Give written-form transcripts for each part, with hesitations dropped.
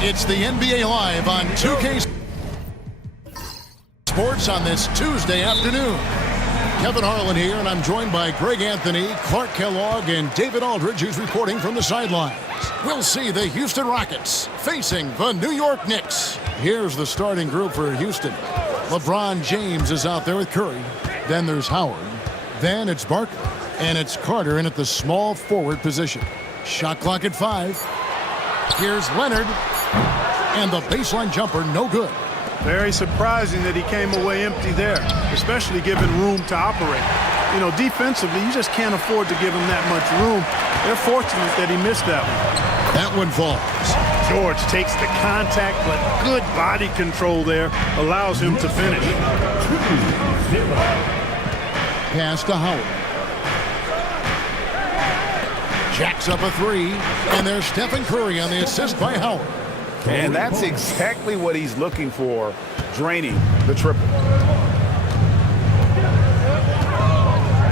It's the NBA Live on 2K Sports on this Tuesday afternoon. Kevin Harlan here, and I'm joined by Greg Anthony, Clark Kellogg, and David Aldridge, who's reporting from the sidelines. We'll see the Houston Rockets facing the New York Knicks. Here's the starting group for Houston. LeBron James is out there with Curry. Then there's Howard. Then it's Barkley. And it's Carter in at the small forward position. Shot clock at 5. Here's Leonard. And the baseline jumper, no good. Very surprising that he came away empty there, especially given room to operate. You know, defensively, you just can't afford to give him that much room. They're fortunate that he missed that one. That one falls. George takes the contact, but good body control there allows him to finish. Pass to Howard. Jacks up a 3, and there's Stephen Curry on the assist by Howard. And that's exactly what he's looking for, draining the triple.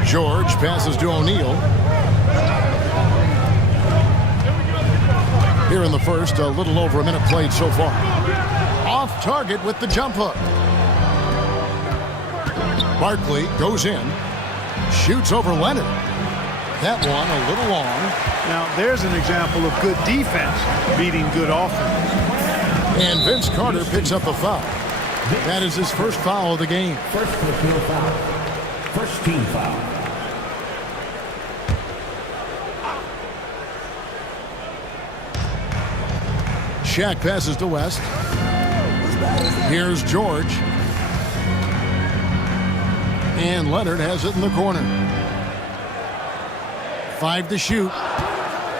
George passes to O'Neal. Here in the first, a little over a minute played so far. Off target with the jump hook. Barkley goes in, shoots over Leonard. That one a little long. Now, there's an example of good defense beating good offense. And Vince Carter picks up a foul. That is his first foul of the game. First personal foul. First team foul. Shaq passes to West. Here's George. And Leonard has it in the corner. 5 to shoot.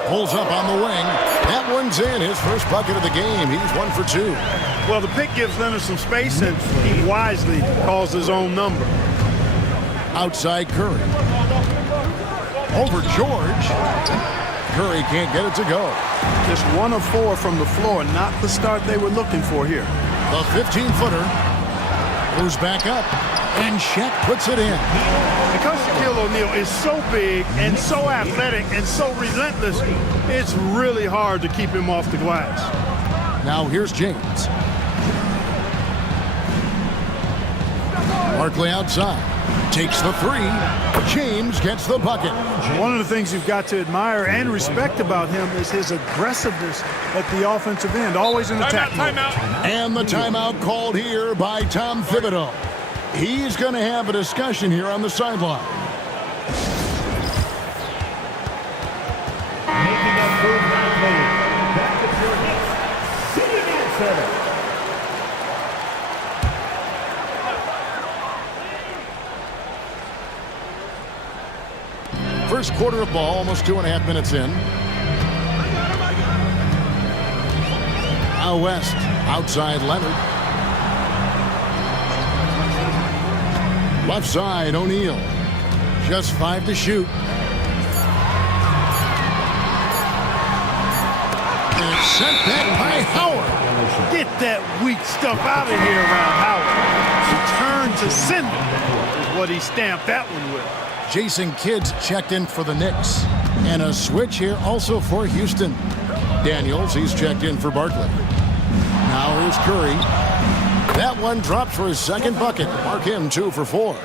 Pulls up on the wing. That one's in. His first bucket of the game. He's 1 for 2. Well, the pick gives Leonard some space, and he wisely calls his own number. Outside Curry. Over George. Curry can't get it to go. Just 1 of 4 from the floor, not the start they were looking for here. The 15-footer goes back up, and Shaq puts it in. Because Shaquille O'Neal is so big and so athletic and so relentless, it's really hard to keep him off the glass. Now here's James. Barkley outside. Takes the 3. James gets the bucket. One of the things you've got to admire and respect about him is his aggressiveness at the offensive end, always in attack mode. And the timeout called here by Tom Thibodeau. He's going to have a discussion here on the sideline. Making that move now, back to your Knicks. Sitting at 7. First quarter of ball, almost 2.5 minutes in. Now West, outside Leonard. Left side, O'Neal. Just 5 to shoot. And it's sent back by Howard. Get that weak stuff out of here around Howard. Return to sender is what he stamped that one with. Jason Kidd's checked in for the Knicks. And a switch here also for Houston. Daniels, he's checked in for Barkley. Now here's Curry. That one drops for his second bucket. Mark him 2 for 4.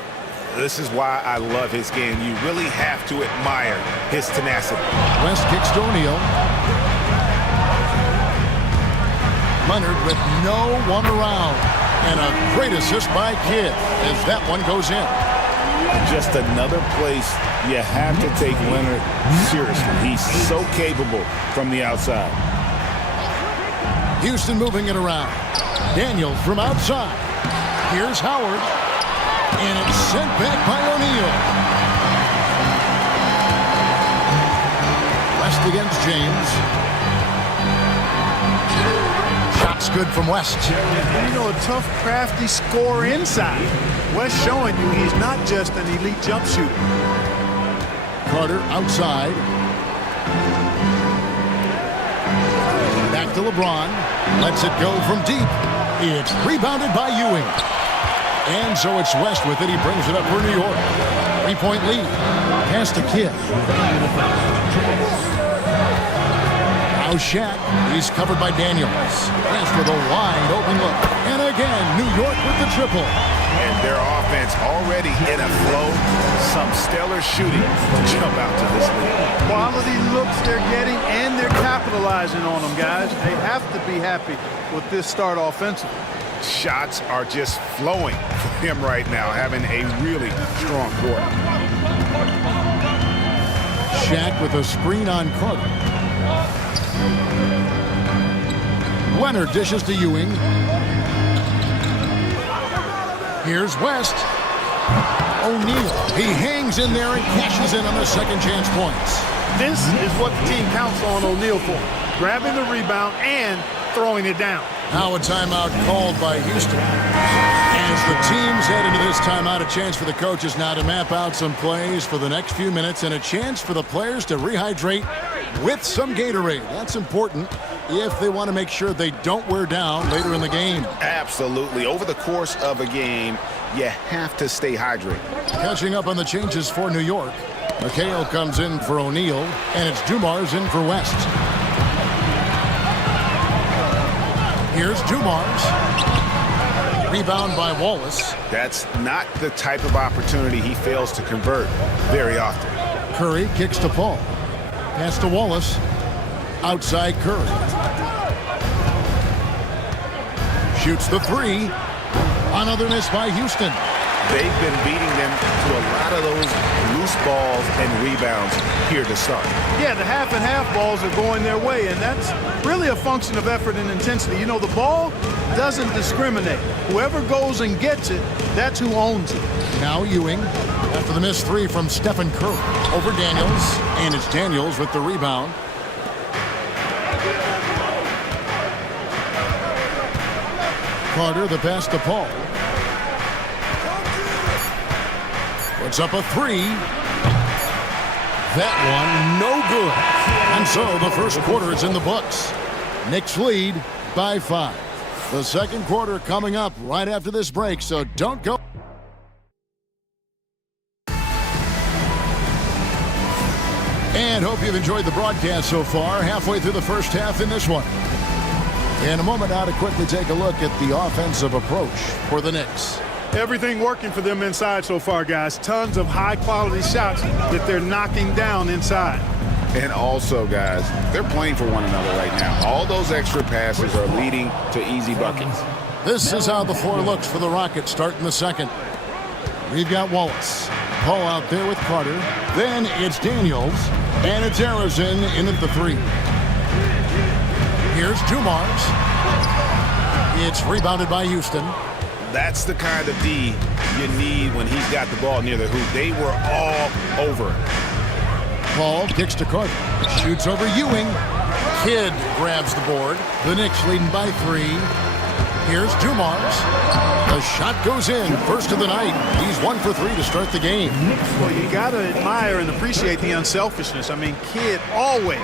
This is why I love his game. You really have to admire his tenacity. West kicks to O'Neal. Leonard with no one around. And a great assist by Kidd as that one goes in. Just another place you have to take Leonard seriously. He's so capable from the outside. Houston moving it around. Daniels from outside. Here's Howard. And it's sent back by O'Neal. West against James. Shots good from West. You know, a tough, crafty scorer inside. West showing you he's not just an elite jump shooter. Carter outside. Back to LeBron. Lets it go from deep. It's rebounded by Ewing. And so it's West with it. He brings it up for New York. 3-point lead. Pass to Kidd. Now Shaq. He's covered by Daniels. Pass with a wide open look. And again, New York with the triple. And their offense already in a flow. Some stellar shooting to jump out to this lead. Quality looks they're getting, and they're capitalizing on them, guys. They have to be happy with this start offensively. Shots are just flowing for him right now, having a really strong quarter. Shaq with a screen on Carter. Leonard dishes to Ewing. Here's West. O'Neal. He hangs in there and cashes in on the second chance points. This is what the team counts on O'Neal for. Grabbing the rebound and throwing it down. Now a timeout called by Houston. As the teams head into this timeout, a chance for the coaches now to map out some plays for the next few minutes and a chance for the players to rehydrate with some Gatorade. That's important if they want to make sure they don't wear down later in the game. Absolutely. Over the course of a game, you have to stay hydrated. Catching up on the changes for New York. McHale comes in for O'Neal, and it's Dumars in for West. Here's Dumars. Rebound by Wallace. That's not the type of opportunity he fails to convert very often. Curry kicks to Paul. Pass to Wallace. Outside Curry. Shoots the three. Another miss by Houston. They've been beating them to a lot of those loose balls and rebounds here to start. Yeah, the half and half balls are going their way, and that's really a function of effort and intensity. You know, the ball doesn't discriminate. Whoever goes and gets it, that's who owns it. Now Ewing after the missed three from Stephen Curry. Over Daniels, and it's Daniels with the rebound. Carter the pass to Paul. Puts up a three. That one no good. And so the first quarter is in the books. Knicks lead by 5. The second quarter coming up right after this break, so don't go. And hope you've enjoyed the broadcast so far. Halfway through the first half in this one. In a moment now to quickly take a look at the offensive approach for the Knicks. Everything working for them inside so far, guys. Tons of high-quality shots that they're knocking down inside. And also, guys, they're playing for one another right now. All those extra passes are leading to easy buckets. This is how the floor looks for the Rockets starting the second. We've got Wallace. Paul out there with Carter. Then it's Daniels. And it's Harrison in at the three. Here's Dumars. It's rebounded by Houston. That's the kind of D you need when he's got the ball near the hoop. They were all over it. Paul kicks to Carter. Shoots over Ewing. Kidd grabs the board. The Knicks leading by 3. Here's Dumars. The shot goes in. First of the night. He's 1 for 3 to start the game. Well, you got to admire and appreciate the unselfishness. I mean, Kidd always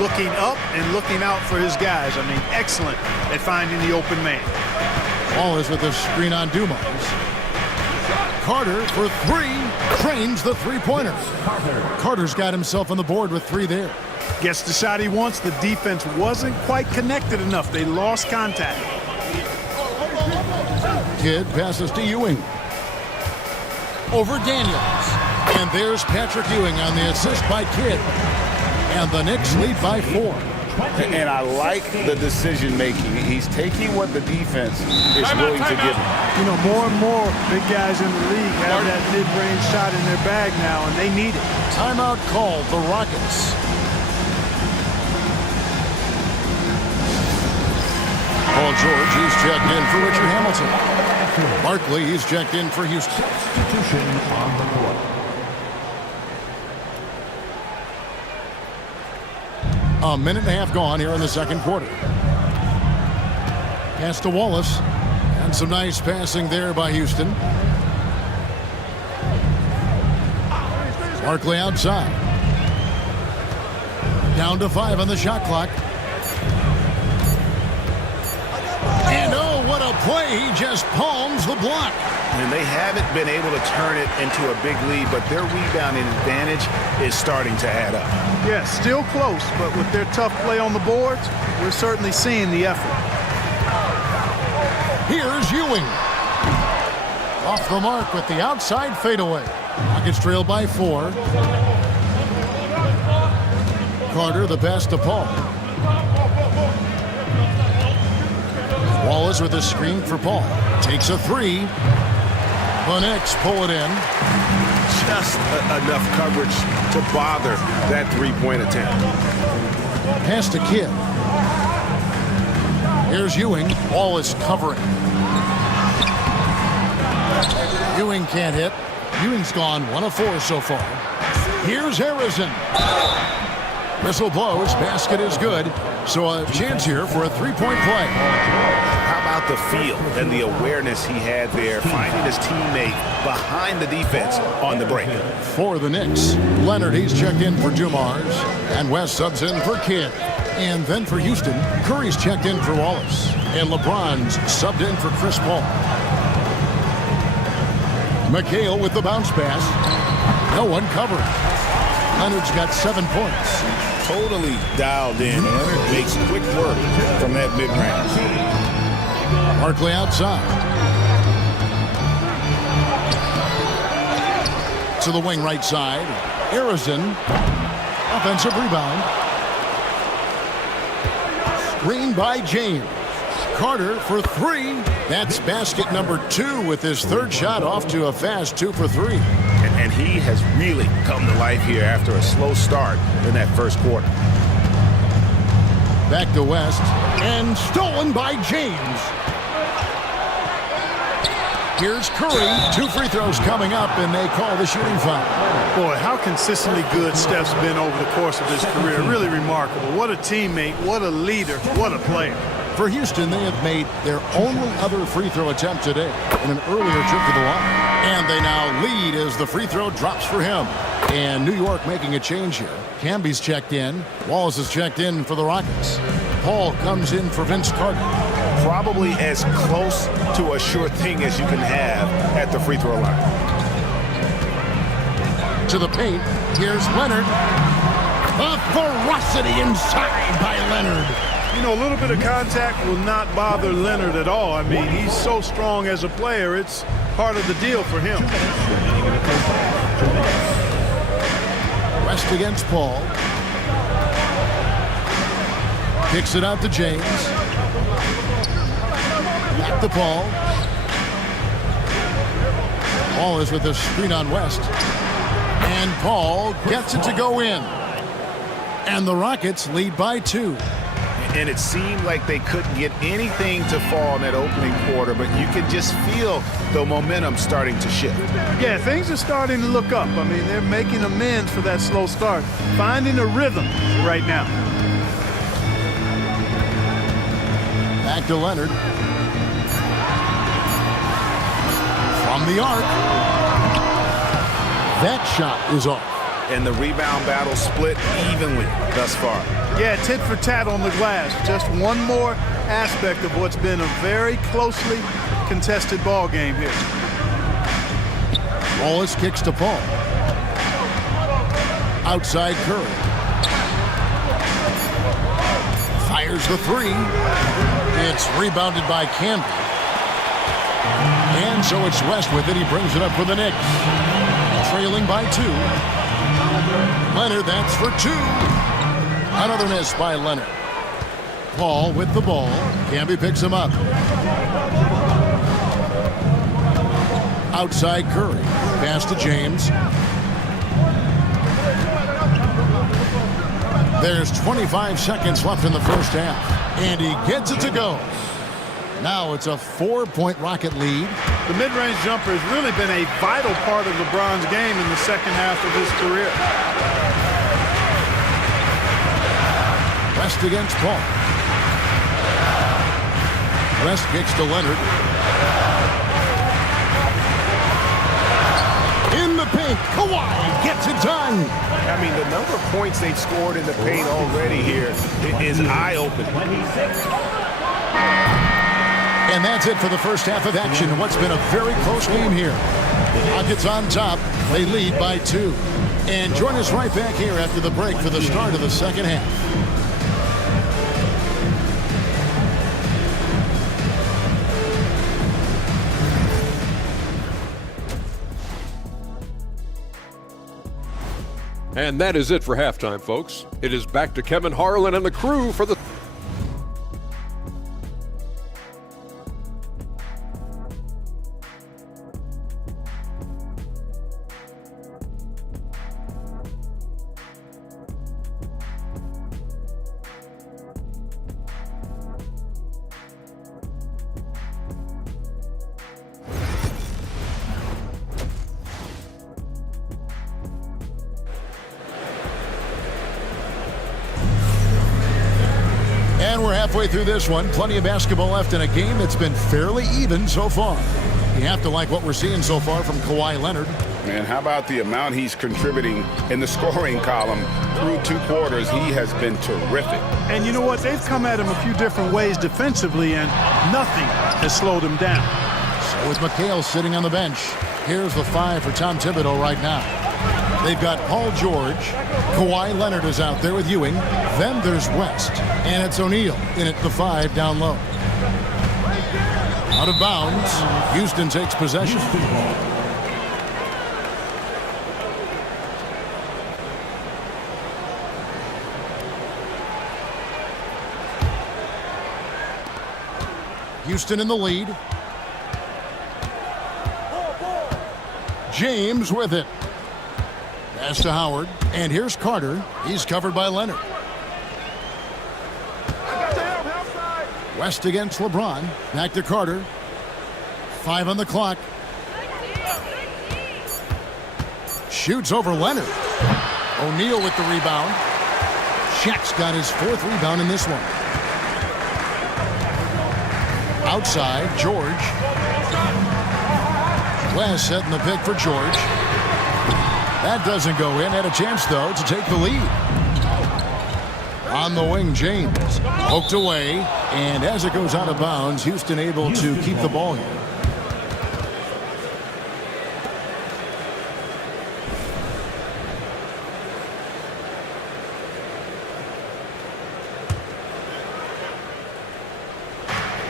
looking up and looking out for his guys. I mean, excellent at finding the open man. Wallace with the screen on Dumars. Carter for 3. Trains the three-pointer. Carter's got himself on the board with 3 there. Gets the shot he wants. The defense wasn't quite connected enough. They lost contact. Kidd passes to Ewing. Over Daniels. And there's Patrick Ewing on the assist by Kidd. And the Knicks lead by 4. And I like the decision making. He's taking what the defense is willing to give him. You know, more and more big guys in the league have that mid-range shot in their bag now, and they need it. Timeout called the Rockets. Paul George, he's checked in for Richard Hamilton. Barkley, he's checked in for Houston. Substitution on the court. A minute and a half gone here in the second quarter. Pass to Wallace. And some nice passing there by Houston. Barkley outside. Down to 5 on the shot clock. And oh, what a play. He just palms the block. And they haven't been able to turn it into a big lead, but their rebounding advantage is starting to add up. Yeah, still close, but with their tough play on the boards, we're certainly seeing the effort. Here's Ewing. Off the mark with the outside fadeaway. Rockets trail by 4. Carter the pass to Paul. Wallace with a screen for Paul. Takes a 3. The Knicks pull it in. Just enough coverage to bother that three-point attempt. Pass to Kidd. Here's Ewing. Wallace covering. Ewing can't hit. Ewing's gone 1 of 4 so far. Here's Harrison. Whistle blows. Basket is good. So a chance here for a three-point play. How about the feel and the awareness he had there, finding his teammate behind the defense on the break? For the Knicks, Leonard, he's checked in for Dumars. And West subs in for Kidd. And then for Houston, Curry's checked in for Wallace. And LeBron's subbed in for Chris Paul. McHale with the bounce pass. No one covering. Leonard's got 7 points. Totally dialed in. Leonard makes quick work from that mid-range. Barkley outside. To the wing right side. Harrison. Offensive rebound. Screen by James. Carter for 3. That's basket number 2 with his 3rd shot off to a fast 2 for 3. And he has really come to life here after a slow start in that first quarter. Back to West. And stolen by James. Here's Curry. 2 free throws coming up, and they call the shooting foul. Boy, how consistently good Steph's been over the course of his career. Really remarkable. What a teammate, what a leader, what a player. For Houston, they have made their only other free throw attempt today in an earlier trip to the line. And they now lead as the free throw drops for him. And New York making a change here. Camby's checked in. Wallace is checked in for the Rockets. Paul comes in for Vince Carter. Probably as close to a sure thing as you can have at the free throw line. To the paint. Here's Leonard. The ferocity inside by Leonard. You know, a little bit of contact will not bother Leonard at all. I mean, he's so strong as a player. It's part of the deal for him. West against Paul. Kicks it out to James. Back to Paul. Paul is with a screen on West. And Paul gets it to go in. And the Rockets lead by 2. And it seemed like they couldn't get anything to fall in that opening quarter, but you can just feel the momentum starting to shift. Yeah, things are starting to look up. I mean, they're making amends for that slow start, finding a rhythm right now. Back to Leonard. From the arc. That shot is off. And the rebound battle split evenly thus far. Yeah, tit for tat on the glass. Just one more aspect of what's been a very closely contested ball game here. Wallace kicks to Paul. Outside Curry. Fires the 3. It's rebounded by Camby. And so it's West with it. He brings it up for the Knicks. Trailing by 2. Leonard, that's for 2. Another miss by Leonard. Paul with the ball. Camby picks him up. Outside Curry. Pass to James. There's 25 seconds left in the first half. And he gets it to go. Now it's a 4-point Rocket lead. The mid-range jumper has really been a vital part of LeBron's game in the second half of his career. West against Paul. West kicks to Leonard. In the paint, Kawhi gets it done. I mean, the number of points they've scored in the paint already here is eye-opening. And that's it for the first half of action. What's been a very close game here. Rockets on top. They lead by 2. And join us right back here after the break for the start of the second half. And that is it for halftime, folks. It is back to Kevin Harlan and the crew for the... And we're halfway through this one. Plenty of basketball left in a game that's been fairly even so far. You have to like what we're seeing so far from Kawhi Leonard. Man, how about the amount he's contributing in the scoring column through 2 quarters? He has been terrific. And you know what? They've come at him a few different ways defensively, and nothing has slowed him down. So with McHale sitting on the bench, here's the 5 for Tom Thibodeau right now. They've got Paul George. Kawhi Leonard is out there with Ewing. Then there's West. And it's O'Neal in at the 5 down low. Out of bounds. Houston takes possession. Houston in the lead. James with it. Pass to Howard. And here's Carter. He's covered by Leonard. West against LeBron. Back to Carter. 5 on the clock. Shoots over Leonard. O'Neal with the rebound. Shaq's got his 4th rebound in this one. Outside, George. West setting the pick for George. That doesn't go in. Had a chance, though, to take the lead. On the wing, James. Poked away. And as it goes out of bounds, Houston able to keep the ball here.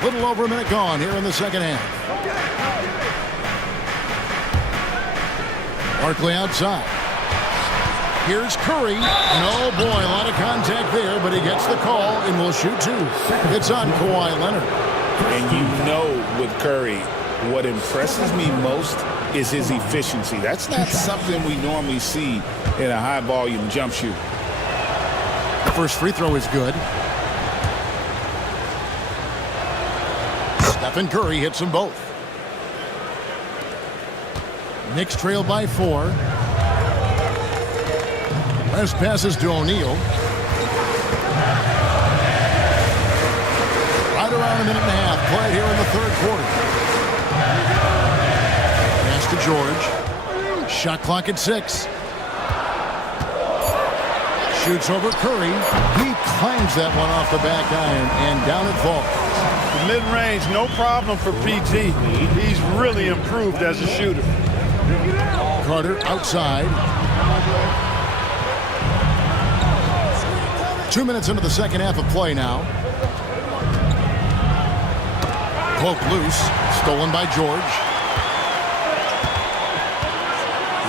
Little over a minute gone here in the second half. Barkley outside. Here's Curry. And oh boy, a lot of contact there, but he gets the call and will shoot 2. It's on Kawhi Leonard. And you know with Curry, what impresses me most is his efficiency. That's not something we normally see in a high-volume jump shoot. The first free throw is good. Stephen Curry hits them both. Knicks trail by 4. West passes to O'Neal. Right around a minute and a half played here in the 3rd quarter. Pass to George. Shot clock at 6. Shoots over Curry. He claims that one off the back iron, and down it falls. Mid-range, no problem for PG. He's really improved as a shooter. Carter outside. 2 minutes into the second half of play now. Poke loose. Stolen by George.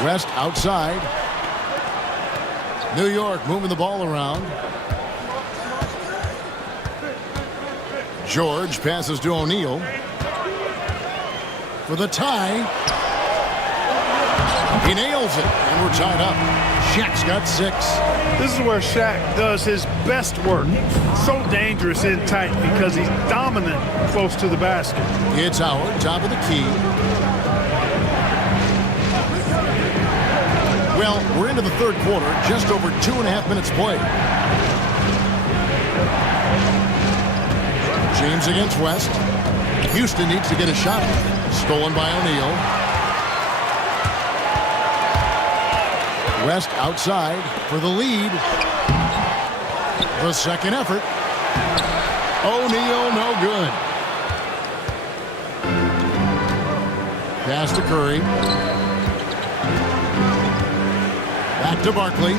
West outside. New York moving the ball around. George passes to O'Neal. For the tie. He nails it, and we're tied up. Shaq's got 6. This is where Shaq does his best work. So dangerous in tight because he's dominant close to the basket. It's Howard, top of the key. Well, we're into the 3rd quarter, just over 2.5 minutes played. James against West. Houston needs to get a shot. Stolen by O'Neal. West outside for the lead. The second effort. O'Neal no good. Pass to Curry. Back to Barkley.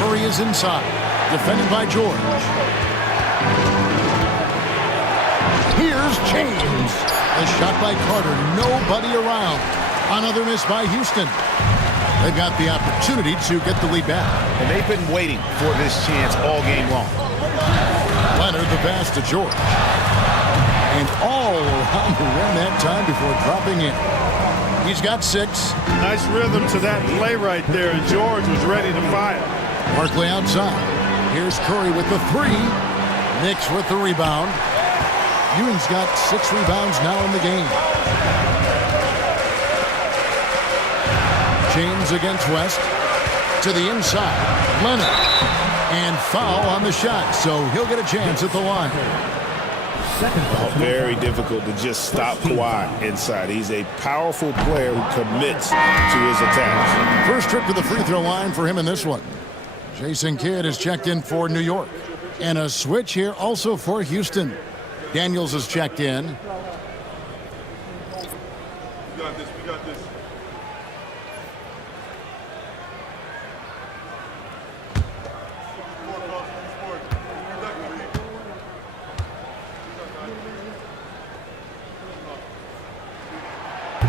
Curry is inside. Defended by George. Here's James. A shot by Carter. Nobody around. Another miss by Houston. They've got the opportunity to get the lead back. And they've been waiting for this chance all game long. Leonard the pass to George. And all around the rim that time before dropping in. He's got 6. Nice rhythm to that play right there, and George was ready to fire. Barkley outside. Here's Curry with the 3. Knicks with the rebound. Ewing's got 6 rebounds now in the game. James against West. To the inside. Leonard. And foul on the shot, so he'll get a chance at the line. Very difficult to just stop Kawhi inside. He's a powerful player who commits to his attacks. First trip to the free throw line for him in this one. Jason Kidd is checked in for New York. And a switch here also for Houston. Daniels is checked in. We got this. We got this.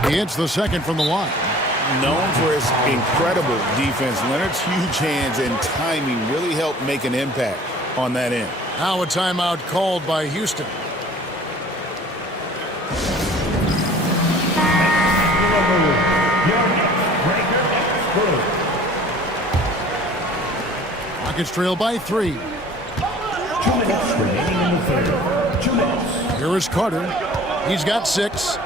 He hits the second from the line. Known for his incredible defense, Leonard's huge hands and timing really helped make an impact on that end. Now a timeout called by Houston. Rockets trail by 3. 2 minutes remaining in the third. 2 minutes. Here is Carter. He's got 6.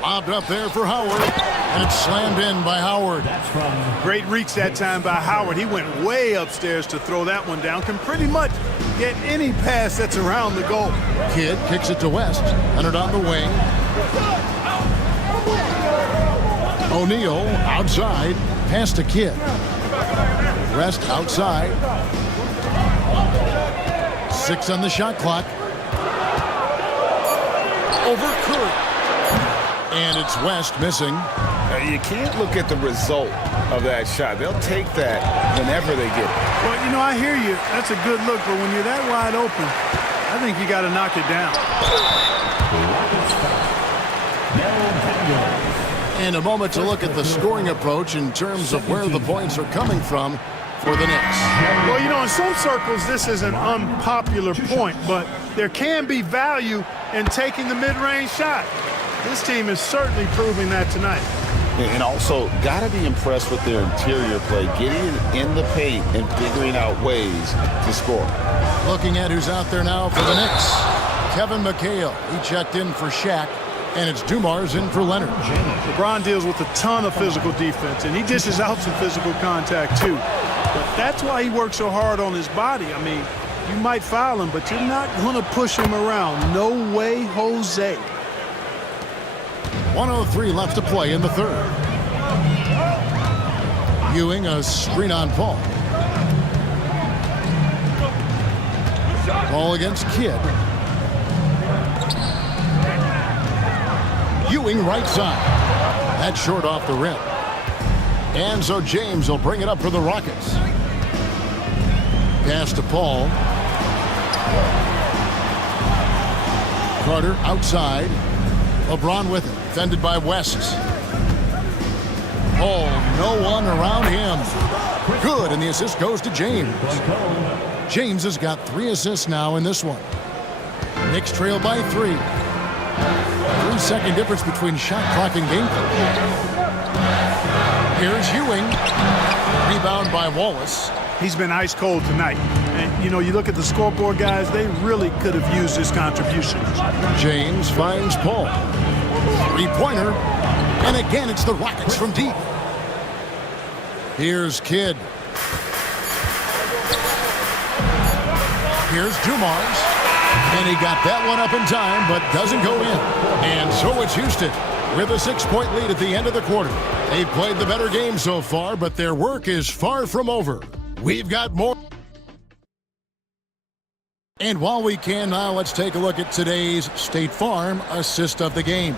Lobbed up there for Howard. And it's slammed in by Howard. That's from Great reach that time by Howard. He went way upstairs to throw that one down. Can pretty much get any pass that's around the goal. Kidd kicks it to West. Leonard on the wing. O'Neal outside. Pass to Kidd. West outside. 6 on the shot clock. Over Curry. And it's West missing. You can't look at the result of that shot. They'll take that whenever they get it. Well, you know, I hear you. That's a good look, but when you're that wide open, I think you got to knock it down. And a moment to look at the scoring approach in terms of where the points are coming from for the Knicks. Well, you know, in some circles, this is an unpopular point, but there can be value in taking the mid-range shot. This team is certainly proving that tonight. And also, got to be impressed with their interior play, getting in the paint and figuring out ways to score. Looking at who's out there now for the Knicks. Kevin McHale, he checked in for Shaq, and it's Dumars in for Leonard. LeBron deals with a ton of physical defense, and he dishes out some physical contact too. But that's why he works so hard on his body. I mean, you might foul him, but you're not going to push him around. No way, Jose. 1:03 left to play in the third. Ewing a screen on Paul. Ball against Kidd. Ewing right side. That's short off the rim. And so James will bring it up for the Rockets. Pass to Paul. Carter outside. LeBron with it. Defended by West. Oh, no one around him. Good, and the assist goes to James. James has got 3 assists now in this one. Knicks trail by 3. 3-second difference between shot clock and game clock. Here's Ewing. Rebound by Wallace. He's been ice cold tonight. And, you know, you look at the scoreboard, guys, they really could have used his contributions. James finds Paul. 3-pointer. And again, it's the Rockets from deep. Here's Kidd. Here's Dumars. And he got that one up in time, but doesn't go in. And so it's Houston with a 6-point lead at the end of the quarter. They've played the better game so far, but their work is far from over. We've got more. And while we can now, let's take a look at today's State Farm assist of the game.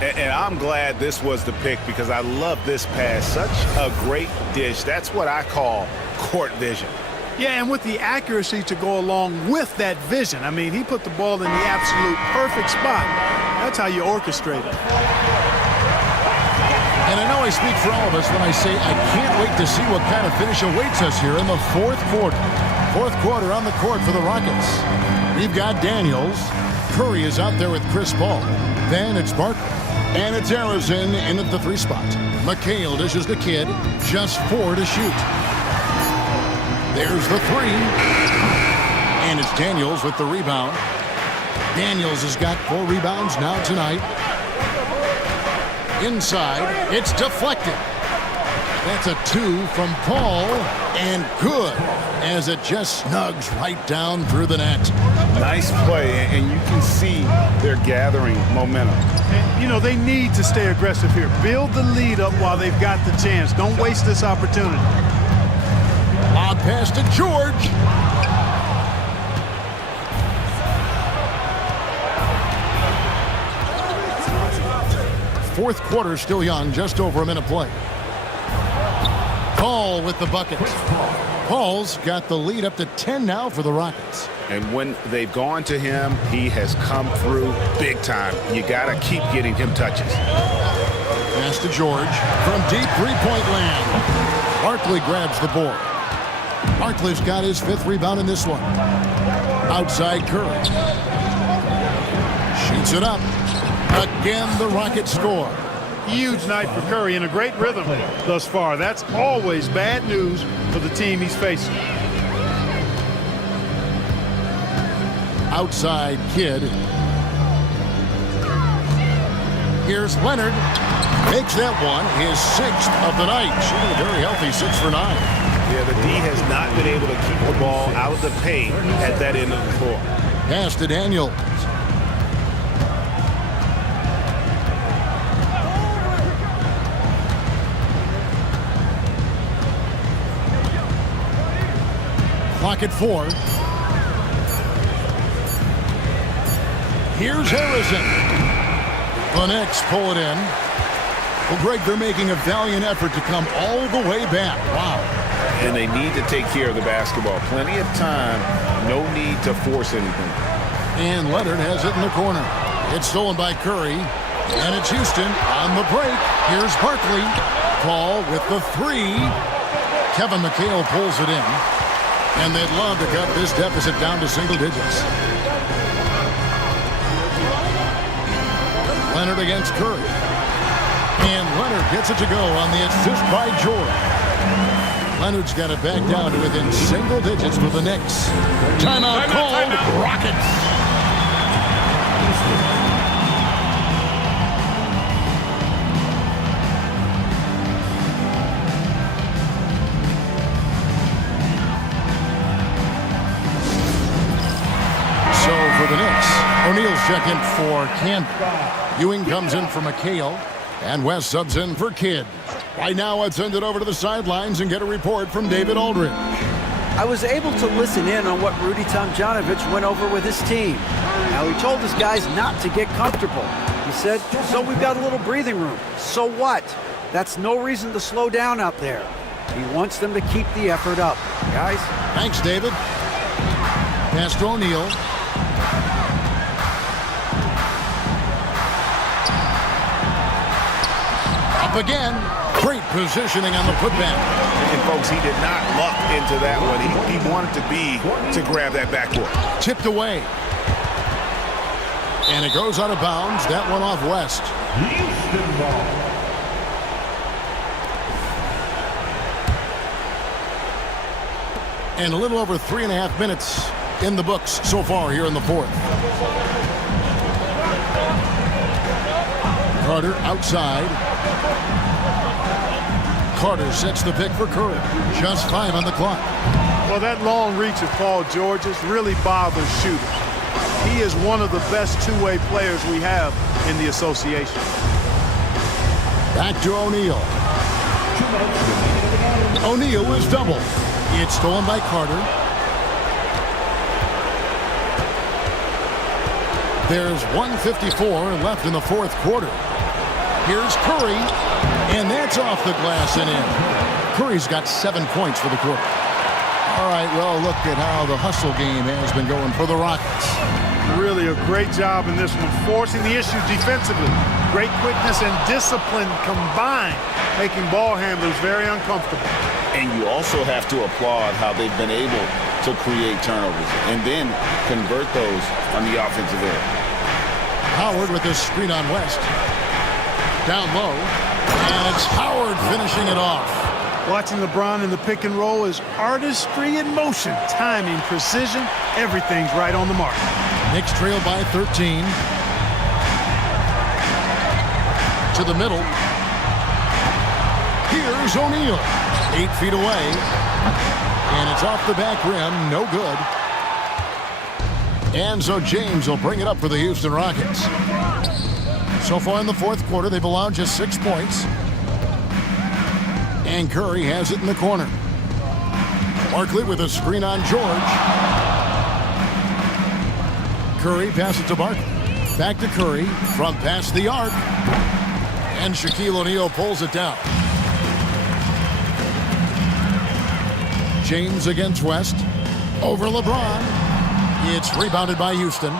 And I'm glad this was the pick because I love this pass. Such a great dish. That's what I call court vision. Yeah, and with the accuracy to go along with that vision. I mean, he put the ball in the absolute perfect spot. That's how you orchestrate it. And I know I speak for all of us when I say I can't wait to see what kind of finish awaits us here in the fourth quarter. Fourth quarter on the court for the Rockets. We've got Daniels. Curry is out there with Chris Paul. Then it's Barkley. And it's Harrison in at the 3 spot. McHale dishes the kid. Just 4 to shoot. There's the 3. And it's Daniels with the rebound. Daniels has got 4 rebounds now tonight. Inside, it's deflected. That's a 2 from Paul, and good, as it just snugs right down through the net. Nice play, and you can see they're gathering momentum. And, you know, they need to stay aggressive here. Build the lead up while they've got the chance. Don't waste this opportunity. Lob pass to George. Fourth quarter still young, just over a minute play. Paul with the bucket. Paul's got the lead up to 10 now for the Rockets. And when they've gone to him, he has come through big time. You got to keep getting him touches. Pass to George from deep three-point land. Barkley grabs the board. Barkley's got his 5th rebound in this one. Outside Curry. Shoots it up. Again, the Rockets score. Huge night for Curry and a great rhythm thus far. That's always bad news for the team he's facing. Outside Kid. Here's Leonard. Makes that one his 6th of the night. Shooting a very healthy 6 for 9. Yeah, the D has not been able to keep the ball out of the paint at that end of the floor. Pass to Daniels. Clock at 4. Here's Harrison. The Knicks pull it in. Well, Greg, they're making a valiant effort to come all the way back. Wow. And they need to take care of the basketball. Plenty of time. No need to force anything. And Leonard has it in the corner. It's stolen by Curry. And it's Houston on the break. Here's Barkley. Paul with the 3. Kevin McHale pulls it in. And they'd love to cut this deficit down to single digits. Leonard against Curry. And Leonard gets it to go on the assist by George. Leonard's got it back down to within single digits for the Knicks. Timeout called. Rockets. For the Knicks, O'Neal's check in for Camden. Ewing comes in for McHale, and West subs in for Kidd. Right now, let's send it over to the sidelines and get a report from David Aldridge. I was able to listen in on what Rudy Tomjanovich went over with his team. Now, he told his guys not to get comfortable. He said, so we've got a little breathing room. So what? That's no reason to slow down out there. He wants them to keep the effort up. Guys? Thanks, David. Pass to O'Neal. Again, great positioning on the putback. And folks, he did not luck into that one. He wanted to grab that backboard. Tipped away. And it goes out of bounds. That one off West. Houston ball. And a little over 3.5 minutes in the books so far here in the fourth. Carter outside. Carter sets the pick for Curry. Just 5 on the clock. Well, that long reach of Paul George's really bothers shooters. He is one of the best two-way players we have in the association. Back to O'Neal. O'Neal is doubled. It's stolen by Carter. There's 1:54 left in the fourth quarter. Here's Curry, and that's off the glass and in. Curry's got 7 points for the quarter. All right, well, look at how the hustle game has been going for the Rockets. Really a great job in this one, forcing the issues defensively. Great quickness and discipline combined, making ball handlers very uncomfortable. And you also have to applaud how they've been able to create turnovers and then convert those on the offensive end. Howard with this screen on West. Down low, and it's Howard finishing it off. Watching LeBron in the pick and roll is artistry in motion. Timing, precision, everything's right on the mark. Knicks trail by 13. To the middle. Here's O'Neal. 8 feet away. And it's off the back rim. No good. And so James will bring it up for the Houston Rockets. So far in the fourth quarter, they've allowed just 6 points. And Curry has it in the corner. Barkley with a screen on George. Curry passes it to Barkley. Back to Curry from past the arc. And Shaquille O'Neal pulls it down. James against West. Over LeBron. It's rebounded by Houston.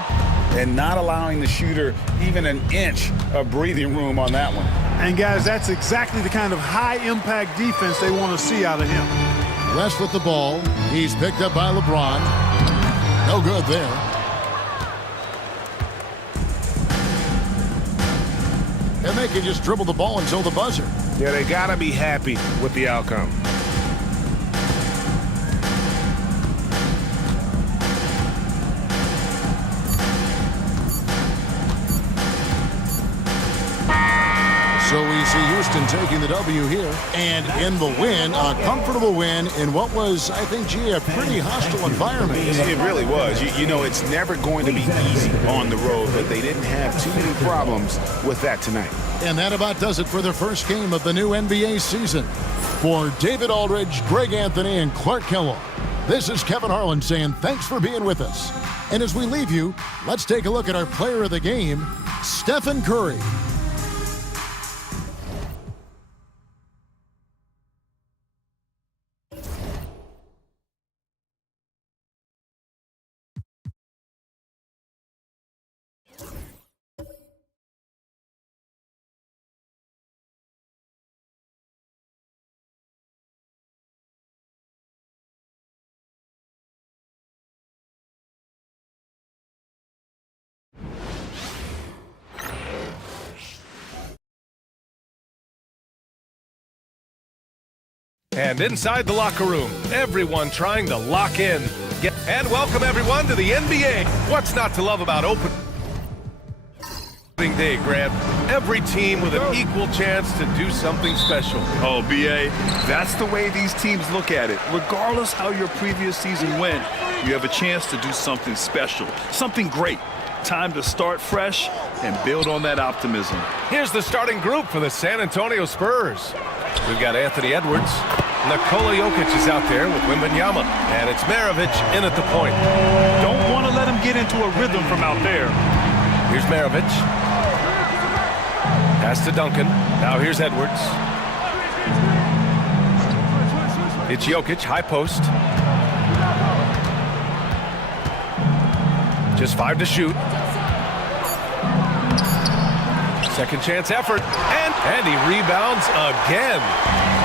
And not allowing the shooter even an inch of breathing room on that one. And guys, that's exactly the kind of high-impact defense they want to see out of him. West with the ball. He's picked up by LeBron. No good there. And they can just dribble the ball until the buzzer. Yeah, they got to be happy with the outcome. So we see Houston taking the W here. And in the win, a comfortable win in what was, I think, a pretty hostile environment. It really was. You know, it's never going to be easy on the road, but they didn't have too many problems with that tonight. And that about does it for the first game of the new NBA season. For David Aldridge, Greg Anthony, and Clark Kellogg, this is Kevin Harlan saying thanks for being with us. And as we leave you, let's take a look at our player of the game, Stephen Curry. And inside the locker room, everyone trying to lock in. And welcome everyone to the NBA. What's not to love about opening day, Grant? Every team with an equal chance to do something special. Oh, B.A., that's the way these teams look at it. Regardless how your previous season went, you have a chance to do something special, something great. Time to start fresh and build on that optimism. Here's the starting group for the San Antonio Spurs. We've got Anthony Edwards. Nikola Jokic is out there with Wembanyama. And it's Maravich in at the point. Don't want to let him get into a rhythm from out there. Here's Maravich. Pass to Duncan. Now here's Edwards. It's Jokic, high post. Just 5 to shoot. Second chance effort. And he rebounds again.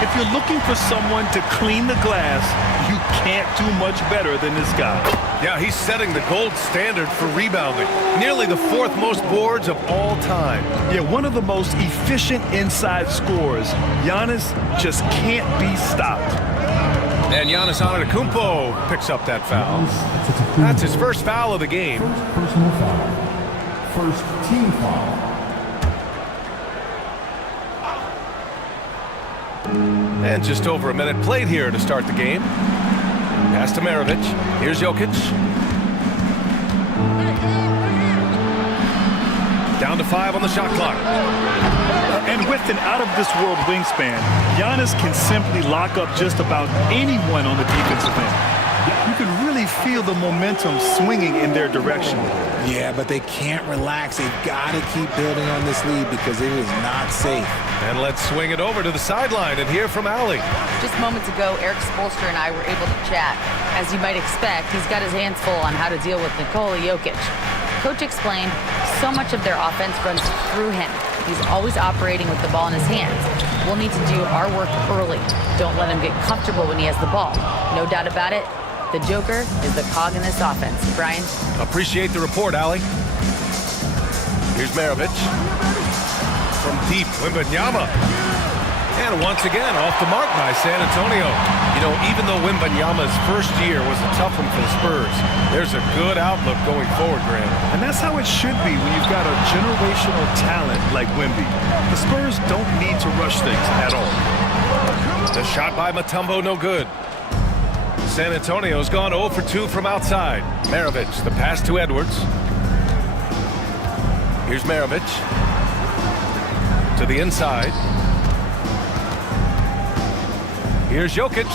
If you're looking for someone to clean the glass, you can't do much better than this guy. Yeah, he's setting the gold standard for rebounding. Nearly the 4th most boards of all time. Yeah, one of the most efficient inside scorers. Giannis just can't be stopped. And Giannis Antetokounmpo picks up that foul. That's his first foul of the game. First personal foul. First team foul. And just over a minute played here to start the game. Pass to Maravich. Here's Jokic. Down to 5 on the shot clock. And with an out-of-this-world wingspan, Giannis can simply lock up just about anyone on the defensive end. You can really feel the momentum swinging in their direction. Yeah, but they can't relax. They've got to keep building on this lead because it is not safe. And let's swing it over to the sideline and hear from Allie. Just moments ago, Eric Spoelstra and I were able to chat. As you might expect, he's got his hands full on how to deal with Nikola Jokic. Coach explained so much of their offense runs through him. He's always operating with the ball in his hands. We'll need to do our work early. Don't let him get comfortable when he has the ball. No doubt about it, the Joker is the cog in this offense. Brian? Appreciate the report, Allie. Here's Maravich. From deep, Wembanyama. And once again, off the mark by San Antonio. You know, even though Wembanyama's first year was a tough one for the Spurs, there's a good outlook going forward, Graham. And that's how it should be when you've got a generational talent like Wemby. The Spurs don't need to rush things at all. The shot by Mutombo, no good. San Antonio's gone 0 for 2 from outside. Maravich, the pass to Edwards. Here's Maravich. To the inside. Here's Jokic.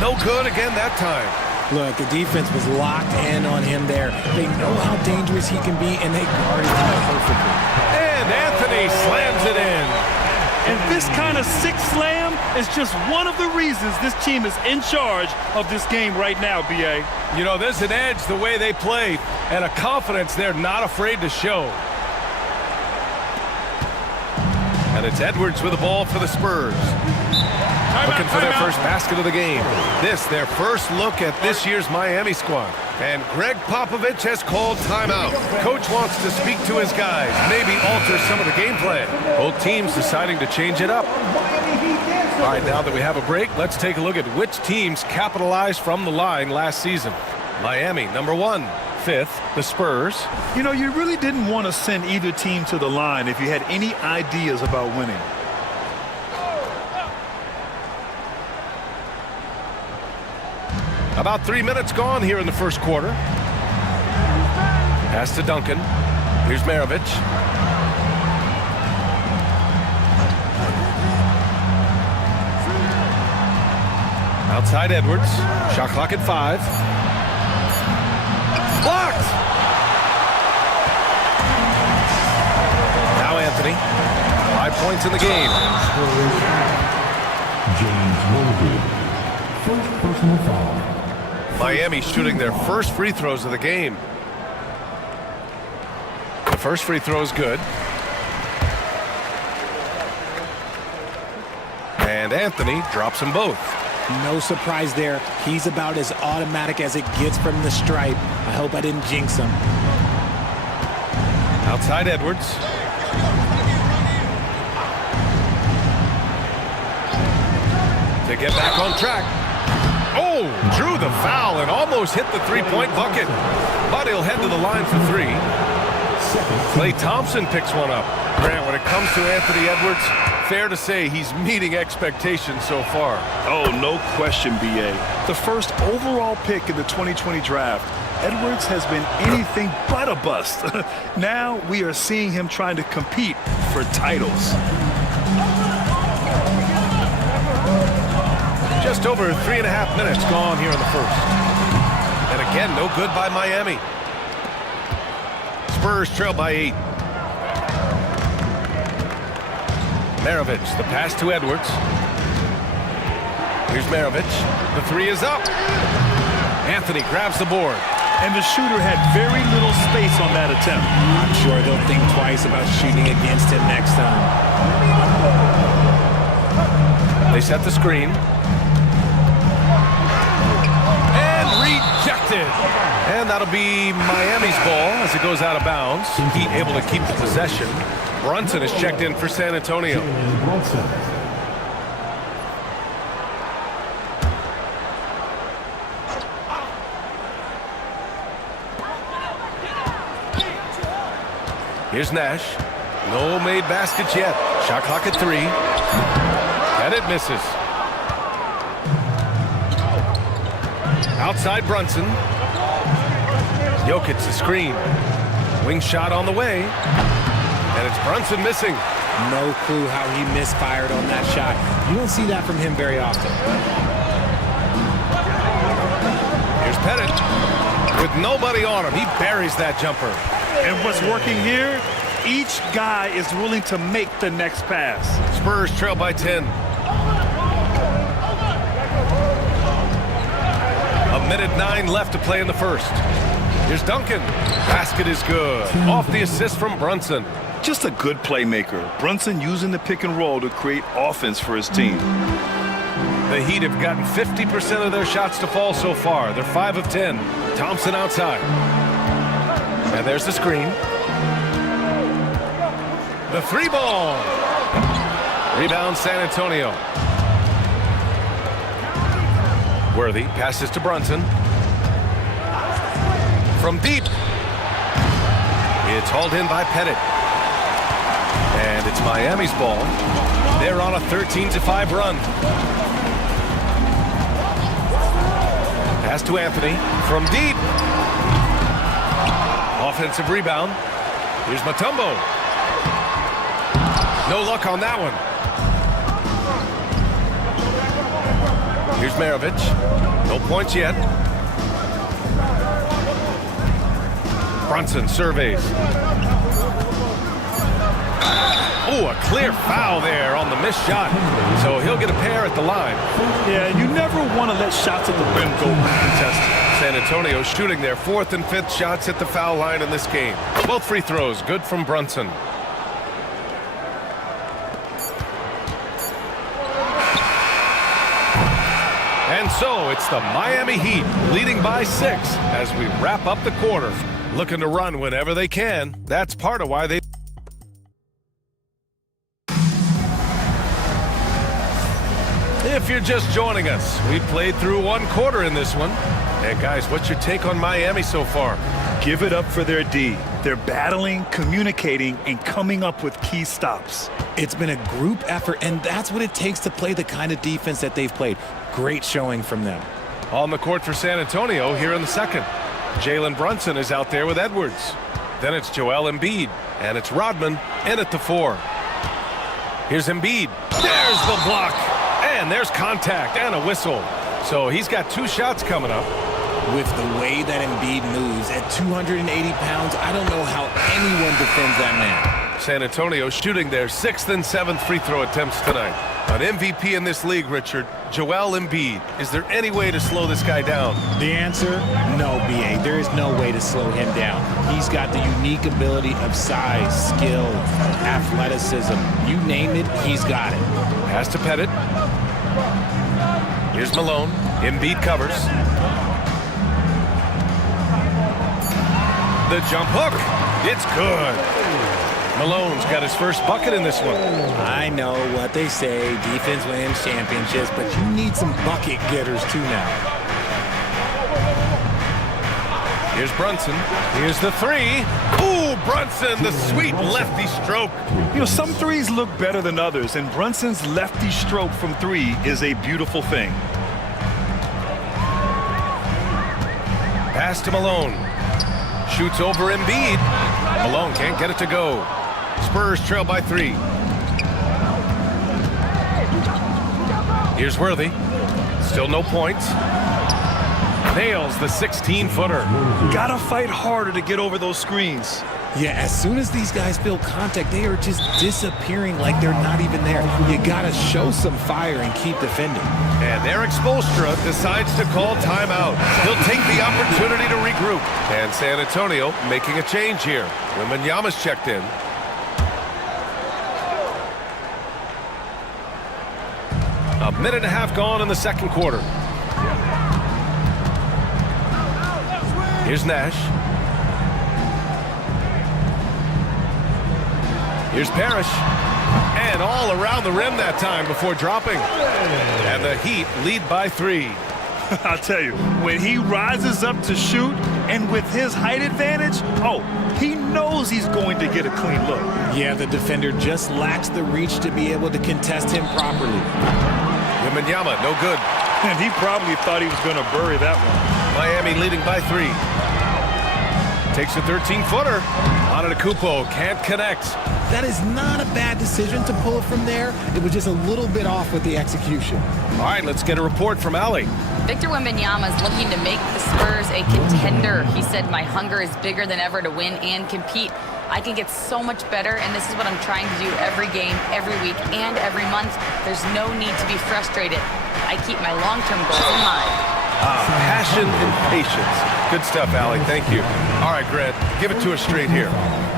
No good again that time. Look, the defense was locked in on him there. They know how dangerous he can be, and they guarded him perfectly. And Anthony slams it in. And this kind of sick slam is just one of the reasons this team is in charge of this game right now, B.A. You know, there's an edge the way they play and a confidence they're not afraid to show. And it's Edwards with the ball for the Spurs. Looking for their first basket of the game. This, their first look at this year's Miami squad. And Greg Popovich has called timeout. Coach wants to speak to his guys, maybe alter some of the game plan. Both teams deciding to change it up. All right, now that we have a break, let's take a look at which teams capitalized from the line last season. Miami, number 1. 5th, the Spurs. You know, you really didn't want to send either team to the line if you had any ideas about winning. About 3 minutes gone here in the first quarter. Pass to Duncan. Here's Maravich. Outside Edwards. Shot clock at 5. Blocked! Now Anthony. 5 points in the game. James Worthy. First personal foul. Miami shooting their first free throws of the game. The first free throw is good. And Anthony drops them both. No surprise there. He's about as automatic as it gets from the stripe. I hope I didn't jinx him. Outside Edwards. To get back on track. Oh, drew the foul and almost hit the three-point bucket. But he'll head to the line for 3. Klay Thompson picks one up. Grant, when it comes to Anthony Edwards, fair to say he's meeting expectations so far. Oh, no question, B.A. The first overall pick in the 2020 draft, Edwards has been anything but a bust. Now we are seeing him trying to compete for titles. Just over 3.5 minutes gone here in the first. And again, no good by Miami. Spurs trail by 8. Maravich, the pass to Edwards. Here's Maravich. The 3 is up. Anthony grabs the board. And the shooter had very little space on that attempt. I'm sure they'll think twice about shooting against him next time. They set the screen. And rejected. And that'll be Miami's ball as it goes out of bounds. Heat able to keep the possession. Brunson is checked in for San Antonio. Here's Nash. No made baskets yet. Shot clock at 3. And it misses. Outside Brunson. Jokic the screen. Wing shot on the way. And it's Brunson missing. No clue how he misfired on that shot. You don't see that from him very often. With nobody on him, he buries that jumper. And what's working here, each guy is willing to make the next pass. Spurs trail by 10. A minute 9 left to play in the first. Here's Duncan. Basket is good. Off the assist from Brunson. Just a good playmaker. Brunson using the pick and roll to create offense for his team. The Heat have gotten 50% of their shots to fall so far. They're 5 of 10. Thompson outside. And there's the screen. The 3-ball. Rebound San Antonio. Worthy passes to Brunson. From deep. It's hauled in by Pettit. And it's Miami's ball. They're on a 13-5 run. Pass to Anthony. From deep. Offensive rebound. Here's Mutombo. No luck on that one. Here's Maravich. No points yet. Brunson surveys. Oh, a clear foul there on the missed shot. So he'll get a pair at the line. Yeah, you never want to let shots at the rim go uncontested. San Antonio shooting their 4th and 5th shots at the foul line in this game. Both free throws good from Brunson. And so it's the Miami Heat leading by 6 as we wrap up the quarter. Looking to run whenever they can. That's part of why they... If you're just joining us, we played through 1 quarter in this one. And guys, what's your take on Miami so far? Give it up for their D. They're battling, communicating, and coming up with key stops. It's been a group effort, and that's what it takes to play the kind of defense that they've played. Great showing from them. On the court for San Antonio here in the second. Jalen Brunson is out there with Edwards. Then it's Joel Embiid, and it's Rodman in at the 4. Here's Embiid. There's the block. And there's contact and a whistle. So he's got 2 shots coming up. With the way that Embiid moves at 280 pounds, I don't know how anyone defends that man. San Antonio shooting their 6th and 7th free throw attempts tonight. An MVP in this league, Richard, Joel Embiid. Is there any way to slow this guy down? The answer, no, B.A. There is no way to slow him down. He's got the unique ability of size, skill, athleticism. You name it, he's got it. Pass to Pettit. Here's Malone. Embiid covers. The jump hook. It's good. Malone's got his first bucket in this one. I know what they say, defense wins championships, but you need some bucket getters too now. Here's Brunson. Here's the 3. Ooh, Brunson, the sweet lefty stroke. You know, some threes look better than others, and Brunson's lefty stroke from 3 is a beautiful thing. Pass to Malone. Shoots over Embiid. Malone can't get it to go. Spurs trail by 3. Here's Worthy. Still no points. Nails the 16-footer. Gotta fight harder to get over those screens. Yeah, as soon as these guys feel contact, they are just disappearing like they're not even there. You gotta show some fire and keep defending. And Eric Spoelstra decides to call timeout. He'll take the opportunity to regroup. And San Antonio making a change here. Wembanyama's checked in. A minute and a half gone in the second quarter. Here's Nash. Here's Parrish. And all around the rim that time before dropping. And the Heat lead by 3. I'll tell you, when he rises up to shoot, and with his height advantage, he knows he's going to get a clean look. Yeah, the defender just lacks the reach to be able to contest him properly. Wembanyama, no good. And he probably thought he was going to bury that one. Miami leading by 3. Takes a 13-footer. Antetokounmpo can't connect. That is not a bad decision to pull it from there. It was just a little bit off with the execution. All right, let's get a report from Allie. Victor Wembanyama is looking to make the Spurs a contender. He said, "My hunger is bigger than ever to win and compete. I can get so much better, and this is what I'm trying to do every game, every week, and every month. There's no need to be frustrated. I keep my long-term goals in mind." Passion and patience. Good stuff, Allie. Thank you. All right, Grant, give it to us straight here.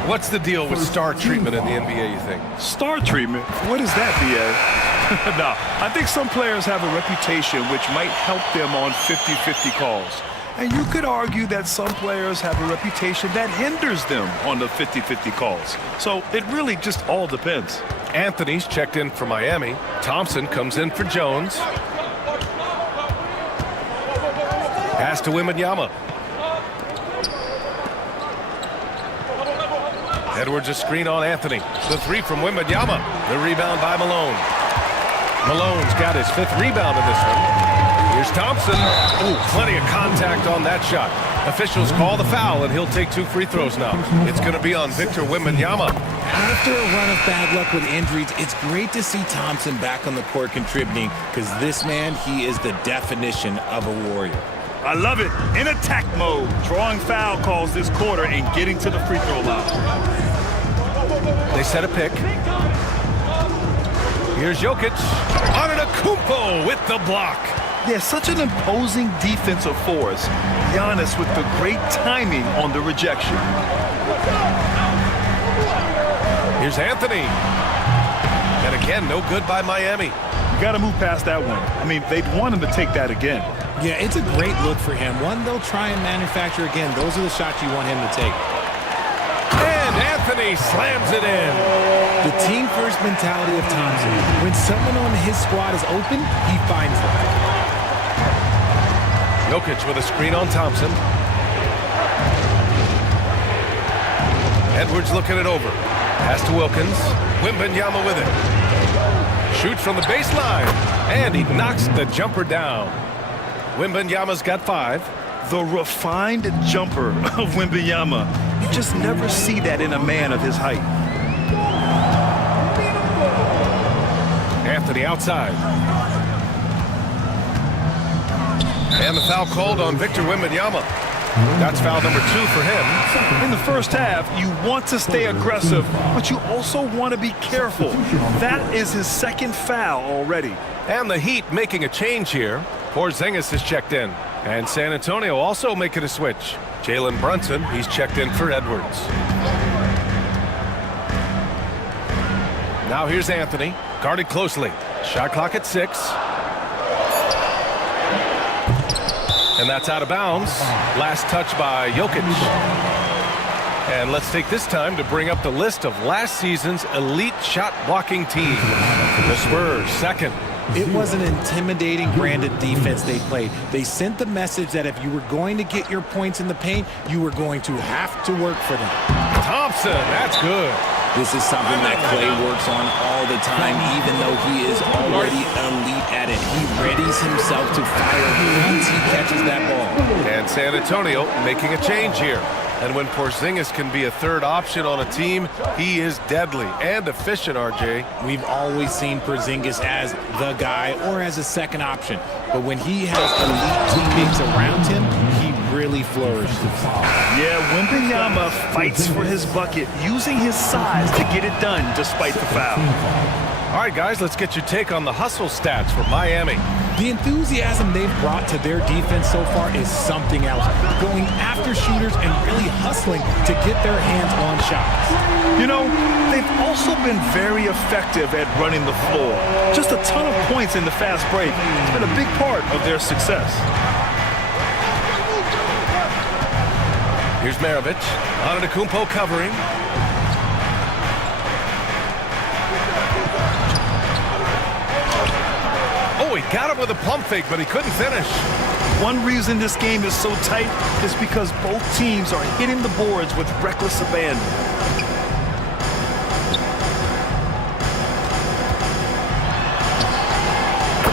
What's the deal with star treatment in the NBA, you think? Star treatment? What is that, B.A.? No, I think some players have a reputation which might help them on 50-50 calls. And you could argue that some players have a reputation that hinders them on the 50-50 calls. So it really just all depends. Anthony's checked in for Miami. Thompson comes in for Jones. Pass to Wembanyama. Edwards a screen on Anthony. The three from Wembanyama. The rebound by Malone. Malone's got his 5th rebound in this one. Here's Thompson. Oh, plenty of contact on that shot. Officials call the foul, and he'll take 2 free throws now. It's going to be on Victor Wembanyama. After a run of bad luck with injuries, it's great to see Thompson back on the court contributing, because this man, he is the definition of a warrior. I love it. In attack mode. Drawing foul calls this quarter and getting to the free throw line. They set a pick. Here's Jokic. Antetokounmpo with the block. Yeah, such an imposing defensive force. Giannis with the great timing on the rejection. Here's Anthony. And again, no good by Miami. You got to move past that one. I mean, they'd want him to take that again. Yeah, it's a great look for him. One they'll try and manufacture again. Those are the shots you want him to take. And Anthony slams it in. The team-first mentality of Thompson. When someone on his squad is open, he finds them. Jokic with a screen on Thompson. Edwards looking it over. Pass to Wilkins. Wembanyama with it. Shoots from the baseline. And he knocks the jumper down. Wembanyama's got 5. The refined jumper of Wembanyama. You just never see that in a man of his height. Anthony outside. And the foul called on Victor Wembanyama. That's foul number 2 for him. In the first half, you want to stay aggressive, but you also want to be careful. That is his 2nd foul already. And the Heat making a change here. Porzingis is checked in. And San Antonio also making a switch. Jalen Brunson, he's checked in for Edwards. Now here's Anthony, guarded closely. Shot clock at 6. And that's out of bounds. Last touch by Jokic. And let's take this time to bring up the list of last season's elite shot blocking team. The Spurs, 2nd. It was an intimidating brand of defense they played. They sent the message that if you were going to get your points in the paint, you were going to have to work for them. Thompson, that's good. This is something that Clay works on all the time, even though he is already elite at it. He readies himself to fire once he catches that ball. And San Antonio making a change here. And when Porzingis can be a 3rd option on a team, he is deadly and efficient, RJ. We've always seen Porzingis as the guy or as a 2nd option. But when he has elite teammates around him, he really flourishes. Yeah, Wembanyama fights for his bucket, using his size to get it done despite the foul. All right, guys, let's get your take on the hustle stats for Miami. The enthusiasm they've brought to their defense so far is something else. Going after shooters and really hustling to get their hands on shots. You know, they've also been very effective at running the floor. Just a ton of points in the fast break. It's been a big part of their success. Here's Maravich. Antetokounmpo covering. Oh, he got him with a pump fake, but he couldn't finish. One reason this game is so tight is because both teams are hitting the boards with reckless abandon.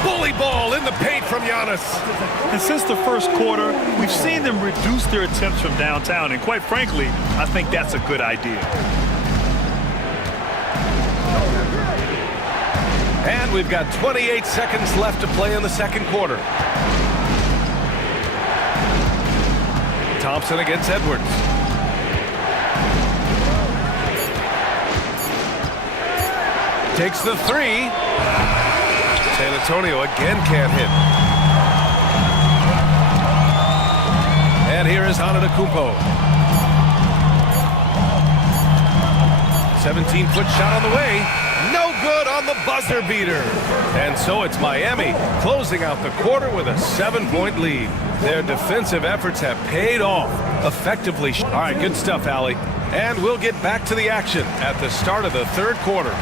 Bully ball in the the paint from Giannis. And since the first quarter, we've seen them reduce their attempts from downtown. And quite frankly, I think that's a good idea. And we've got 28 seconds left to play in the second quarter. Thompson against Edwards. Takes the three. San Antonio again can't hit. And here is Antetokounmpo. 17-foot shot on the way. No good on the buzzer beater. And so it's Miami closing out the quarter with a 7-point lead. Their defensive efforts have paid off effectively. All right, good stuff, Allie. And we'll get back to the action at the start of the third quarter.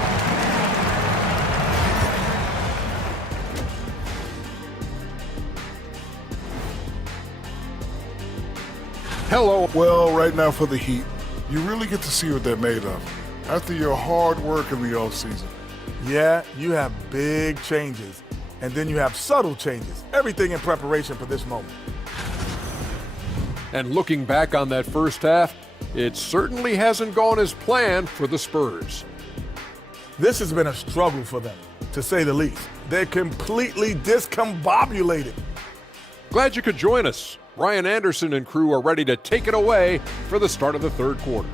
Hello. Well, right now for the Heat, you really get to see what they're made of after your hard work in the offseason. Yeah, you have big changes, and then you have subtle changes. Everything in preparation for this moment. And looking back on that first half, it certainly hasn't gone as planned for the Spurs. This has been a struggle for them, to say the least. They're completely discombobulated. Glad you could join us. Ryan Anderson and crew are ready to take it away for the start of the third quarter.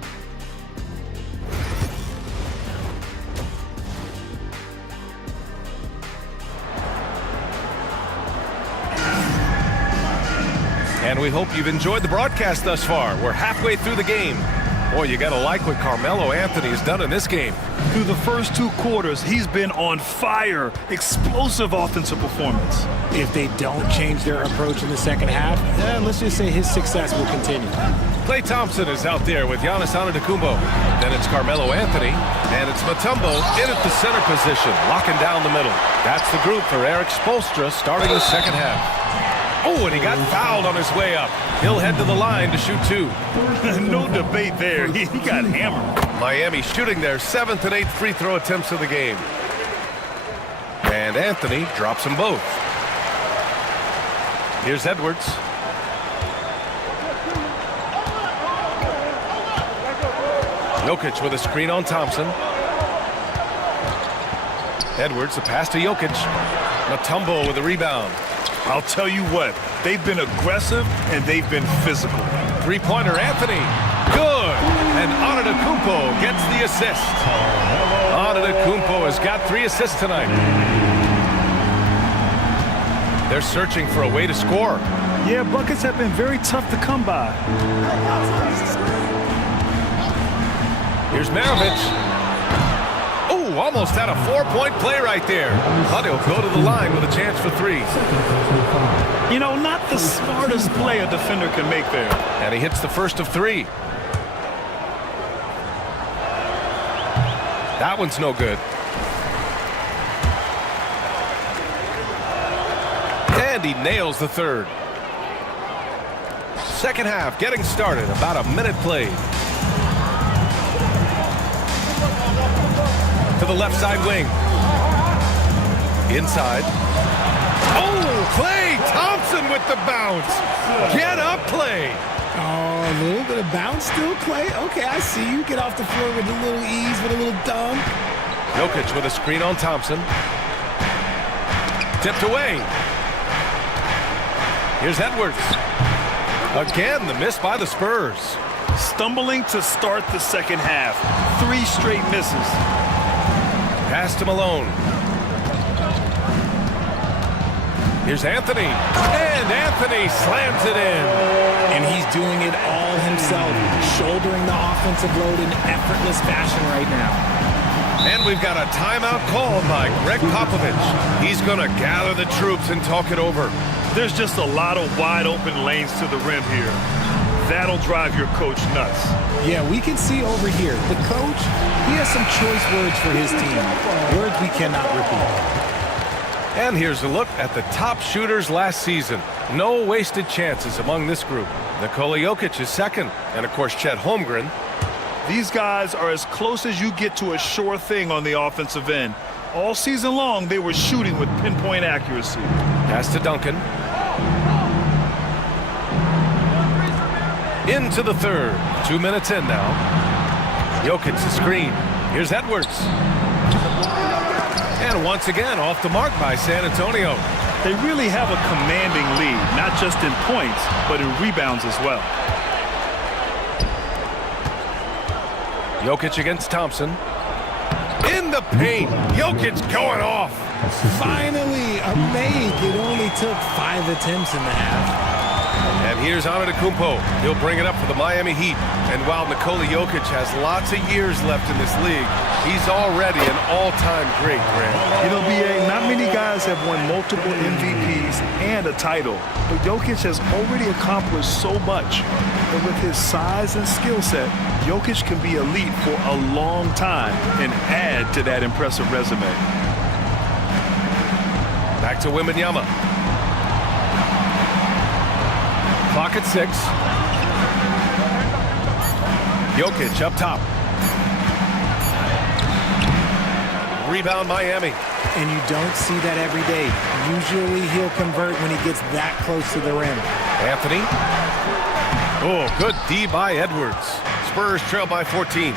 And we hope you've enjoyed the broadcast thus far. We're halfway through the game. Boy, you gotta like what Carmelo Anthony has done in this game. Through the first two quarters, he's been on fire. Explosive offensive performance. If they don't change their approach in the second half, let's just say his success will continue. Klay Thompson is out there with Giannis Antetokounmpo. Then it's Carmelo Anthony, and it's Mutombo in at the center position, locking down the middle. That's the group for Eric Spoelstra starting the second half. Oh, and he got fouled on his way up. He'll head to the line to shoot two. No debate there. He got hammered. Miami shooting their 7th and 8th free throw attempts of the game. And Anthony drops them both. Here's Edwards. Jokic with a screen on Thompson. Edwards, the pass to Jokic. Mutombo with a rebound. I'll tell you what, they've been aggressive and they've been physical. Three-pointer, Anthony. Good. And Antetokounmpo gets the assist. Antetokounmpo has got 3 assists tonight. They're searching for a way to score. Yeah, buckets have been very tough to come by. Here's Maravich. Oh, almost had a 4-point play right there. But he'll go to the line with a chance for 3. You know, not the smartest play a defender can make there. And he hits the first of 3. That one's no good. And he nails the third. Second half getting started. About a minute played. To the left side wing. Inside. Oh, Klay Thompson with the bounce. Get up, Klay. Oh, a little bit of bounce still, Klay. Okay, I see you. Get off the floor with a little ease, with a little dunk. Jokic with a screen on Thompson. Tipped away. Here's Edwards. Again, the miss by the Spurs. Stumbling to start the second half. 3 straight misses. Pass to Malone. Here's Anthony. And Anthony slams it in. And he's doing it all himself, shouldering the offensive load in effortless fashion right now. And we've got a timeout called by Greg Popovich. He's going to gather the troops and talk it over. There's just a lot of wide open lanes to the rim here. That'll drive your coach nuts. Yeah, we can see over here, the coach, he has some choice words for his team. Words we cannot repeat. And here's a look at the top shooters last season. No wasted chances among this group. Nikola Jokic is second, and of course Chet Holmgren. These guys are as close as you get to a sure thing on the offensive end. All season long, they were shooting with pinpoint accuracy. Pass to Duncan. Into the third. 2 minutes in now. Jokic the screen. Here's Edwards. And once again, off the mark by San Antonio. They really have a commanding lead, not just in points, but in rebounds as well. Jokic against Thompson. In the paint. Jokic going off. Finally, a make. It only took 5 attempts in the half. And here's Antetokounmpo. He'll bring it up for the Miami Heat. And while Nikola Jokic has lots of years left in this league, he's already an all-time great, Grant. You know, B.A., not many guys have won multiple MVPs and a title, but Jokic has already accomplished so much. And with his size and skill set, Jokic can be elite for a long time and add to that impressive resume. Back to Wembanyama. Clock at 6. Jokic up top. Rebound Miami. And you don't see that every day. Usually he'll convert when he gets that close to the rim. Anthony. Oh, good D by Edwards. Spurs trail by 14.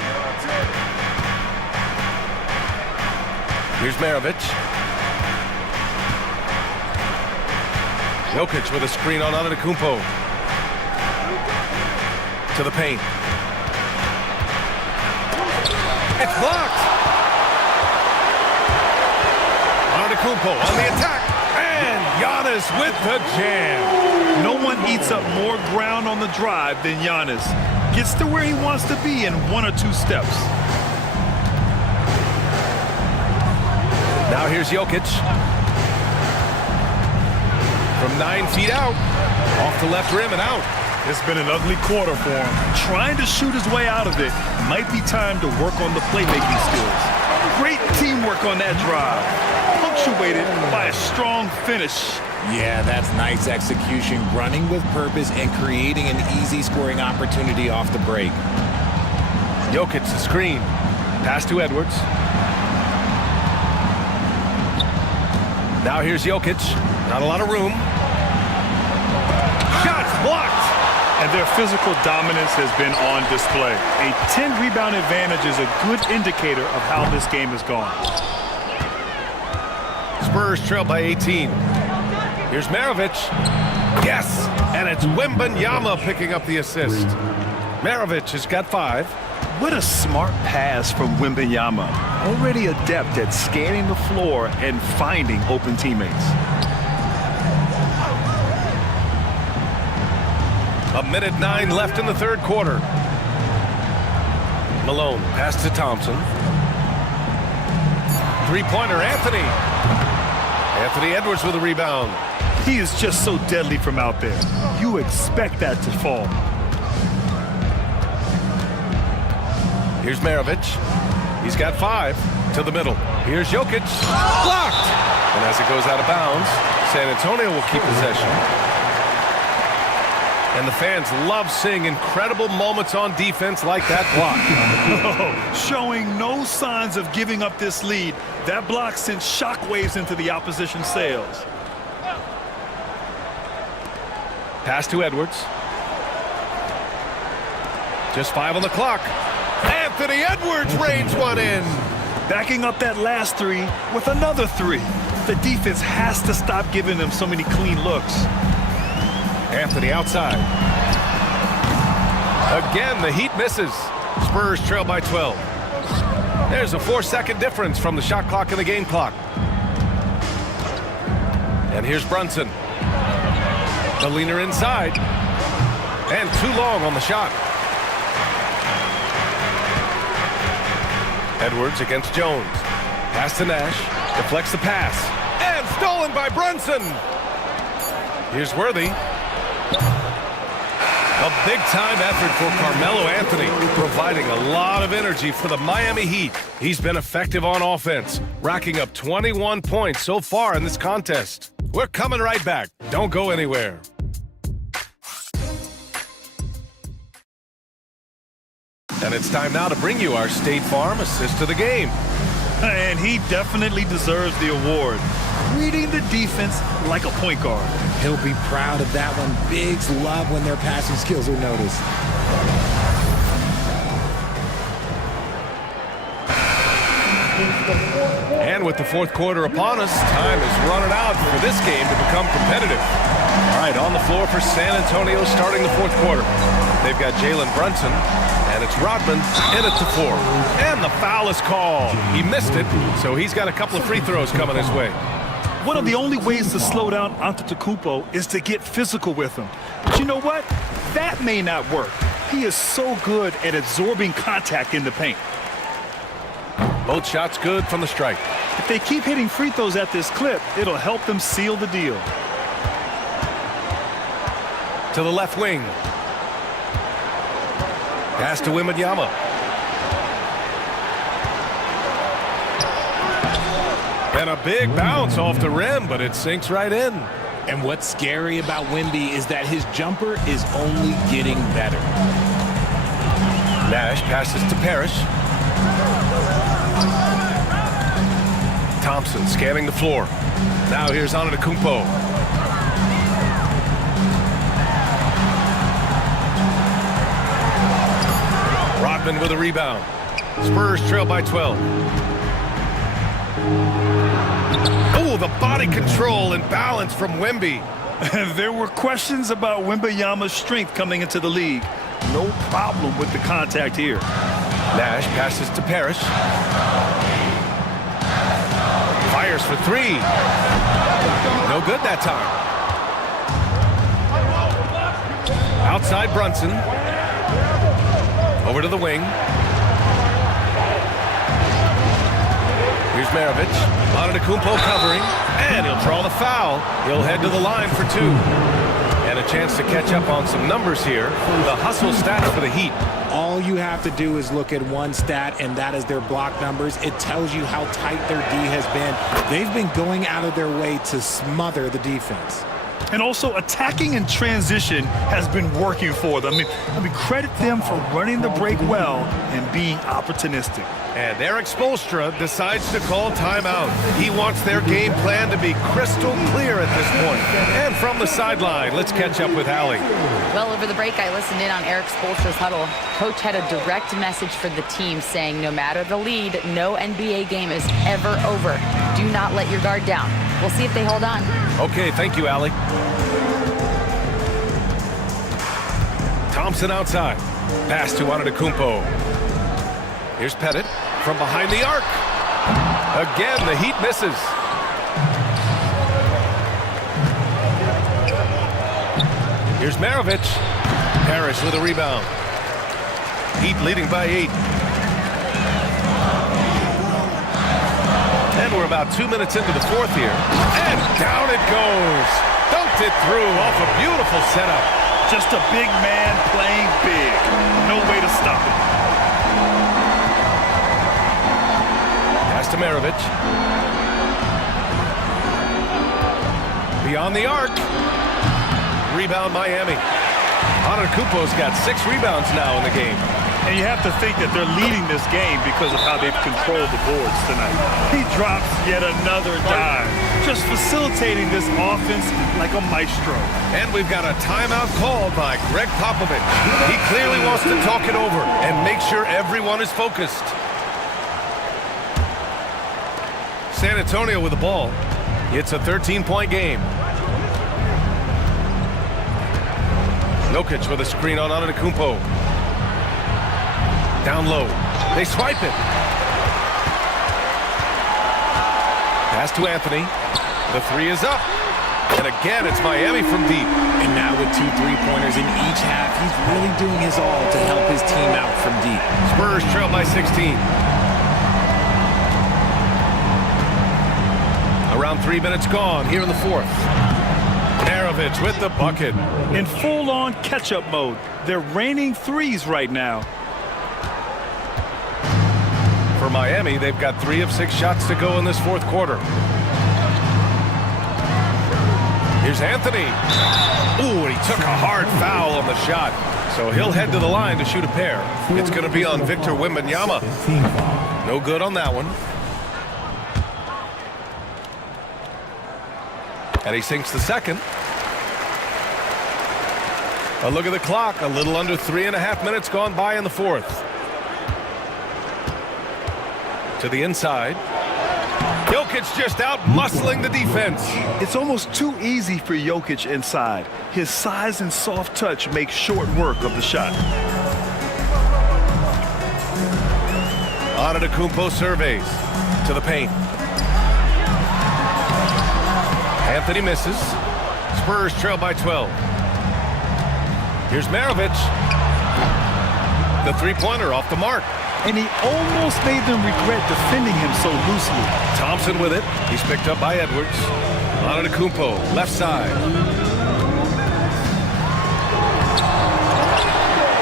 Here's Maravich. Jokic with a screen on Antetokounmpo. To the paint. It's blocked. Antetokounmpo on the attack. And Giannis with the jam. No one eats up more ground on the drive than Giannis. Gets to where he wants to be in 1 or 2 steps. Now here's Jokic. From 9 feet out. Off the left rim and out. It's been an ugly quarter for him. Trying to shoot his way out of it. Might be time to work on the playmaking skills. Great teamwork on that drive. Punctuated by a strong finish. Yeah, that's nice execution, running with purpose and creating an easy scoring opportunity off the break. Jokic the screen. Pass to Edwards. Now here's Jokic. Not a lot of room. Shots blocked. And their physical dominance has been on display. A 10-rebound advantage is a good indicator of how this game has gone. Spurs trail by 18. Here's Maravich. Yes, and it's Wembanyama picking up the assist. Maravich has got 5. What a smart pass from Wembanyama. Already adept at scanning the floor and finding open teammates. A minute 9 left in the third quarter. Malone pass to Thompson. Three-pointer, Anthony. Anthony Edwards with a rebound. He is just so deadly from out there. You expect that to fall. Here's Maravich. He's got 5 to the middle. Here's Jokic. Blocked. And as it goes out of bounds, San Antonio will keep possession. And the fans love seeing incredible moments on defense like that block. Showing no signs of giving up this lead. That block sent shockwaves into the opposition sails. Pass to Edwards. Just 5 on the clock. Anthony Edwards rains one in. Backing up that last 3 with another 3. The defense has to stop giving them so many clean looks. Anthony outside. Again, the Heat misses. Spurs trail by 12. There's a 4-second difference from the shot clock and the game clock. And here's Brunson. The leaner inside. And too long on the shot. Edwards against Jones. Pass to Nash. Deflects the pass. And stolen by Brunson. Here's Worthy. A big-time effort for Carmelo Anthony, providing a lot of energy for the Miami Heat. He's been effective on offense, racking up 21 points so far in this contest. We're coming right back. Don't go anywhere. And it's time now to bring you our State Farm assist of the game. And he definitely deserves the award. Reading the defense like a point guard. He'll be proud of that one. Bigs love when their passing skills are noticed. And with the fourth quarter upon us, time is running out for this game to become competitive. All right, on the floor for San Antonio starting the fourth quarter. They've got Jalen Brunson, and it's Rodman in at the floor. And the foul is called. He missed it, so he's got a couple of free throws coming his way. One of the only ways to slow down Antetokounmpo is to get physical with him. But you know what? That may not work. He is so good at absorbing contact in the paint. Both shots good from the strike. If they keep hitting free throws at this clip, it'll help them seal the deal. To the left wing. Pass to Wembanyama. And a big bounce off the rim, but it sinks right in. And what's scary about Wemby is that his jumper is only getting better. Nash passes to Parrish. Thompson scanning the floor. Now here's Antetokounmpo. Rodman with a rebound. Spurs trail by 12. Oh, the body control and balance from Wemby. There were questions about Wembanyama's strength coming into the league. No problem with the contact here. Nash passes to Parrish. Fires for three. No good that time. Outside Brunson. Over to the wing. Here's Maravich. Antetokounmpo covering. And he'll draw the foul. He'll head to the line for two. And a chance to catch up on some numbers here. The hustle stats for the Heat. All you have to do is look at one stat, and that is their block numbers. It tells you how tight their D has been. They've been going out of their way to smother the defense. And also attacking in transition has been working for them. I mean, credit them for running the break well and being opportunistic. And Eric Spoelstra decides to call timeout. He wants their game plan to be crystal clear at this point. And from the sideline, let's catch up with Allie. Well, over the break, I listened in on Eric Spoelstra's huddle. Coach had a direct message for the team saying no matter the lead, no NBA game is ever over. Do not let your guard down. We'll see if they hold on. Okay, thank you, Allie. Thompson outside. Pass to Antetokounmpo. Here's Pettit from behind the arc. Again, the Heat misses. Here's Maravich. Parrish with a rebound. Heat leading by 8. And we're about 2 minutes into the fourth here. And down it goes. Dunked it through off a beautiful setup. Just a big man playing big. No way to stop it. Pass to Maravich. Beyond the arc. Rebound Miami. Antetokounmpo's got 6 rebounds now in the game. And you have to think that they're leading this game because of how they've controlled the boards tonight. He drops yet another dime, just facilitating this offense like a maestro. And we've got a timeout called by Greg Popovich. He clearly wants to talk it over and make sure everyone is focused. San Antonio with the ball. It's a 13-point game. Jokic with a screen on Antetokounmpo. Down low. They swipe it. Pass to Anthony. The three is up. And again, it's Miami from deep. And now with 2 3-pointers in each half, he's really doing his all to help his team out from deep. Spurs trail by 16. Around 3 minutes gone here in the fourth. Maravich with the bucket. In full-on catch-up mode. They're raining threes right now. For Miami, they've got 3 of 6 shots to go in this fourth quarter. Here's Anthony. Ooh, and he took a hard foul on the shot. So he'll head to the line to shoot a pair. It's going to be on Victor Wembanyama. No good on that one. And he sinks the second. A look at the clock. A little under 3.5 minutes gone by in the fourth. To the inside. Jokic just out muscling the defense. It's almost too easy for Jokic inside. His size and soft touch make short work of the shot. Antetokounmpo surveys to the paint. Anthony misses. Spurs trail by 12. Here's Maravich. The three-pointer off the mark. And he almost made them regret defending him so loosely. Thompson with it. He's picked up by Edwards. Antetokounmpo, left side.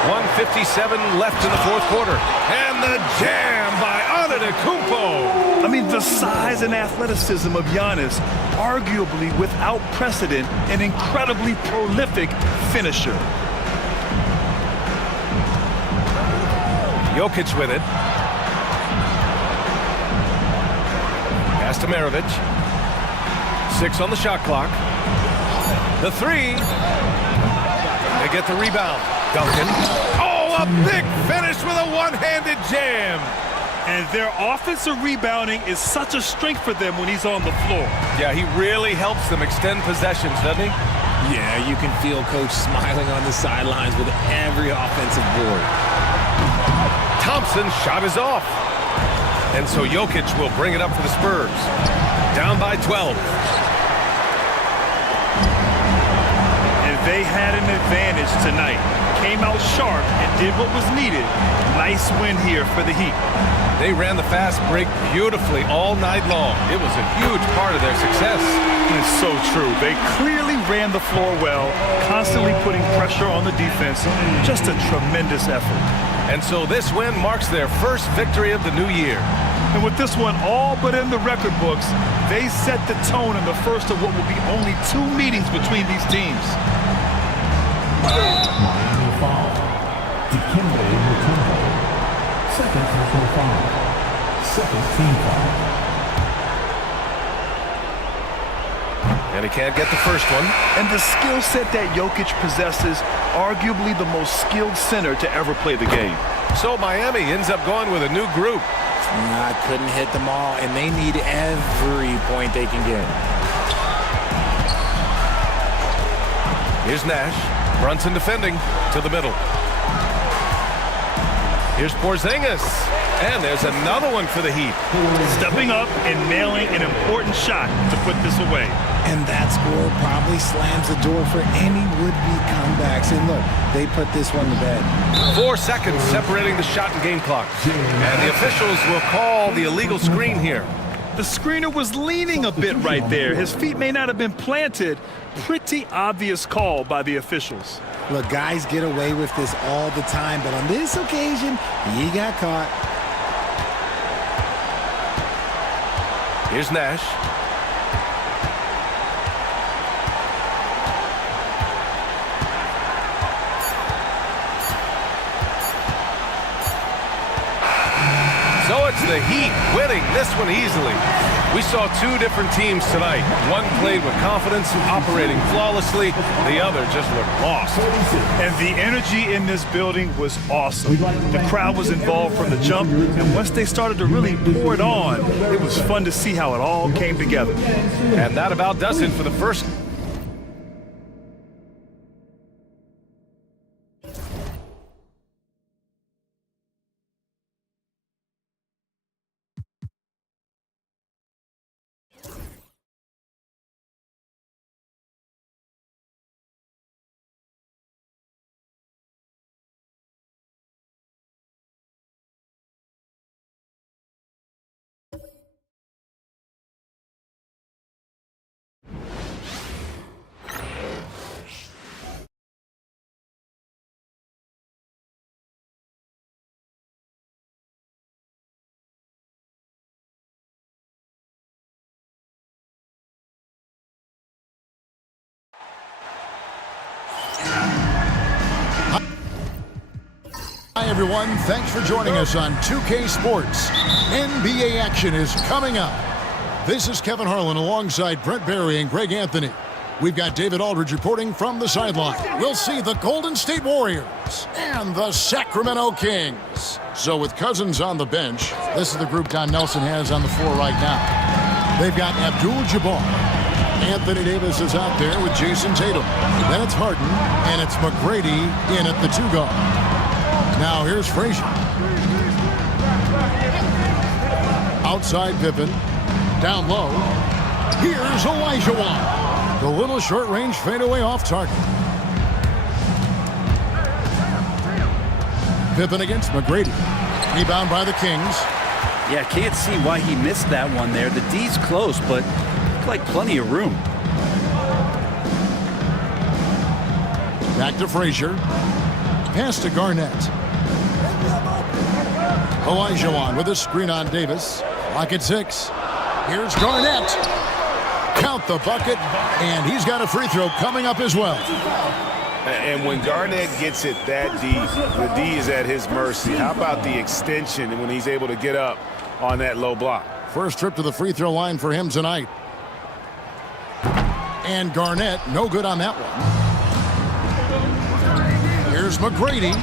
1:57 left in the fourth quarter. And the jam by Antetokounmpo. I mean, the size and athleticism of Giannis, arguably without precedent, an incredibly prolific finisher. Jokic with it. Pass to Maravich. 6 on the shot clock. The three. They get the rebound. Duncan. Oh, a big finish with a one-handed jam. And their offensive rebounding is such a strength for them when he's on the floor. Yeah, he really helps them extend possessions, doesn't he? Yeah, you can feel Coach smiling on the sidelines with every offensive board. Thompson's shot is off. And so Jokic will bring it up for the Spurs. Down by 12. And they had an advantage tonight. Came out sharp and did what was needed. Nice win here for the Heat. They ran the fast break beautifully all night long. It was a huge part of their success. It's so true. They clearly ran the floor well, constantly putting pressure on the defense. Just a tremendous effort. And so this win marks their first victory of the new year. And with this one all but in the record books, they set the tone in the first of what will be only 2 meetings between these teams. Miami foul. Dikembe Mutombo. Second personal foul. Second team foul. And he can't get the first one. And the skill set that Jokic possesses, arguably the most skilled center to ever play the game. So Miami ends up going with a new group. Couldn't hit them all, and they need every point they can get. Here's Nash. Brunson defending to the middle. Here's Porzingis. And there's another one for the Heat. Stepping up and nailing an important shot to put this away. And that score probably slams the door for any would-be comebacks. And look, they put this one to bed. 4 seconds separating the shot and game clock. And the officials will call the illegal screen here. The screener was leaning a bit right there. His feet may not have been planted. Pretty obvious call by the officials. Look, guys get away with this all the time, but on this occasion, he got caught. Here's Nash. So it's the Heat winning this one easily. We saw 2 different teams tonight. One played with confidence, operating flawlessly. The other just looked lost. And the energy in this building was awesome. The crowd was involved from the jump, and once they started to really pour it on, it was fun to see how it all came together. And that about does it for the first. Hi, everyone. Thanks for joining us on 2K Sports. NBA action is coming up. This is Kevin Harlan alongside Brent Barry and Greg Anthony. We've got David Aldridge reporting from the sideline. We'll see the Golden State Warriors and the Sacramento Kings. So with Cousins on the bench, this is the group Don Nelson has on the floor right now. They've got Abdul-Jabbar. Anthony Davis is out there with Jason Tatum. Then it's Harden, and it's McGrady in at the 2 guard. Now here's Frazier. Outside Pippen. Down low. Here's Olajuwon. The little short-range fadeaway off target. Pippen against McGrady. Rebound by the Kings. Yeah, can't see why he missed that one there. The D's close, but looked like plenty of room. Back to Frazier. Pass to Garnett. Olajuwon with a screen on Davis. Lock at 6. Here's Garnett. Count the bucket, and he's got a free throw coming up as well. And when Garnett gets it that deep, the D is at his mercy. How about the extension when he's able to get up on that low block? First trip to the free throw line for him tonight. And Garnett, no good on that one. Here's McGrady.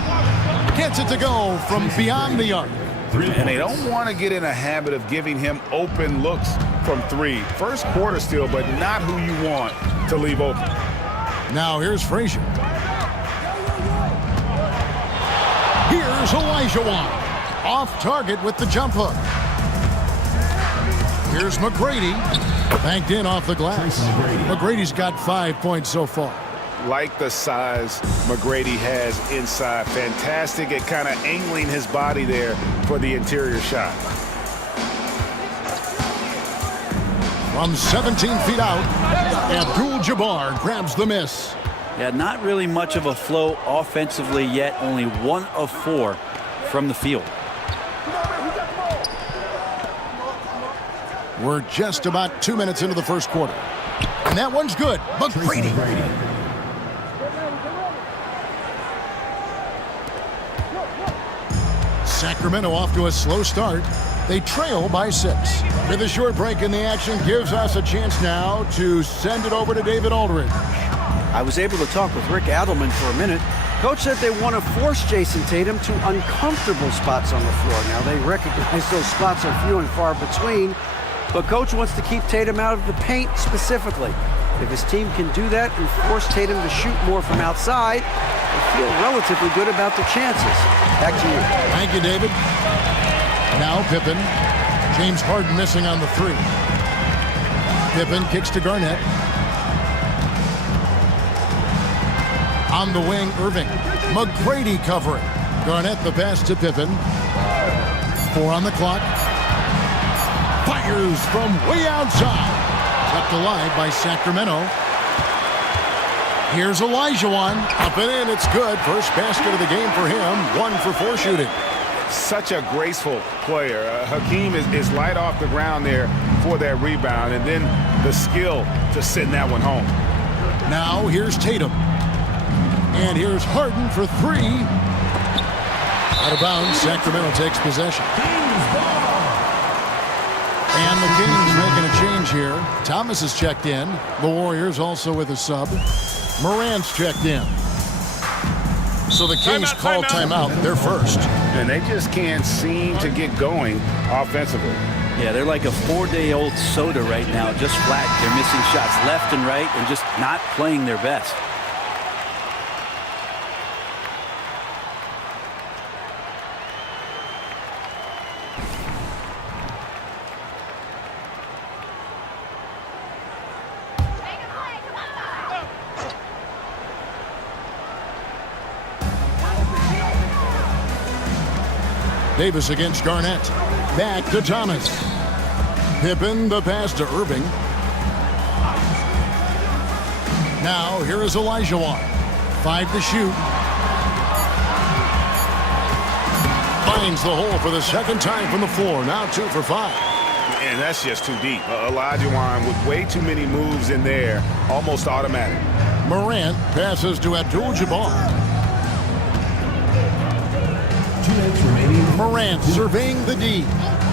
Gets it to go from beyond the arc. And they don't want to get in a habit of giving him open looks from 3. First quarter still, but not who you want to leave open. Now here's Frazier. Here's Olajuwon. Off target with the jump hook. Here's McGrady. Banked in off the glass. McGrady's got 5 points so far. Like the size McGrady has inside. Fantastic at kind of angling his body there for the interior shot. From 17 feet out, Abdul-Jabbar grabs the miss. Yeah, not really much of a flow offensively yet. Only 1 of 4 from the field. We're just about 2 minutes into the first quarter. And that one's good. McGrady. Sacramento off to a slow start. They trail by 6. With a short break in the action gives us a chance now to send it over to David Aldridge. I was able to talk with Rick Adelman for a minute. Coach said they want to force Jason Tatum to uncomfortable spots on the floor. Now, they recognize those spots are few and far between, but Coach wants to keep Tatum out of the paint specifically. If his team can do that and force Tatum to shoot more from outside, they feel relatively good about the chances. Back to you. Thank you, David. Now Pippen. James Harden missing on the 3. Pippen kicks to Garnett. On the wing, Irving. McGrady covering. Garnett the pass to Pippen. 4 on the clock. Fires from way outside. Kept alive by Sacramento. Here's Olajuwon. Up and in, it's good. First basket of the game for him. 1 for 4 shooting. Such a graceful player. Hakeem is light off the ground there for that rebound, and then the skill to send that one home. Now here's Tatum. And here's Harden for 3. Out of bounds, Sacramento takes possession. And the Kings making a change here. Thomas is checked in. The Warriors also with a sub. Morant's checked in. So the Kings call timeout. They're first. And they just can't seem to get going offensively. Yeah, they're like a 4-day-old soda right now, just flat. They're missing shots left and right and just not playing their best. Davis against Garnett. Back to Thomas. Pippen, the pass to Irving. Now, here is Olajuwon. 5 to shoot. Finds the hole for the second time from the floor. Now 2 for 5. And that's just too deep. Olajuwon with way too many moves in there. Almost automatic. Morant passes to Abdul-Jabbar. Morant surveying the D.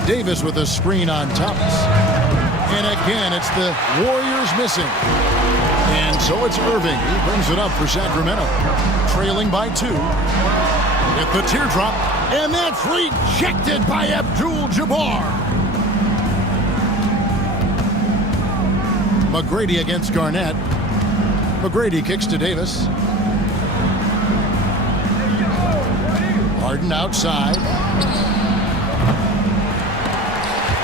Davis with a screen on Thomas. And again, it's the Warriors missing. And so it's Irving. He brings it up for Sacramento. Trailing by 2. With the teardrop. And that's rejected by Abdul-Jabbar. McGrady against Garnett. McGrady kicks to Davis. Harden outside.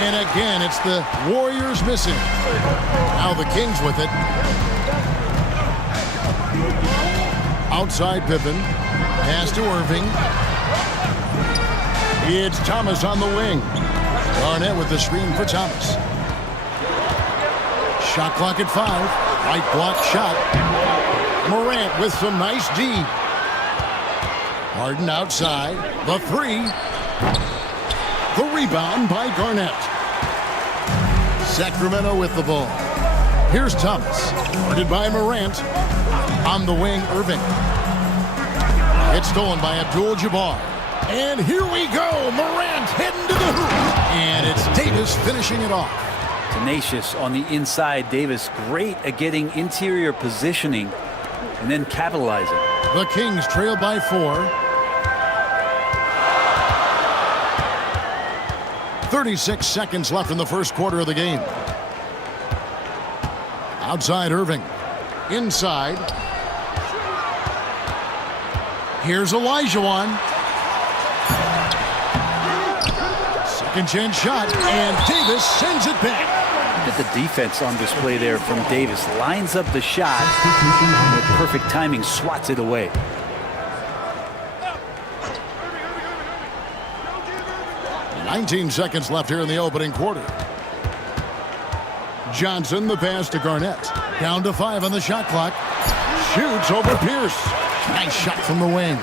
And again, it's the Warriors missing. Now the Kings with it. Outside Pippen. Pass to Irving. It's Thomas on the wing. Garnett with the screen for Thomas. Shot clock at 5. Right block shot. Morant with some nice D. Harden outside. The 3. The rebound by Garnett. Sacramento with the ball. Here's Thomas. Guarded by Morant. On the wing, Irving. It's stolen by Abdul-Jabbar. And here we go. Morant heading to the hoop. And it's Davis finishing it off. Tenacious on the inside. Davis great at getting interior positioning and then capitalizing. The Kings trail by 4. 36 seconds left in the first quarter of the game. Outside Irving. Inside. Here's Olajuwon. Second chance shot, and Davis sends it back. Look at the defense on display there from Davis. Lines up the shot with perfect timing, swats it away. "19 seconds left here in the opening quarter. Johnson, the pass to Garnett. Down to 5 on the shot clock. Shoots over Pierce. Nice shot from the wing.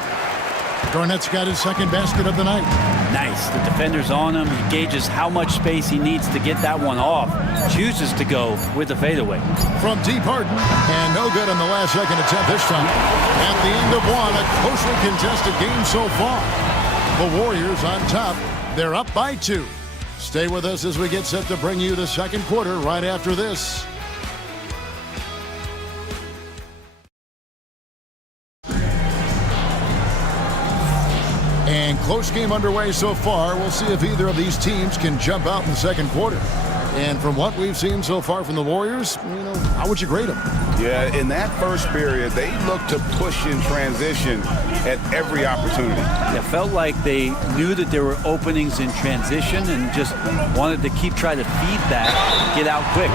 Garnett's got his second basket of the night. Nice. The defender's on him. He gauges how much space he needs to get that one off. Chooses to go with the fadeaway. From deep, Harden. And no good on the last second attempt this time. At the end of one, a closely contested game so far. The Warriors on top. They're up by 2. Stay with us as we get set to bring you the second quarter right after this. And close game underway so far. We'll see if either of these teams can jump out in the second quarter. And from what we've seen so far from the Warriors, how would you grade them? Yeah, in that first period, they looked to push in transition at every opportunity. It felt like they knew that there were openings in transition and just wanted to keep trying to feed that, get out quick.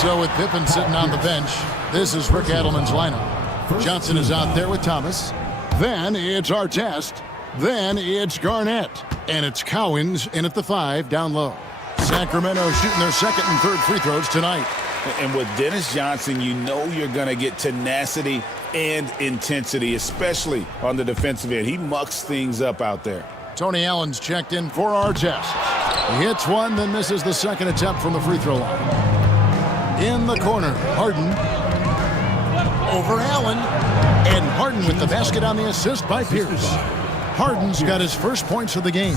So with Pippen sitting on the bench, this is Rick Adelman's lineup. Johnson is out there with Thomas. Then it's Artest. Then it's Garnett. And it's Cowens in at the 5 down low. Sacramento shooting their second and third free throws tonight. And with Dennis Johnson, you know you're going to get tenacity and intensity, especially on the defensive end. He mucks things up out there. Tony Allen's checked in for Artest. He hits one, then misses the second attempt from the free throw line. In the corner, Harden. Over Allen. And Harden with the basket on the assist by Pierce. Harden's got his first points of the game.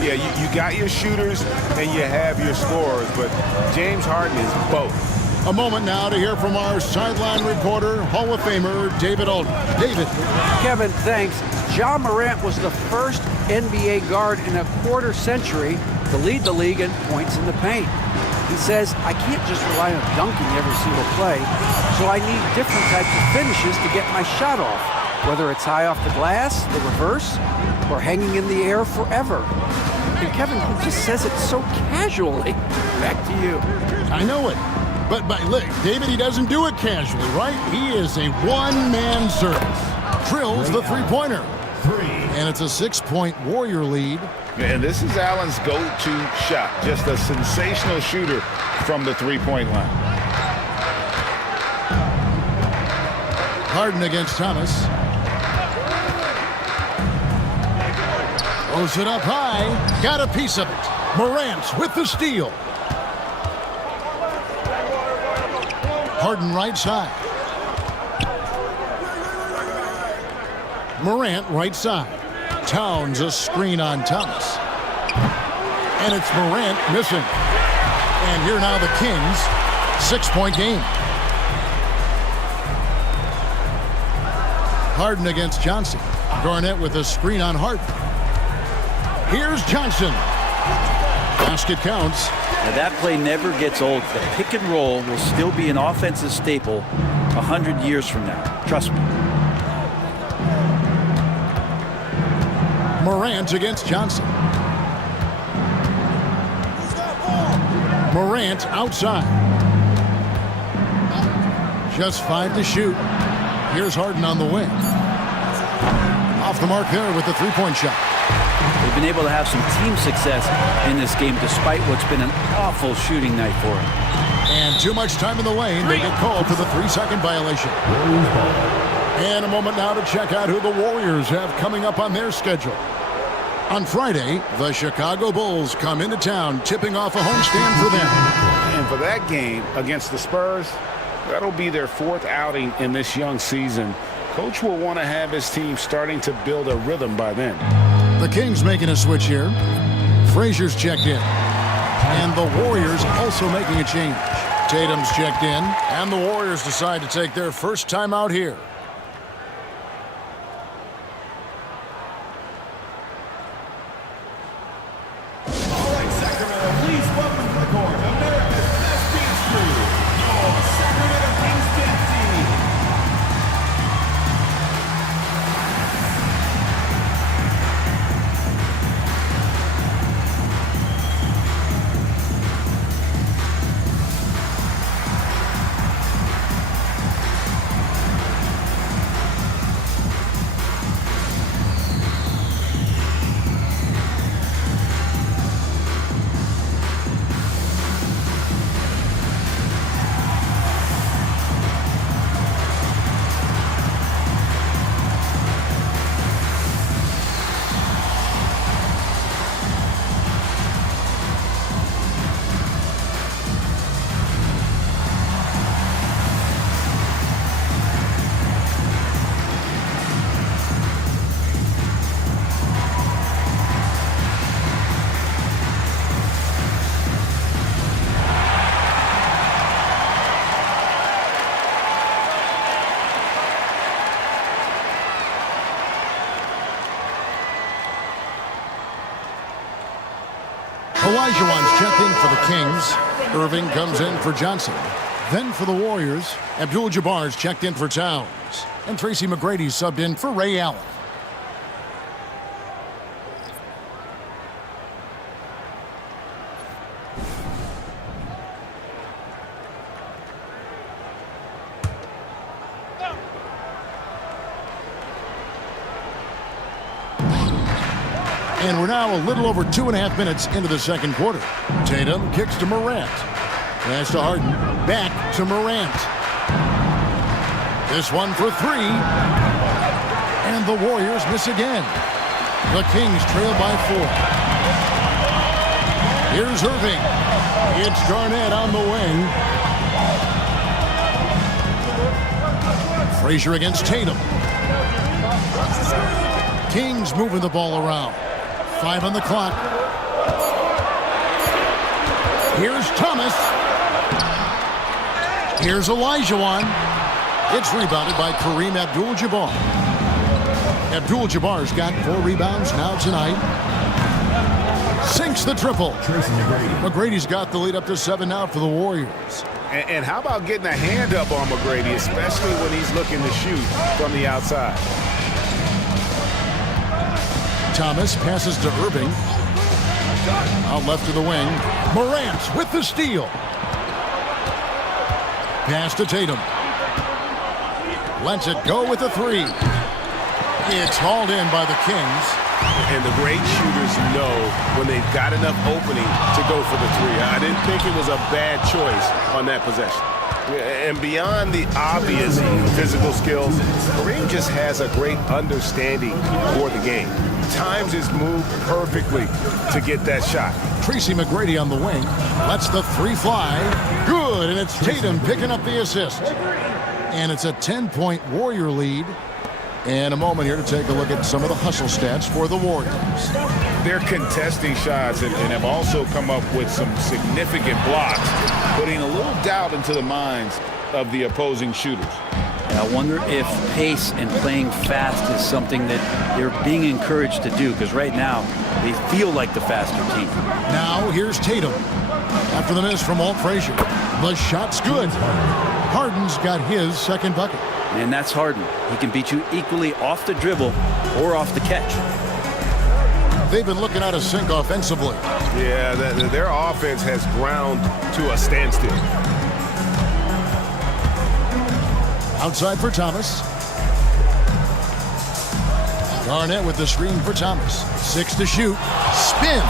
Yeah, you got your shooters and you have your scorers, but James Harden is both. A moment now to hear from our sideline reporter, Hall of Famer David Aldridge. David. Kevin, thanks. Ja Morant was the first NBA guard in a quarter century to lead the league in points in the paint. He says, I can't just rely on dunking every single play, so I need different types of finishes to get my shot off, whether it's high off the glass, the reverse, or hanging in the air forever. And Kevin, he just says it so casually. Back to you. I know it. But look, David, he doesn't do it casually, right? He is a one-man service. Drills the three-pointer. And it's a 6-point Warrior lead. And this is Allen's go-to shot. Just a sensational shooter from the three-point line. Harden against Thomas. Throws it up high. Got a piece of it. Morant with the steal. Harden right side. Morant right side. Towns a screen on Thomas. And it's Morant missing. And here now the Kings, 6-point game. Harden against Johnson. Garnett with a screen on Harden. Here's Johnson. Basket counts. Now that play never gets old. The pick and roll will still be an offensive staple 100 years from now. Trust me. Morant against Johnson. Morant outside. Just 5 to shoot. Here's Harden on the wing. Off the mark there with the three-point shot. They've been able to have some team success in this game despite what's been an awful shooting night for them. And too much time in the lane. They get called for the 3-second violation. And a moment now to check out who the Warriors have coming up on their schedule. On Friday, the Chicago Bulls come into town, tipping off a homestand for them. And for that game against the Spurs, that'll be their 4th outing in this young season. Coach will want to have his team starting to build a rhythm by then. The Kings making a switch here. Frazier's checked in. And the Warriors also making a change. Tatum's checked in. And the Warriors decide to take their first time out here. All right, Sacramento, please welcome to the court America's best beach crew, your Sacramento Kings dance team. Olajuwon's checked in for the Kings. Irving comes in for Johnson. Then for the Warriors, Abdul-Jabbar's checked in for Towns. And Tracy McGrady's subbed in for Ray Allen. And we're now a little over 2.5 minutes into the second quarter. Tatum kicks to Morant. Pass to Harden. Back to Morant. This one for 3. And the Warriors miss again. The Kings trail by 4. Here's Irving. It's Garnett on the wing. Frazier against Tatum. Kings moving the ball around. 5 on the clock. Here's Thomas. Here's Olajuwon. It's rebounded by Kareem Abdul-Jabbar. Abdul-Jabbar's got 4 rebounds now tonight. Sinks the triple. McGrady's got the lead up to 7 now for the Warriors. And how about getting a hand up on McGrady, especially when he's looking to shoot from the outside? Thomas passes to Irving. Out left to the wing. Morant with the steal. Pass to Tatum. Lets it go with a 3. It's hauled in by the Kings. And the great shooters know when they've got enough opening to go for the 3. I didn't think it was a bad choice on that possession. And beyond the obvious physical skills, Kareem just has a great understanding for the game. Times his move perfectly to get that shot. Tracy McGrady on the wing. Lets the 3 fly. Good, and it's Tatum picking up the assist. And it's a 10-point Warrior lead And a moment here to take a look at some of the hustle stats for the Warriors. They're contesting shots and have also come up with some significant blocks, putting a little doubt into the minds of the opposing shooters. And I wonder if pace and playing fast is something that they're being encouraged to do, because right now they feel like the faster team. Now here's Tatum. After the miss from Walt Frazier, the shot's good. Harden's got his second bucket. And that's Harden. He can beat you equally off the dribble or off the catch. They've been looking out of sync offensively. Yeah, their offense has ground to a standstill. Outside for Thomas. Garnett with the screen for Thomas. 6 to shoot. Spins.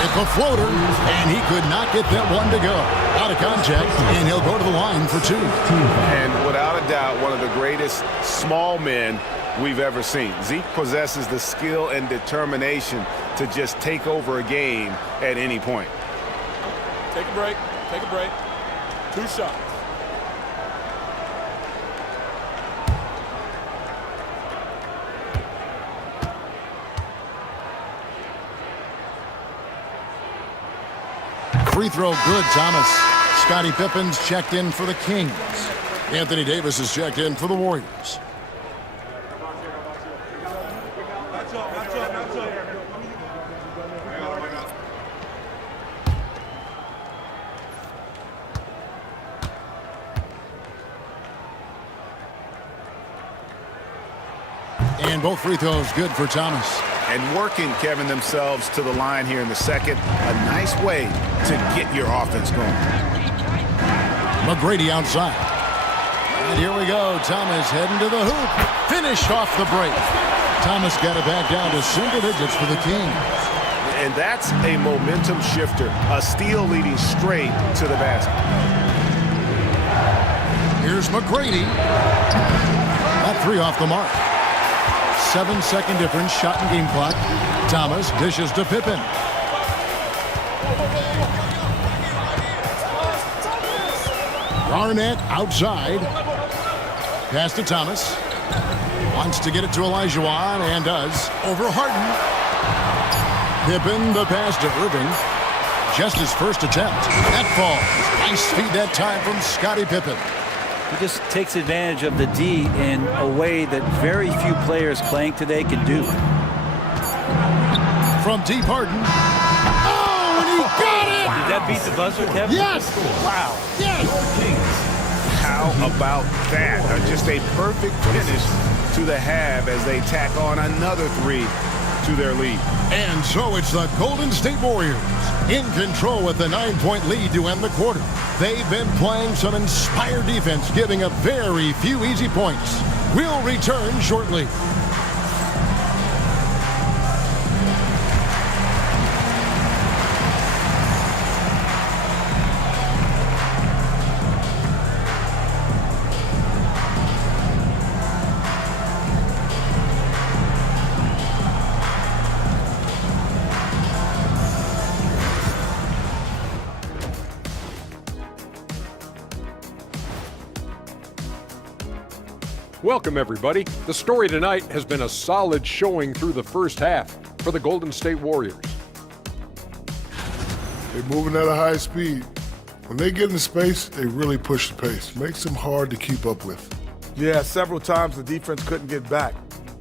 With the floater, and he could not get that one to go. Out of contact, and he'll go to the line for 2. And without a doubt, one of the greatest small men we've ever seen. Zeke possesses the skill and determination to just take over a game at any point. Take a break. Take a break. 2 shots. Free throw good, Thomas. Scottie Pippen's checked in for the Kings. Anthony Davis is checked in for the Warriors. And both free throws good for Thomas. And working, Kevin, themselves to the line here in the second. A nice way to get your offense going. McGrady outside. And here we go. Thomas heading to the hoop. Finish off the break. Thomas got it back down to single digits for the Kings. And that's a momentum shifter. A steal leading straight to the basket. Here's McGrady. That 3 off the mark. 7-second difference, shot and game clock. Thomas dishes to Pippen. Garnett outside. Pass to Thomas. Wants to get it to Olajuwon and does. Over Harden. Pippen, the pass to Irving. Just his first attempt. That falls. Nice feed that time from Scottie Pippen. He just takes advantage of the D in a way that very few players playing today can do. From deep Harden. Oh, and he got it! Did that beat the buzzer, Kevin? Yes! Wow. Yes! How about that? Just a perfect finish to the half as they tack on another 3 to their lead. And so it's the Golden State Warriors in control with the 9-point lead to end the quarter. They've been playing some inspired defense, giving up very few easy points. We'll return shortly. Welcome, everybody. The story tonight has been a solid showing through the first half for the Golden State Warriors. They're moving at a high speed. When they get in space, they really push the pace. Makes them hard to keep up with. Yeah, several times the defense couldn't get back.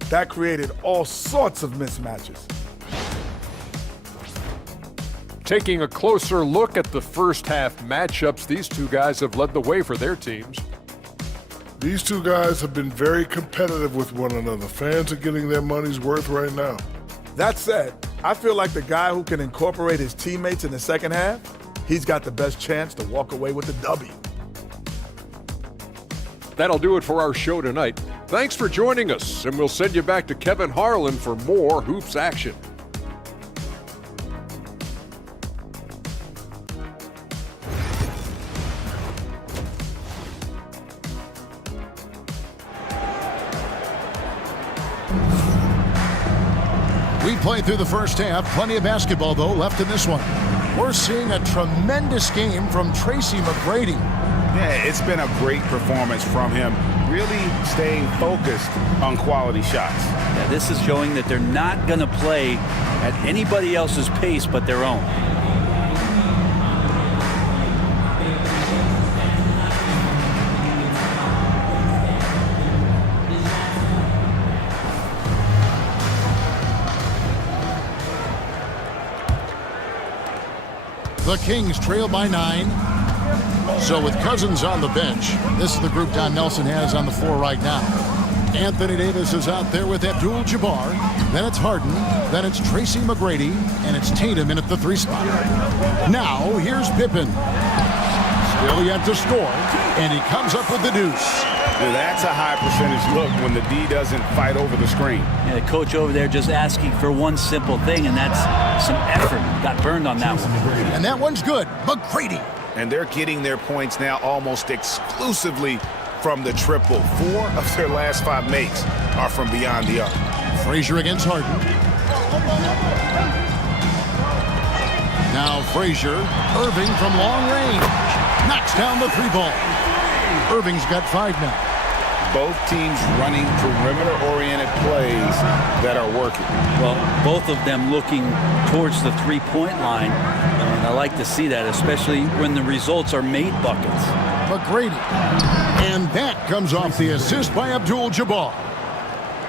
That created all sorts of mismatches. Taking a closer look at the first half matchups, these two guys have led the way for their teams. These two guys have been very competitive with one another. Fans are getting their money's worth right now. That said, I feel like the guy who can incorporate his teammates in the second half, he's got the best chance to walk away with the W. That'll do it for our show tonight. Thanks for joining us, and we'll send you back to Kevin Harlan for more Hoops action. We played through the first half. Plenty of basketball, though, left in this one. We're seeing a tremendous game from Tracy McGrady. Yeah, it's been a great performance from him. really staying focused on quality shots. Yeah, this is showing that they're not going to play at anybody else's pace but their own. The Kings trail by 9. So with Cousins on the bench, this is the group Don Nelson has on the floor right now. Anthony Davis is out there with Abdul-Jabbar. Then it's Harden. Then it's Tracy McGrady. And it's Tatum in at the 3 spot. Now, here's Pippen. Still yet to score. And he comes up with the deuce. Now, that's a high percentage look when the D doesn't fight over the screen. Yeah, the coach over there just asking for one simple thing, and that's some effort. Got burned on that one. And that one's good. McGrady. And they're getting their points now almost exclusively from the triple. 4 of their last 5 makes are from beyond the arc. Frazier against Harden. Now Frazier. Irving from long range. Knocks down the 3 ball. Irving's got 5 now. Both teams running perimeter-oriented plays that are working. Well, both of them looking towards the 3-point line. And I like to see that, especially when the results are made buckets. McGrady. And that comes off the assist by Abdul-Jabbar.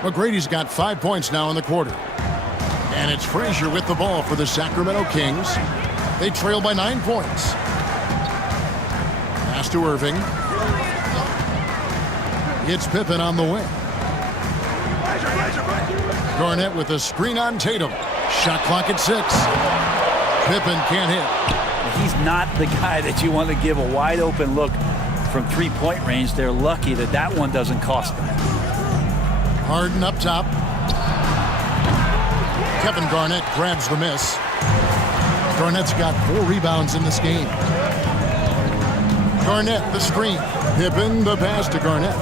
McGrady's got 5 points now in the quarter. And it's Frazier with the ball for the Sacramento Kings. They trail by 9 points. Pass to Irving. It's Pippen on the wing. Garnett with a screen on Tatum. Shot clock at 6. Pippen can't hit. He's not the guy that you want to give a wide open look from 3-point range. They're lucky that that one doesn't cost them. Harden up top. Kevin Garnett grabs the miss. Garnett's got 4 rebounds in this game. Garnett the screen. Pippen the pass to Garnett.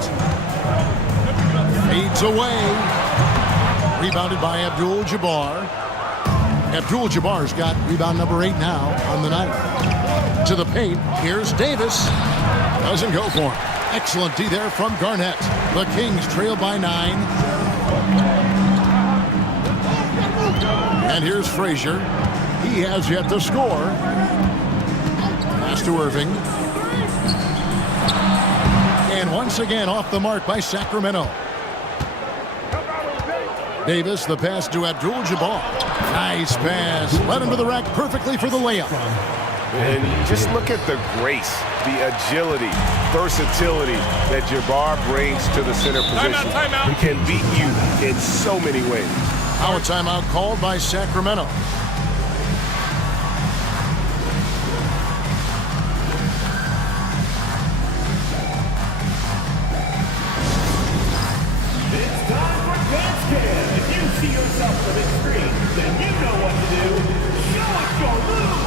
Fades away. Rebounded by Abdul-Jabbar. Abdul-Jabbar's got rebound number 8 now on the night. To the paint. Here's Davis. Doesn't go for him. Excellent D there from Garnett. The Kings trail by 9. And here's Frazier. He has yet to score. Pass to Irving. And once again off the mark by Sacramento. Davis, the pass to Abdul-Jabbar. Nice pass. Led him to the rack perfectly for the layup. And just look at the grace, the agility, versatility that Jabbar brings to the center position. He can beat you in so many ways. Now a timeout called by Sacramento. See yourself on the screen, then you know what to do. Show us your move!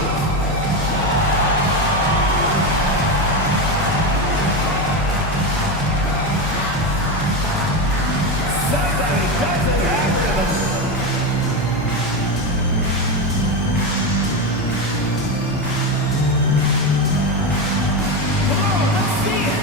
Somebody doesn't have them. Come on, let's see it!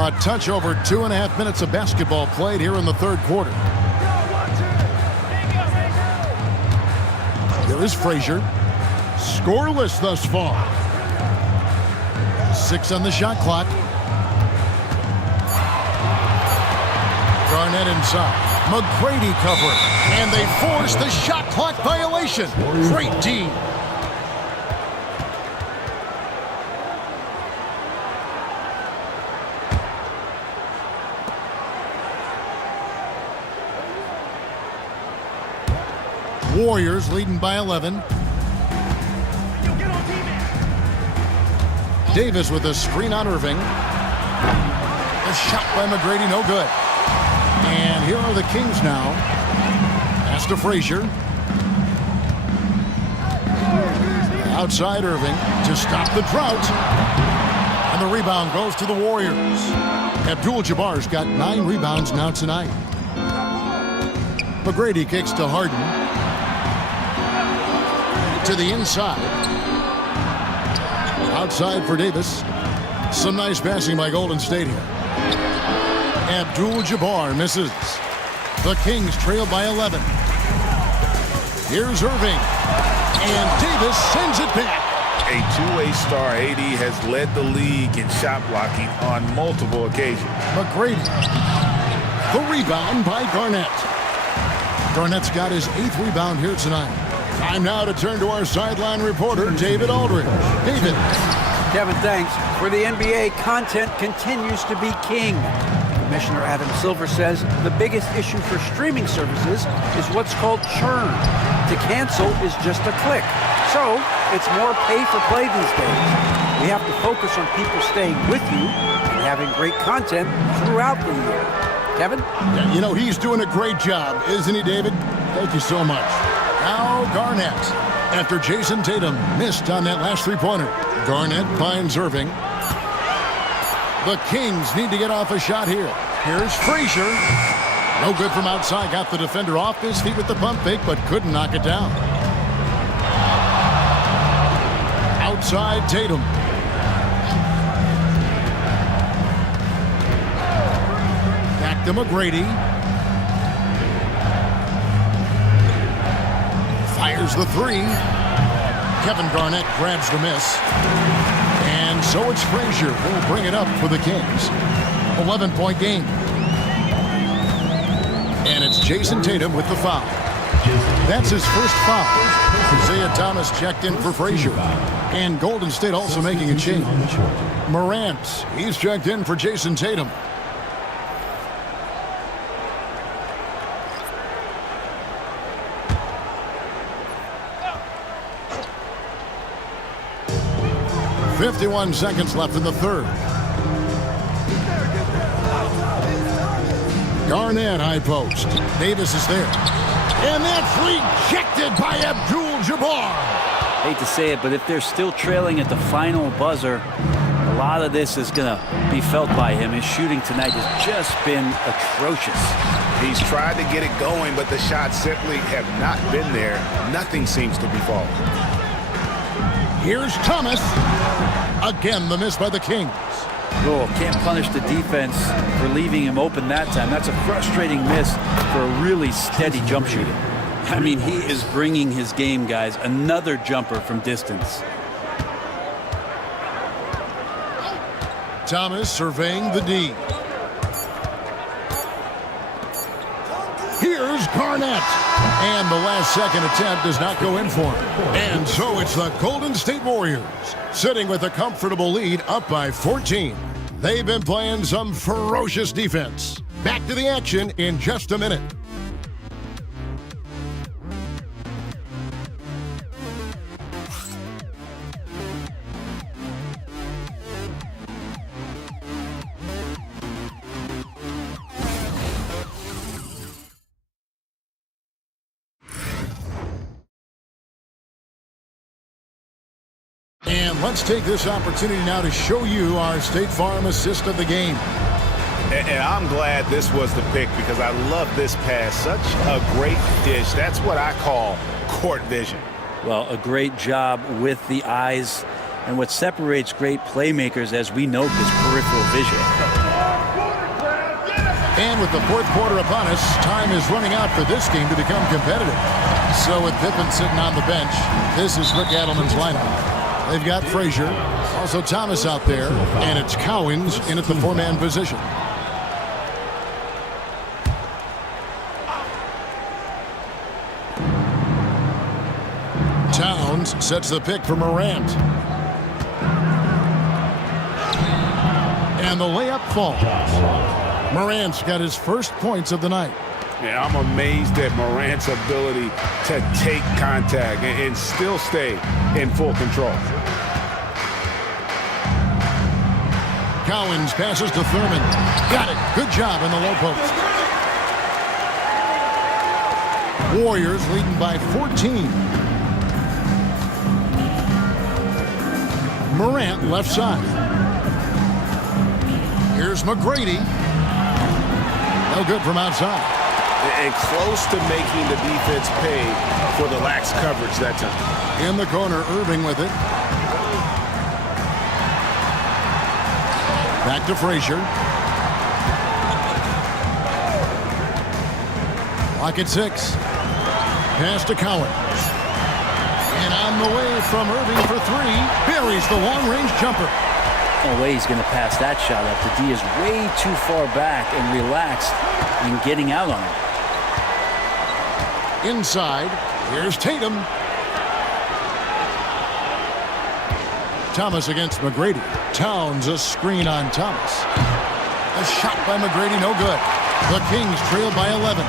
A touch over 2.5 minutes of basketball played here in the third quarter. There is Frazier. Scoreless thus far. 6 on the shot clock. Garnett inside. McGrady covering. And they force the shot clock violation. Great D. Warriors leading by 11. Davis with a screen on Irving. A shot by McGrady, no good. And here are the Kings now. Pass to Frazier. Outside Irving to stop the drought. And the rebound goes to the Warriors. Abdul-Jabbar's got 9 rebounds now tonight. McGrady kicks to Harden. To the inside. Outside for Davis. Some nice passing by Golden State here. Abdul-Jabbar misses. The Kings trail by 11. Here's Irving. And Davis sends it back. A two-way star, AD has led the league in shot blocking on multiple occasions. McGrady. The rebound by Garnett. Garnett's got his 8th rebound here tonight. Time now to turn to our sideline reporter, David Aldridge. David. Kevin, thanks. For the NBA, content continues to be king. Commissioner Adam Silver says the biggest issue for streaming services is what's called churn. To cancel is just a click. So it's more pay for play these days. We have to focus on people staying with you and having great content throughout the year. Kevin? Yeah, you know, he's doing a great job, isn't he, David? Thank you so much. Now Garnett. After Jason Tatum missed on that last three-pointer. Garnett finds Irving. The Kings need to get off a shot here. Here's Frazier. No good from outside. Got the defender off his feet with the pump fake, but couldn't knock it down. Outside Tatum. Back to McGrady. Fires the three. Kevin Garnett grabs the miss. And so it's Frazier who will bring it up for the Kings. 11-point game. And it's Jason Tatum with the foul. That's his first foul. Isaiah Thomas checked in for Frazier. And Golden State also making a change. Morant, he's checked in for Jason Tatum. .51 seconds left in the third. Garnett high post. Davis is there. And that's rejected by Abdul-Jabbar. Hate to say it, but if they're still trailing at the final buzzer, a lot of this is going to be felt by him. His shooting tonight has just been atrocious. He's tried to get it going, but the shots simply have not been there. Nothing seems to be falling. Here's Thomas. Again, the miss by the Kings. Oh, can't punish the defense for leaving him open that time. That's a frustrating miss for a really steady jump shooter. I mean, he is bringing his game, guys. Another jumper from distance. Thomas surveying the D. Here's Garnett. And the last second attempt does not go in for him. And so it's the Golden State Warriors sitting with a comfortable lead up by 14. They've been playing some ferocious defense. Back to the action in just a minute. And let's take this opportunity now to show you our State Farm assist of the game. And I'm glad this was the pick because I love this pass. Such a great dish. That's what I call court vision. Well, a great job with the eyes. And what separates great playmakers, as we note, is peripheral vision. And with the fourth quarter upon us, time is running out for this game to become competitive. So with Pippen sitting on the bench, this is Rick Adelman's lineup. They've got Frazier, also Thomas out there, and it's Cowens in at the four-man position. Towns sets the pick for Morant. And the layup falls. Morant's got his first points of the night. Yeah, I'm amazed at Morant's ability to take contact and still stay in full control. Cowens passes to Thurman. Got it. Good job in the low post. Warriors leading by 14. Morant left side. Here's McGrady. No good from outside. And close to making the defense pay for the lax coverage that time. In the corner, Irving with it. Back to Frazier. Lock at 6. Pass to Cowens. And on the way from Irving for 3. Buries the long-range jumper. No way he's going to pass that shot up. The D is way too far back and relaxed in getting out on it. Inside, here's Tatum. Thomas against McGrady. Towns a screen on Thomas. A shot by McGrady, no good. The Kings trail by 11.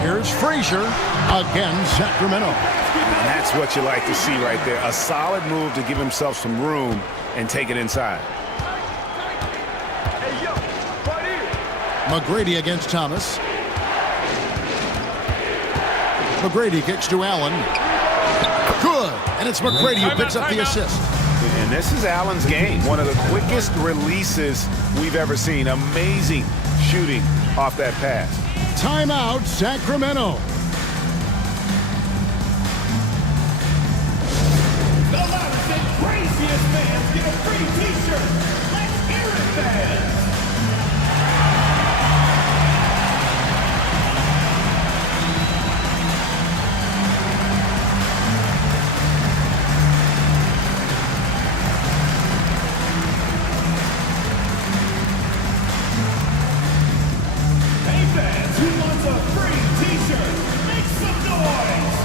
Here's Frazier again, Sacramento. And that's what you like to see right there. A solid move to give himself some room and take it inside. McGrady against Thomas. McGrady kicks to Allen. Good. And it's McGrady who picks up the assist. And this is Allen's game. One of the quickest releases we've ever seen. Amazing shooting off that pass. Timeout, Sacramento. The loudest and craziest fans get a free t-shirt. Let's hear it, fans. Hey, fans, who wants a free t-shirt? Make some noise.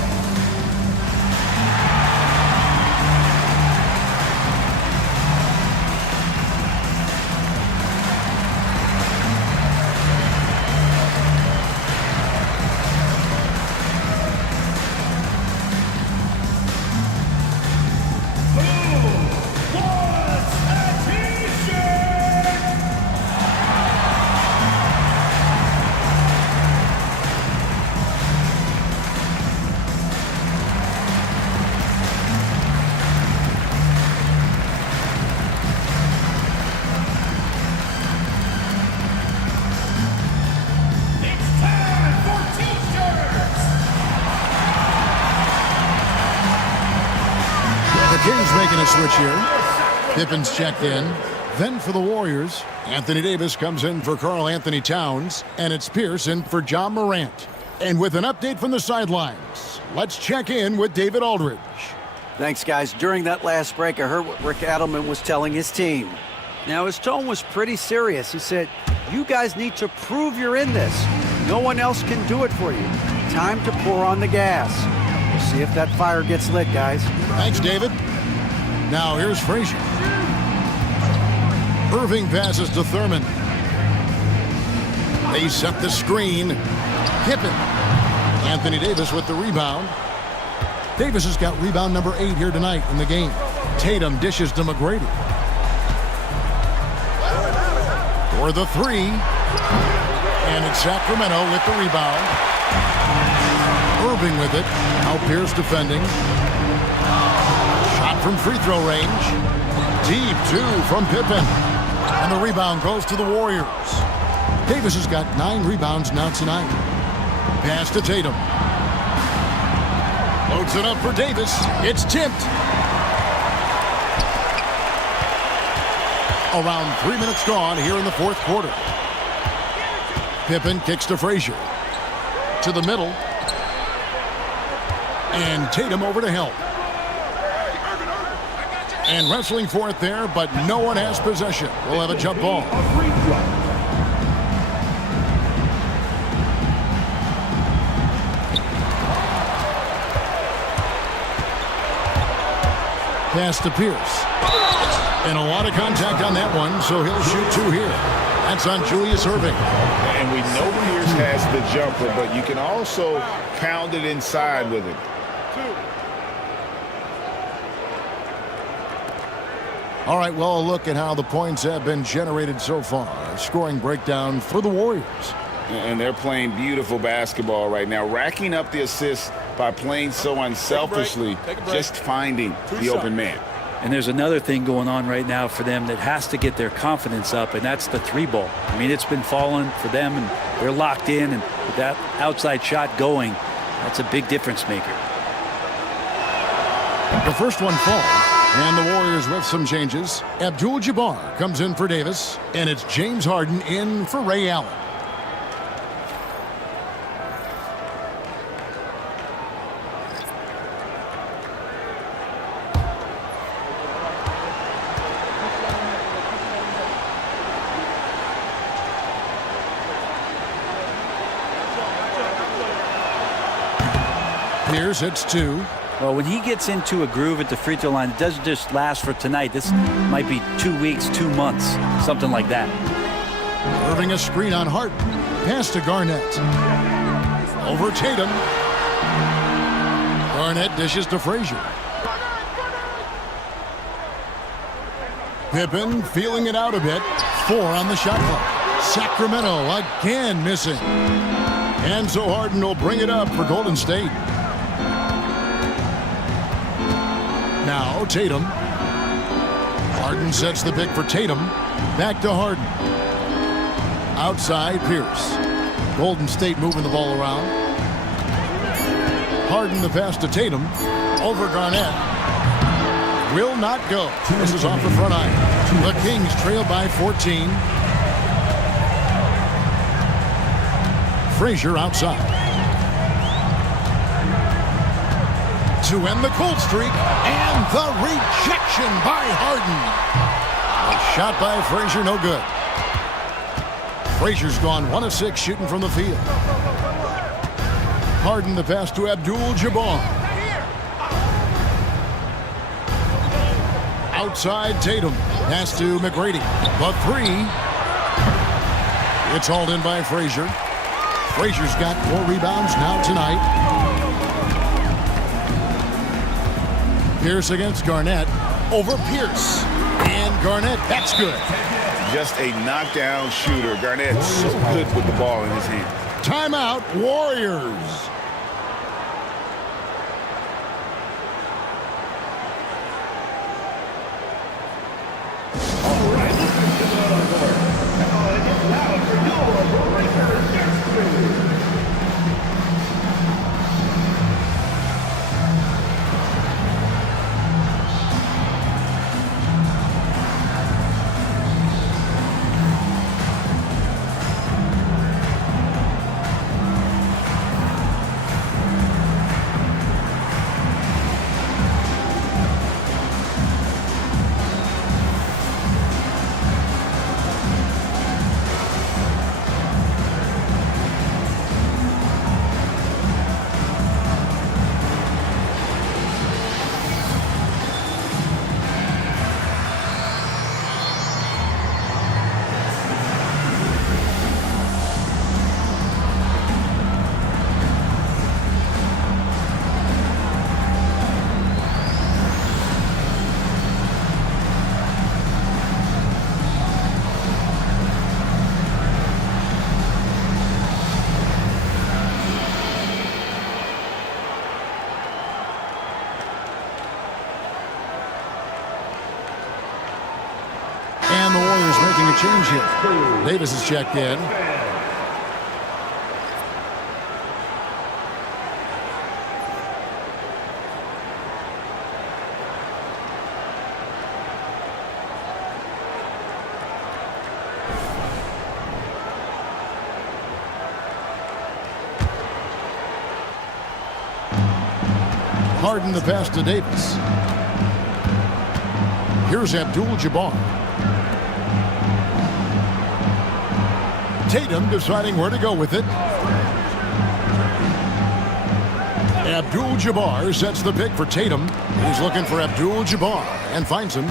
Kings making a switch here. Pippen's checked in. Then for the Warriors, Anthony Davis comes in for Karl Anthony Towns, and it's Pierce in for John Morant. And with an update from the sidelines, let's check in with David Aldridge. Thanks, guys. During that last break, I heard what Rick Adelman was telling his team. Now, his tone was pretty serious. He said, you guys need to prove you're in this. No one else can do it for you. Time to pour on the gas. We'll see if that fire gets lit, guys. Thanks, David. Now here's Frazier. Irving passes to Thurman. They set the screen. Pippen. Anthony Davis with the rebound. Davis has got rebound number 8 here tonight in the game. Tatum dishes to McGrady. For the 3. And it's Sacramento with the rebound. Irving with it. Now Pierce defending. Shot from free throw range. Deep 2 from Pippen. And the rebound goes to the Warriors. Davis has got 9 rebounds now tonight. Pass to Tatum. Loads it up for Davis. It's tipped. Around 3 minutes gone here in the fourth quarter. Pippen kicks to Frazier. To the middle. And Tatum over to help. And wrestling for it there, but no one has possession. We'll have a jump ball. Pass to Pierce. And a lot of contact on that one, so he'll shoot two here. That's on Julius Erving. And we know Pierce has the jumper, but you can also pound it inside with it. All right, well, a look at how the points have been generated so far. A scoring breakdown for the Warriors. And they're playing beautiful basketball right now, racking up the assists by playing so unselfishly, just finding the open man. And there's another thing going on right now for them that has to get their confidence up, and that's the three ball. I mean, it's been falling for them, and they're locked in, and with that outside shot going, that's a big difference maker. The first one falls, and the Warriors with some changes. Abdul-Jabbar comes in for Davis, and it's James Harden in for Ray Allen. Pierce hits two. Well, when he gets into a groove at the free throw line, it doesn't just last for tonight. This might be 2 weeks, 2 months, something like that. Irving a screen on Harden. Pass to Garnett. Over Tatum. Garnett dishes to Frazier. Pippen feeling it out a bit. 4 on the shot clock. Sacramento again missing. And so Harden will bring it up for Golden State. Now Tatum. Harden sets the pick for Tatum. Back to Harden. Outside Pierce. Golden State moving the ball around. Harden the pass to Tatum. Over Garnett. Will not go. This is off the front iron. The Kings trail by 14. Frazier outside. To end the cold streak, and the rejection by Harden. A shot by Frazier, no good. Frazier's gone 1 of 6 shooting from the field. Harden the pass to Abdul-Jabbar. Outside Tatum. Pass to McGrady. The 3. It's hauled in by Frazier. Frazier's got 4 rebounds now tonight. Pierce against Garnett. Over Pierce. And Garnett, that's good. Just a knockdown shooter. Garnett so good with the ball in his hand. Timeout, Warriors. And the Warriors making a change here. Davis is checked in. Harden the pass to Davis. Here's Abdul-Jabbar. Tatum deciding where to go with it. Abdul-Jabbar sets the pick for Tatum. He's looking for Abdul-Jabbar and finds him.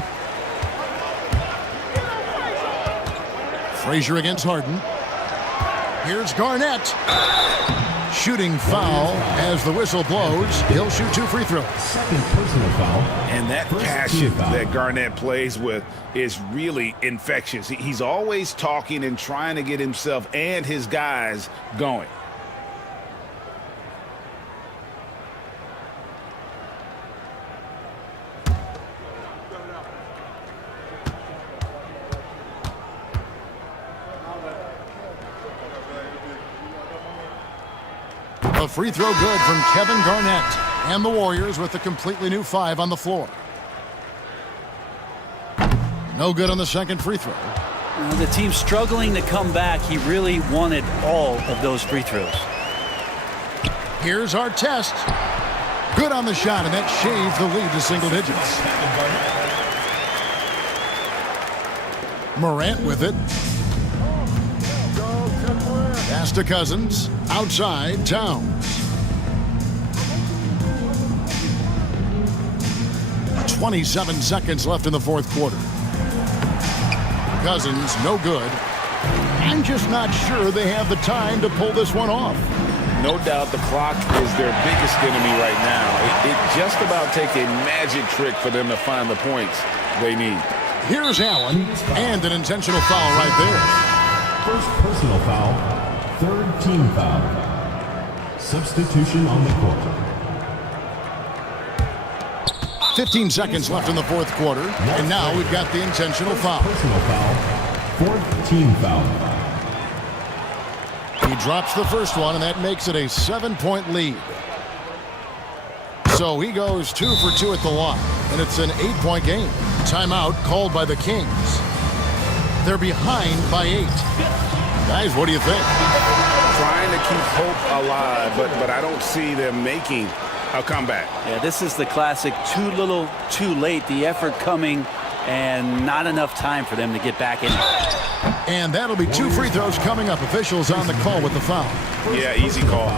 Frazier against Harden. Here's Garnett. Shooting foul as the whistle blows. He'll shoot 2 free throws. Second personal foul. And that passion that Garnett plays with is really infectious. He's always talking and trying to get himself and his guys going. A free throw good from Kevin Garnett. And the Warriors with a completely new 5 on the floor. No good on the second free throw. The team's struggling to come back. He really wanted all of those free throws. Here's our test. Good on the shot, and that shaves the lead to single digits. Morant with it. Pass to Cousins. Outside, Towns. 27 seconds left in the fourth quarter. Cousins, no good. I'm just not sure they have the time to pull this one off. No doubt the clock is their biggest enemy right now. It just about takes a magic trick for them to find the points they need. Here's Allen, and an intentional foul right there. First personal foul, third team foul. Substitution on the court. 15 seconds left in the fourth quarter, and now we've got the intentional foul. Personal foul, fourth team foul. He drops the first one, and that makes it a 7-point lead. So he goes 2 for 2 at the line, and it's an 8-point game. Timeout called by the Kings. They're behind by 8. Guys, what do you think? Trying to keep hope alive, but I don't see them making a comeback. Yeah, this is the classic too little, too late. The effort coming and not enough time for them to get back in. And that'll be 2 free throws coming up. Officials on the call with the foul. Yeah, easy call.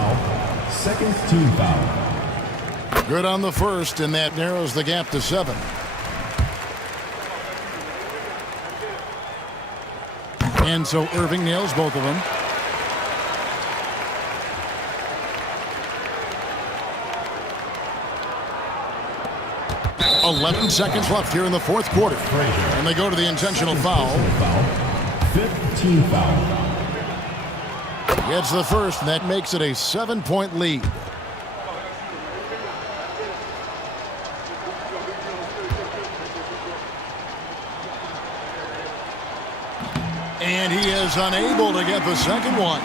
Second team foul. Good on the first, and that narrows the gap to 7. And so Irving nails both of them. .11 seconds left here in the fourth quarter. And they go to the intentional foul. Fifth team foul. Gets the first, and that makes it a 7-point lead. And he is unable to get the second one.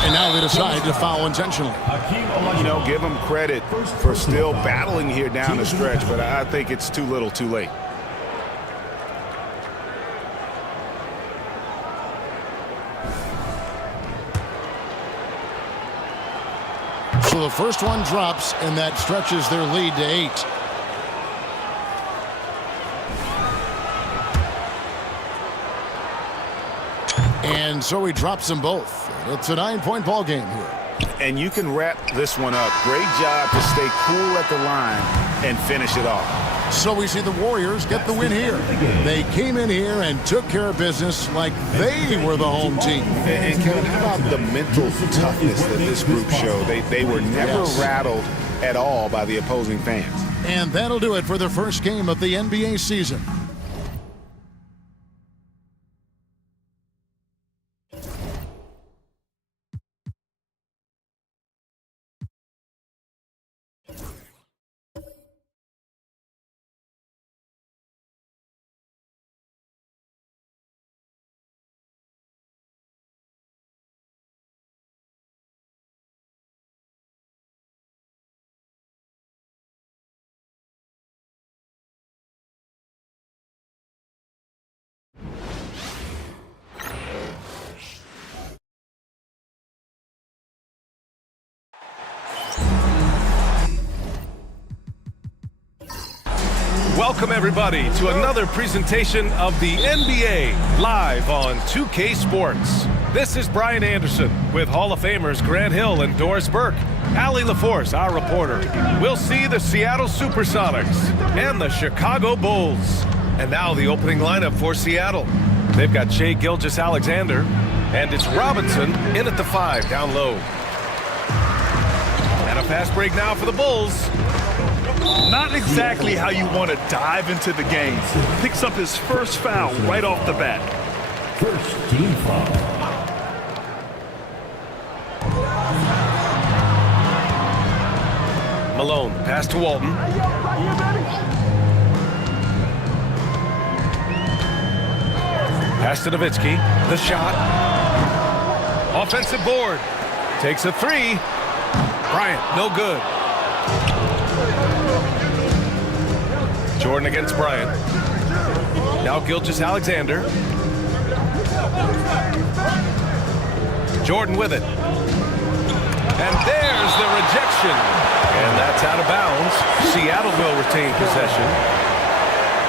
And now they decide to foul intentionally. You know, give them credit for still battling here down the stretch, but I think it's too little too late. So the first one drops, and that stretches their lead to 8. And so he drops them both. It's a 9-point ball game here. And you can wrap this one up. Great job to stay cool at the line and finish it off. So we see the Warriors get the win here. They came in here and took care of business like they were the home team. And Kevin, how about the mental toughness that this group showed? They were never rattled at all by the opposing fans. And that'll do it for the first game of the NBA season. Welcome, everybody, to another presentation of the NBA live on 2K Sports. This is Brian Anderson with Hall of Famers Grant Hill and Doris Burke. Allie LaForce, our reporter. We'll see the Seattle Supersonics and the Chicago Bulls. And now the opening lineup for Seattle. They've got Shai Gilgeous-Alexander, and it's Robinson in at the 5 down low. And a fast break now for the Bulls. Not exactly how you want to dive into the game. Picks up his first foul right off the bat. First team foul. Malone, pass to Walton. Pass to Nowitzki. The shot. Offensive board. Takes a 3. Bryant, no good. Jordan against Bryant. Now Gilgeous-Alexander. Jordan with it. And there's the rejection. And that's out of bounds. Seattle will retain possession.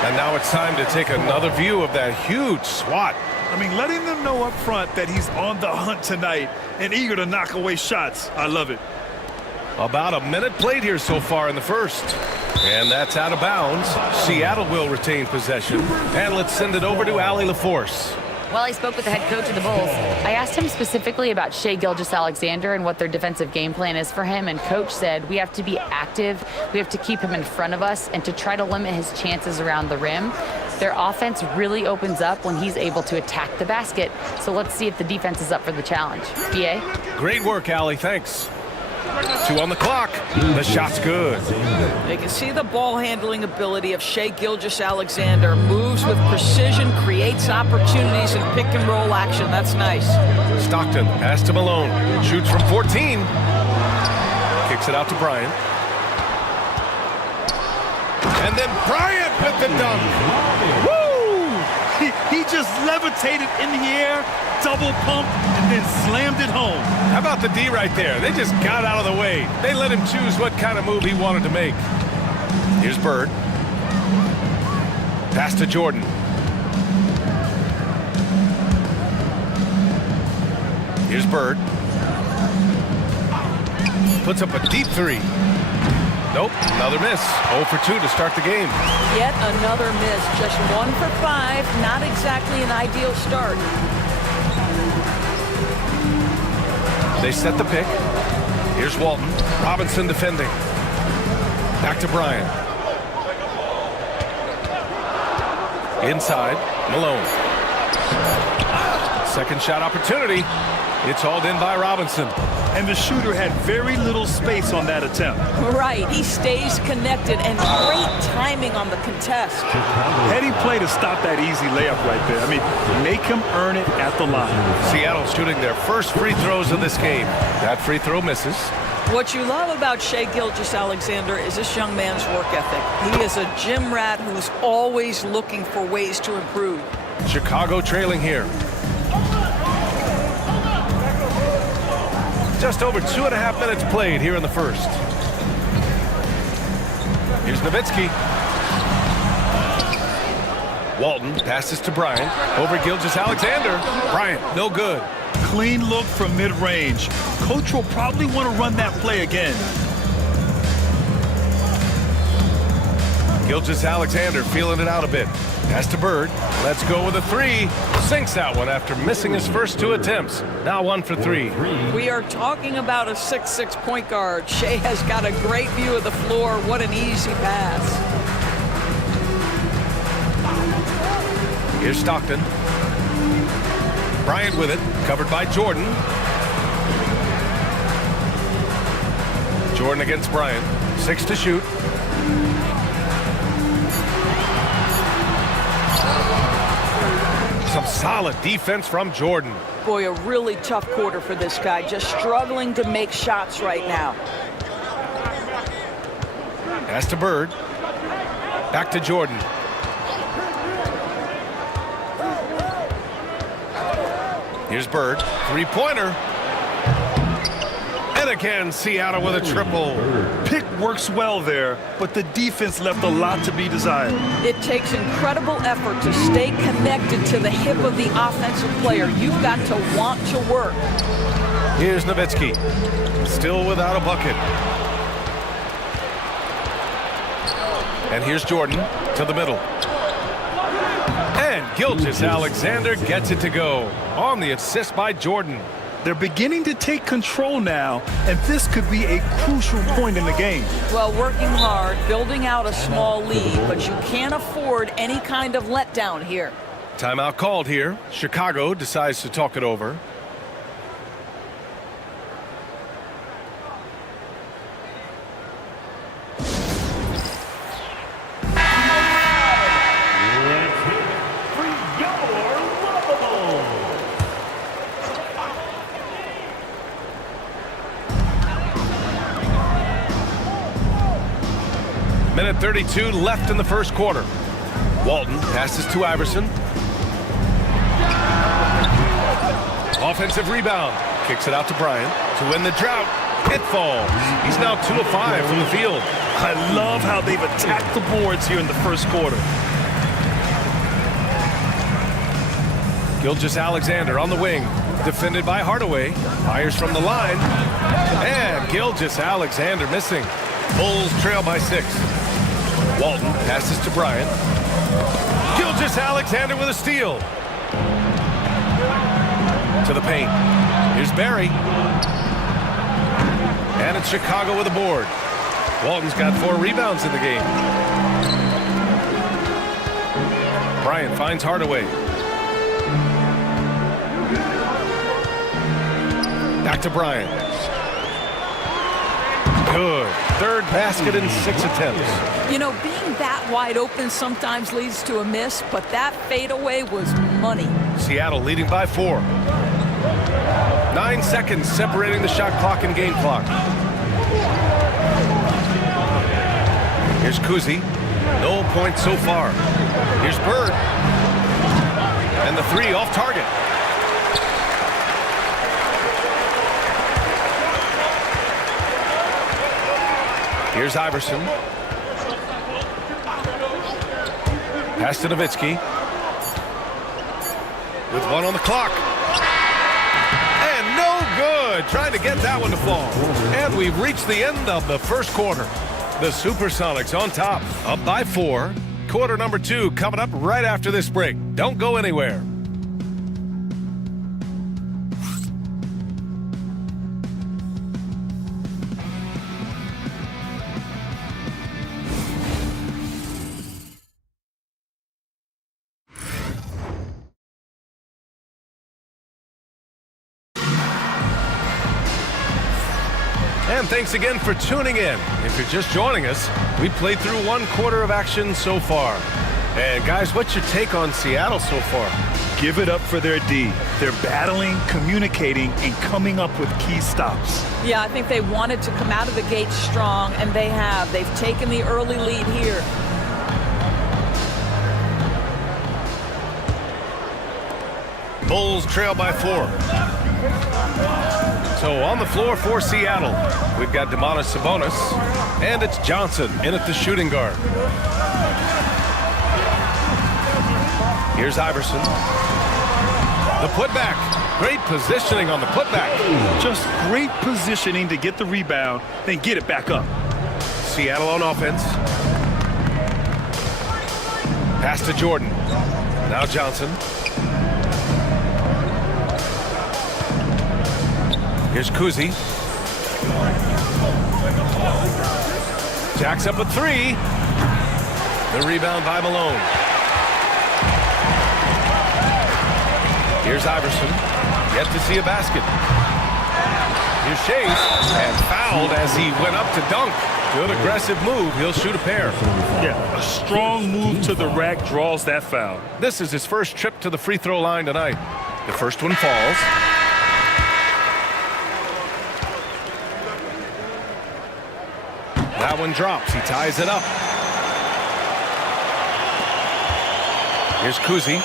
And now it's time to take another view of that huge swat. I mean, letting them know up front that he's on the hunt tonight and eager to knock away shots. I love it. About a minute played here so far in the first. And that's out of bounds. Seattle will retain possession. And let's send it over to Allie LaForce. Well, I spoke with the head coach of the Bulls. I asked him specifically about Shai Gilgeous-Alexander and what their defensive game plan is for him, and coach said we have to be active, we have to keep him in front of us, and to try to limit his chances around the rim. Their offense really opens up when he's able to attack the basket, so let's see if the defense is up for the challenge. BA? Great work, Allie. Thanks. 2 on the clock. The shot's good. You can see the ball handling ability of Shai Gilgeous-Alexander. Moves with precision, creates opportunities in pick and roll action. That's nice. Stockton, pass to Malone. Shoots from 14. Kicks it out to Bryant. And then Bryant with the dunk. Woo! He just levitated in the air, double pump, and then slammed it home. How about the D right there? They just got out of the way. They let him choose what kind of move he wanted to make. Here's Bird. Pass to Jordan. Here's Bird. Puts up a deep 3. Nope, another miss. 0 for 2 to start the game. Yet another miss. Just 1 for 5. Not exactly an ideal start. They set the pick. Here's Walton. Robinson defending. Back to Bryant. Inside, Malone. Second shot opportunity. It's hauled in by Robinson. And the shooter had very little space on that attempt. Right, he stays connected and great timing on the contest. Heady play to stop that easy layup right there. I mean, make him earn it at the line. Seattle shooting their first free throws of this game. That free throw misses. What you love about Shai Gilgeous-Alexander is this young man's work ethic. He is a gym rat who's always looking for ways to improve. Chicago trailing here. Just over 2.5 minutes played here in the first. Here's Nowitzki. Walton passes to Bryant. Over Gilgeous-Alexander. Bryant, no good. Clean look from mid-range. Coach will probably want to run that play again. Gilgeous-Alexander feeling it out a bit. Pass to Bird. Let's go with a 3. Sinks that one after missing his first 2 attempts. Now 1 for 3. We are talking about a 6'6" point guard. Shai has got a great view of the floor. What an easy pass. Here's Stockton. Bryant with it. Covered by Jordan. Jordan against Bryant. 6 to shoot. Some solid defense from Jordan. Boy, a really tough quarter for this guy. Just struggling to make shots right now. Pass to Bird. Back to Jordan. Here's Bird. 3-pointer. And And again, Seattle with a triple. Pick works well there, but the defense left a lot to be desired. It takes incredible effort to stay connected to the hip of the offensive player. You've got to want to work. Here's Nowitzki, still without a bucket. And here's Jordan to the middle. And Gilgeous-Alexander gets it to go on the assist by Jordan. They're beginning to take control now, and this could be a crucial point in the game. Well, working hard, building out a small lead, but you can't afford any kind of letdown here. Timeout called here. Chicago decides to talk it over. Minute 32 left in the first quarter. Walton passes to Iverson. Offensive rebound. Kicks it out to Bryant to win the drought. It falls. He's now 2 of 5 from the field. I love how they've attacked the boards here in the first quarter. Gilgeous-Alexander on the wing. Defended by Hardaway. Fires from the line. And Gilgeous-Alexander missing. Bulls trail by 6. Walton passes to Bryant. Gilgeous-Alexander with a steal. To the paint. Here's Barry. And it's Chicago with a board. Walton's got 4 rebounds in the game. Bryant finds Hardaway. Back to Bryant. Good. Third basket in 6 attempts. You know, being that wide open sometimes leads to a miss, but that fadeaway was money. Seattle leading by 4. 9 seconds separating the shot clock and game clock. Here's Kuzi. No points so far. Here's Bird. And the 3 off target. Here's Iverson. Pass to Nowitzki. With 1 on the clock. And no good. Trying to get that one to fall. And we've reached the end of the first quarter. The Supersonics on top, up by 4. Quarter number 2 coming up right after this break. Don't go anywhere. And thanks again for tuning in. If you're just joining us, we played through 1 quarter of action so far. And guys, what's your take on Seattle so far? Give it up for their D. They're battling, communicating, and coming up with key stops. Yeah, I think they wanted to come out of the gate strong, and they have. They've taken the early lead here. Bulls trail by 4. So on the floor for Seattle, we've got Domantas Sabonis, and it's Johnson in at the shooting guard. Here's Iverson. The putback. Great positioning on the putback. Just great positioning to get the rebound, then get it back up. Seattle on offense. Pass to Jordan. Now Johnson. Here's Kuzi. Jacks up a 3. The rebound by Malone. Here's Iverson. Yet to see a basket. Here's Chase. And fouled as he went up to dunk. Good aggressive move. He'll shoot a pair. Yeah, a strong move to the rack draws that foul. This is his first trip to the free throw line tonight. The first one falls. That one drops. He ties it up. Here's Kuzi.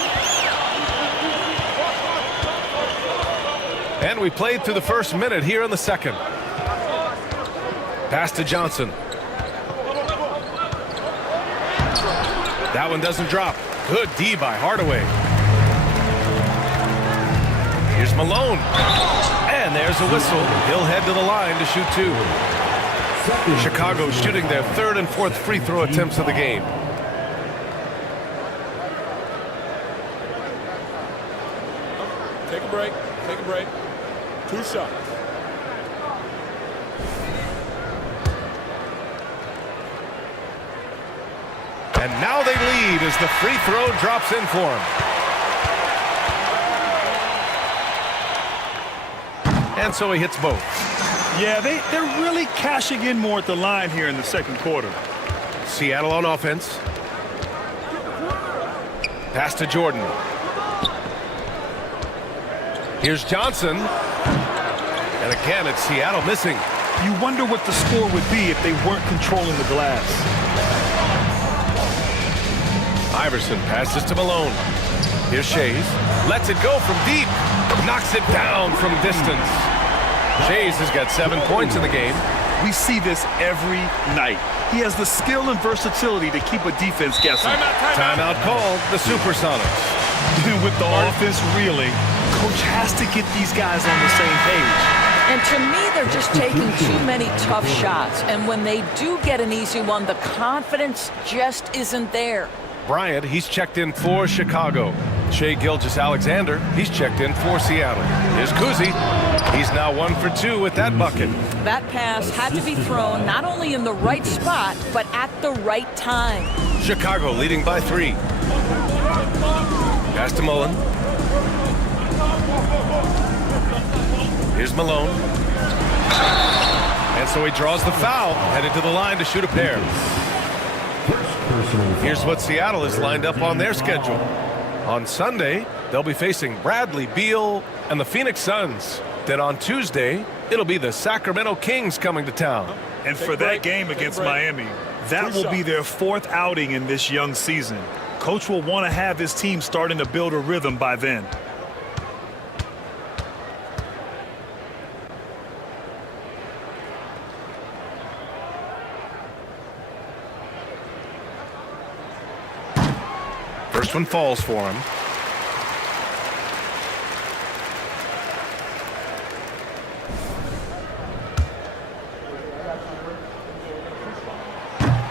And we played through the first minute here in the second. Pass to Johnson. That one doesn't drop. Good D by Hardaway. Here's Malone. And there's a whistle. He'll head to the line to shoot 2. Chicago shooting their 3rd and 4th free throw attempts of the game. Take a break. Take a break. 2 shots. And now they lead as the free throw drops in for him. And so he hits both. Yeah, they're really cashing in more at the line here in the second quarter. Seattle on offense. Pass to Jordan. Here's Johnson. And again, it's Seattle missing. You wonder what the score would be if they weren't controlling the glass. Iverson passes to Malone. Here's Shays. Lets it go from deep. Knocks it down from distance. Shays has got 7 points in the game. We see this every night. He has the skill and versatility to keep a defense guessing. Timeout called the Supersonics. With the offense reeling, coach has to get these guys on the same page. And to me, they're just taking too many tough shots. And when they do get an easy one, the confidence just isn't there. Bryant, he's checked in for Chicago. Shai Gilgeous-Alexander, he's checked in for Seattle. Here's Kuzi. He's now 1 for 2 with that bucket. That pass had to be thrown not only in the right spot, but at the right time. Chicago leading by 3. Pass to Mullen. Here's Malone. And so he draws the foul, headed to the line to shoot a pair. Here's what Seattle is lined up on their schedule. On Sunday, they'll be facing Bradley Beal and the Phoenix Suns. Then on Tuesday, it'll be the Sacramento Kings coming to town. And for that game against Miami, that will be their 4th outing in this young season. Coach will want to have his team starting to build a rhythm by then. First one falls for him.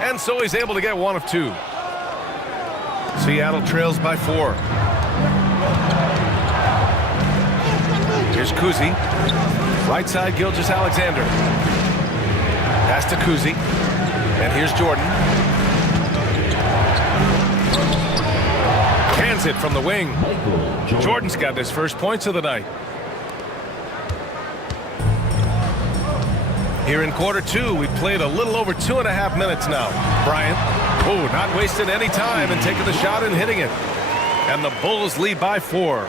And so he's able to get 1 of 2. Seattle trails by 4. Here's Kuzi. Right side, Gilgeous-Alexander. Pass to Kuzi. And here's Jordan. Cans it from the wing. Jordan's got his first points of the night. Here in quarter 2, we've played a little over 2.5 minutes now. Bryant, not wasting any time and taking the shot and hitting it. And the Bulls lead by 4.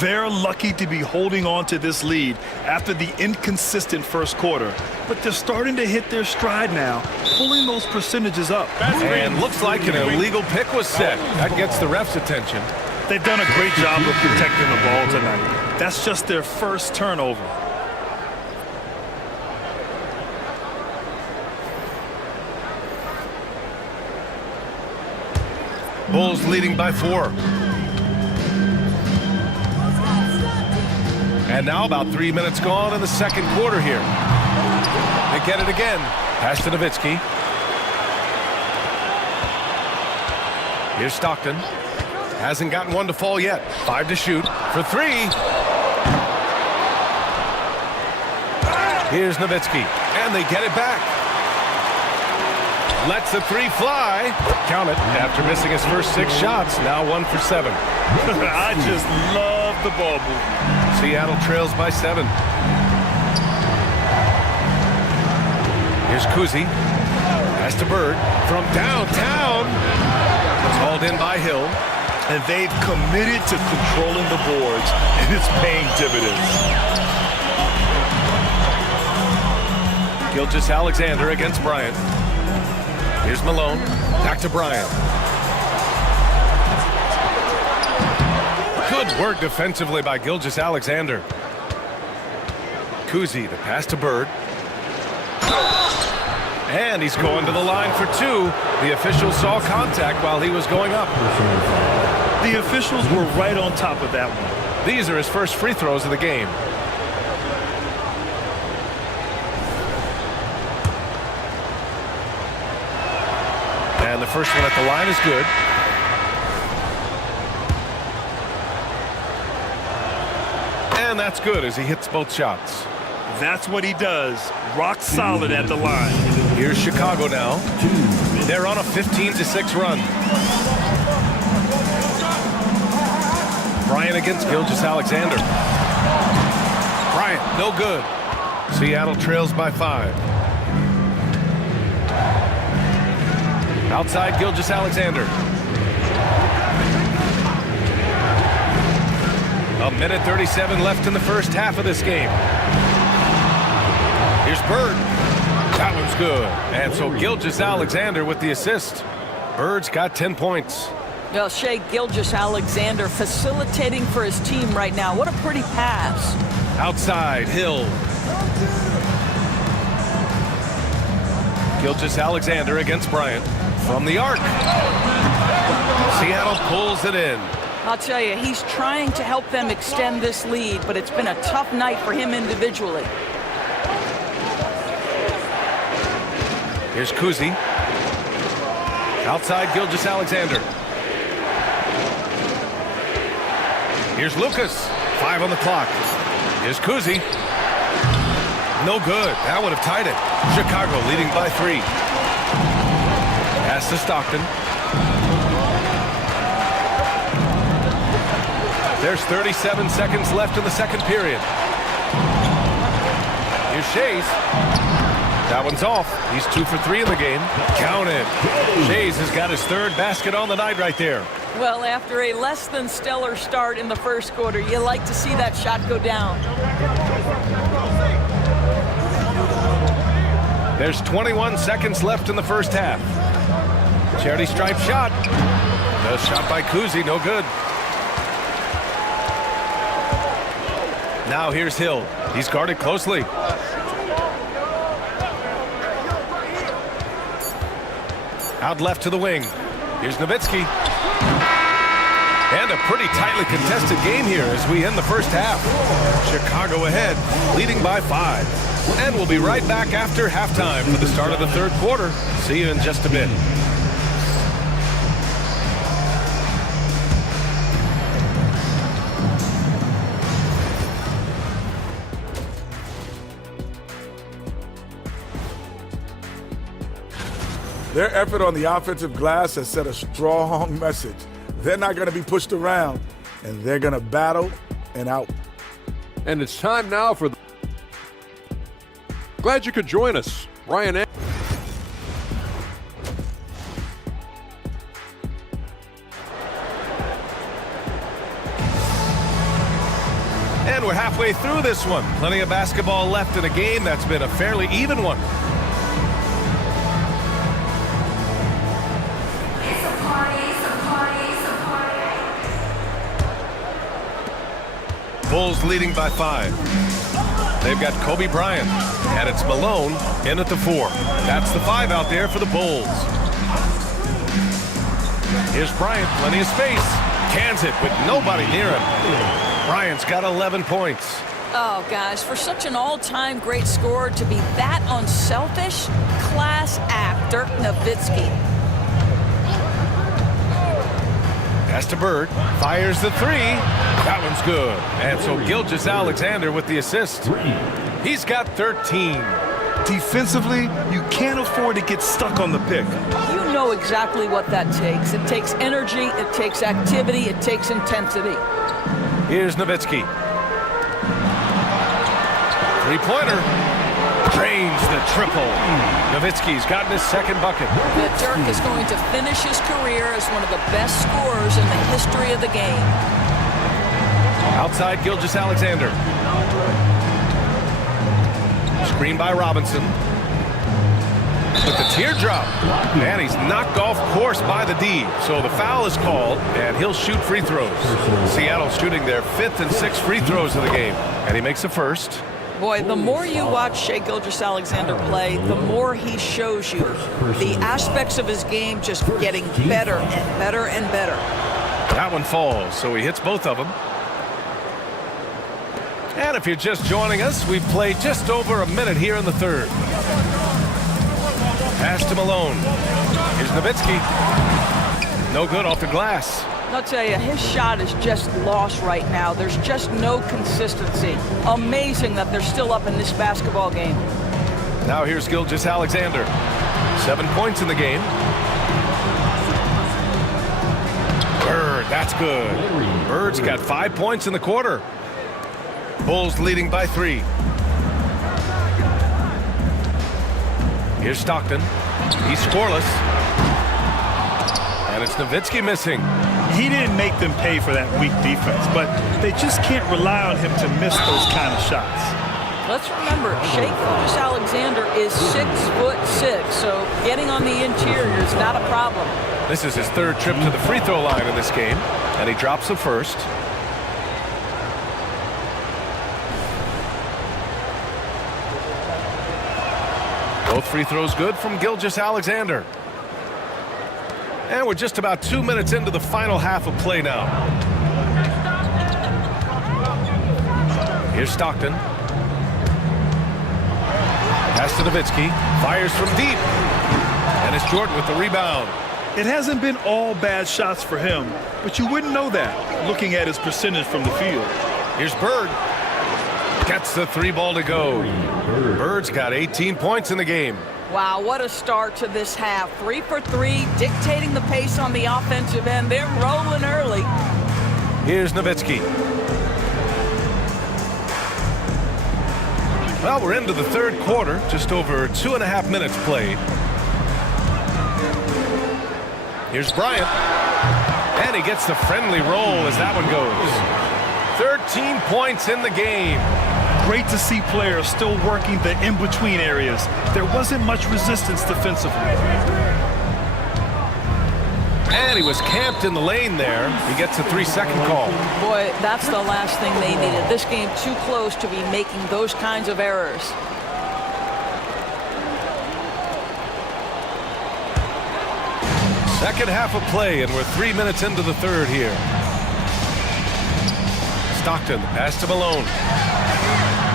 They're lucky to be holding on to this lead after the inconsistent first quarter. But they're starting to hit their stride now, pulling those percentages up. And looks like an illegal pick was set. That gets the ref's attention. They've done a great job of protecting the ball tonight. That's just their first turnover. Bulls leading by 4. And now about 3 minutes gone in the second quarter here. They get it again. Pass to Nowitzki. Here's Stockton. Hasn't gotten one to fall yet. 5 to shoot for 3. Here's Nowitzki. And they get it back. Lets the 3 fly. Count it after missing his first 6 shots. Now 1 for 7. I just love the ball movement. Seattle trails by 7. Here's Kuzi. Pass to Bird from downtown. It's hauled in by Hill. And they've committed to controlling the boards, and it's paying dividends. Gilgeous-Alexander against Bryant. Here's Malone. Back to Bryant. Good work defensively by Gilgeous-Alexander. Kuzi, the pass to Bird. And he's going to the line for two. The officials saw contact while he was going up. The officials were right on top of that one. These are his first free throws of the game. And the first one at the line is good. And that's good as he hits both shots. That's what he does. Rock solid at the line. Here's Chicago now. They're on a 15-6 run. Bryant against Gilgeous-Alexander. Bryant, no good. Seattle trails by 5. Outside Gilgeous-Alexander. A minute 37 left in the first half of this game. Here's Bird. That one's good. And so Gilgeous-Alexander with the assist. Bird's got 10 points. Well, Shai Gilgeous-Alexander facilitating for his team right now. What a pretty pass. Outside, Hill. Gilgeous-Alexander against Bryant. From the arc. Seattle pulls it in. I'll tell you, he's trying to help them extend this lead, but it's been a tough night for him individually. Here's Kuzi. Outside Gilgeous-Alexander. Here's Lucas. 5 on the clock. Here's Kuzi. No good. That would have tied it. Chicago leading by 3. Pass to Stockton. There's 37 seconds left in the second period. Here's Shays. That one's off. He's 2 for 3 in the game. Count it. Shays has got his third basket on the night right there. Well, after a less than stellar start in the first quarter, you like to see that shot go down. There's 21 seconds left in the first half. Charity stripe shot. The shot by Kuzi, no good. Now here's Hill. He's guarded closely. Out left to the wing. Here's Nowitzki. And a pretty tightly contested game here as we end the first half. Chicago ahead, leading by 5. And we'll be right back after halftime for the start of the third quarter. See you in just a bit. Their effort on the offensive glass has set a strong message. They're not going to be pushed around, and they're going to battle and out. And it's time now for the... Glad you could join us. Ryan And we're halfway through this one. Plenty of basketball left in a game that's been a fairly even one. Bulls leading by 5. They've got Kobe Bryant, and it's Malone in at the 4. That's the 5 out there for the Bulls. Here's Bryant, plenty of space. Cans it with nobody near him. Bryant's got 11 points. Oh, guys, for such an all-time great scorer to be that unselfish, class act, Dirk Nowitzki. Pass to Bird, fires the 3. That one's good. And so Gilgeous-Alexander with the assist. He's got 13. Defensively, you can't afford to get stuck on the pick. You know exactly what that takes. It takes energy, it takes activity, it takes intensity. Here's Nowitzki. Three-pointer. Drains the triple. Nowitzki's gotten his second bucket. Dirk is going to finish his career as one of the best scorers in the history of the game. Outside Gilgeous-Alexander. Screen by Robinson. With the teardrop. And he's knocked off course by the D. So the foul is called, and he'll shoot free throws. Seattle shooting their 5th and 6th free throws of the game. And he makes the first. Boy, the more you watch Shai Gilgeous-Alexander play, the more he shows you the aspects of his game just getting better and better and better. That one falls, so he hits both of them. And if you're just joining us, we've played just over a minute here in the third. Pass to Malone. Here's Nowitzki. No good off the glass. I'll tell you, his shot is just lost right now. There's just no consistency. Amazing that they're still up in this basketball game. Now here's Gilgeous-Alexander. 7 points in the game. Bird, that's good. Bird's got 5 points in the quarter. Bulls leading by 3. Here's Stockton. He's scoreless. And it's Nowitzki missing. He didn't make them pay for that weak defense, but they just can't rely on him to miss those kind of shots. Let's remember, Shai Gilgeous-Alexander is 6'6", so getting on the interior is not a problem. This is his third trip to the free throw line in this game, and he drops the first. Both free throws good from Gilgeous-Alexander. And we're just about 2 minutes into the final half of play now. Here's Stockton. Pass to Nowitzki. Fires from deep. And it's Jordan with the rebound. It hasn't been all bad shots for him, but you wouldn't know that looking at his percentage from the field. Here's Bird. Gets the 3 ball to go. Bird's got 18 points in the game. Wow, what a start to this half. 3 for 3, dictating the pace on the offensive end. They're rolling early. Here's Nowitzki. Well, we're into the third quarter, just over 2.5 minutes played. Here's Bryant. And he gets the friendly roll as that one goes. 13 points in the game. Great to see players still working the in-between areas. There wasn't much resistance defensively. And he was camped in the lane there. He gets a 3-second call. Boy, that's the last thing they needed. This game too close to be making those kinds of errors. Second half of play, and we're 3 minutes into the third here. Stockton, pass to Malone.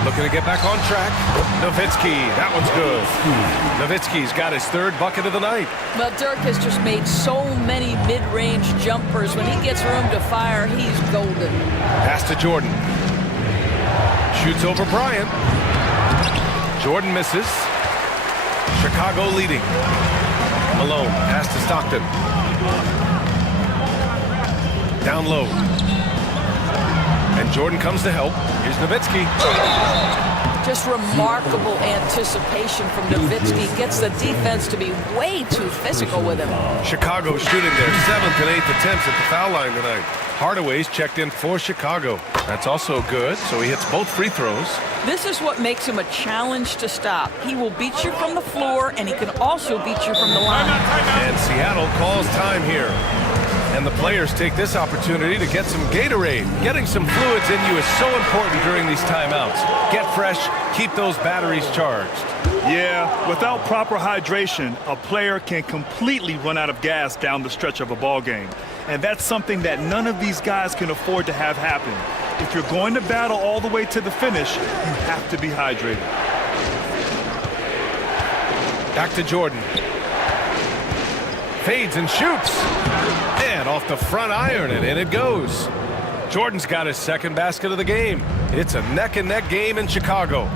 Looking to get back on track. Nowitzki, that one's good. Nowitzki's got his third bucket of the night. Well, Dirk has just made so many mid-range jumpers. When he gets room to fire, he's golden. Pass to Jordan. Shoots over Bryant. Jordan misses. Chicago leading. Malone, pass to Stockton. Down low. And Jordan comes to help. Here's Nowitzki. Just remarkable anticipation from Nowitzki. Gets the defense to be way too physical with him. Chicago shooting their 7th and 8th attempts at the foul line tonight. Hardaway's checked in for Chicago. That's also good, so he hits both free throws. This is what makes him a challenge to stop. He will beat you from the floor, and he can also beat you from the line. And Seattle calls time here. And the players take this opportunity to get some Gatorade. Getting some fluids in you is so important during these timeouts. Get fresh, keep those batteries charged. Yeah, without proper hydration, a player can completely run out of gas down the stretch of a ball game. And that's something that none of these guys can afford to have happen. If you're going to battle all the way to the finish, you have to be hydrated. Back to Jordan. Fades and shoots. And off the front iron, and in it goes. Jordan's got his second basket of the game. It's a neck-and-neck game in Chicago.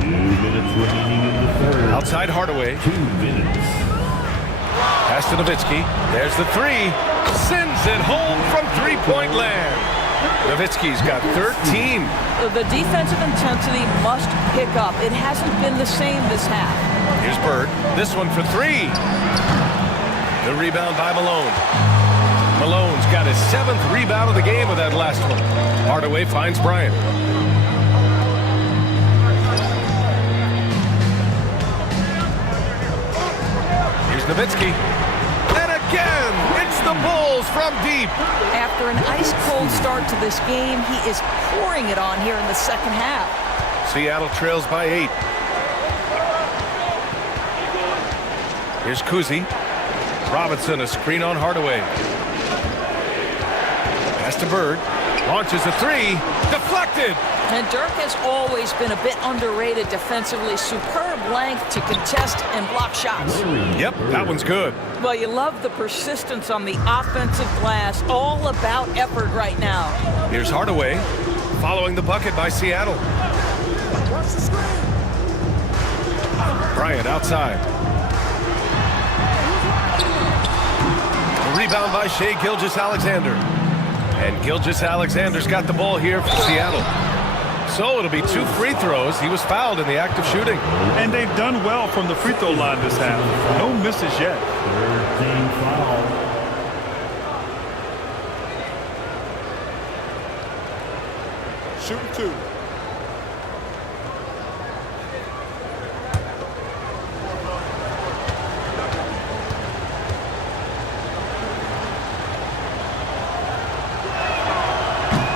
2 minutes remaining in the third. Outside Hardaway. 2 minutes. Pass to Nowitzki. There's the 3. Sends it home from three-point land. Nowitzki's got 13. The defensive intensity must pick up. It hasn't been the same this half. Here's Bird. This one for 3. The rebound by Malone. Malone's got his 7th rebound of the game with that last one. Hardaway finds Bryant. Here's Nowitzki. And it again. It's the Bulls from deep. After an ice-cold start to this game, he is pouring it on here in the second half. Seattle trails by 8. Here's Kuzi. Robinson, a screen on Hardaway. Pass to Bird. Launches a three. Deflected. And Dirk has always been a bit underrated defensively. Superb length to contest and block shots. Yep, that one's good. Well, you love the persistence on the offensive glass. All about effort right now. Here's Hardaway. Following the bucket by Seattle. Bryant outside. Rebound by Shai Gilgeous-Alexander. And Gilgeous-Alexander's got the ball here for Seattle. So it'll be 2 free throws. He was fouled in the act of shooting. And they've done well from the free throw line this half. No misses yet. Shooting 2.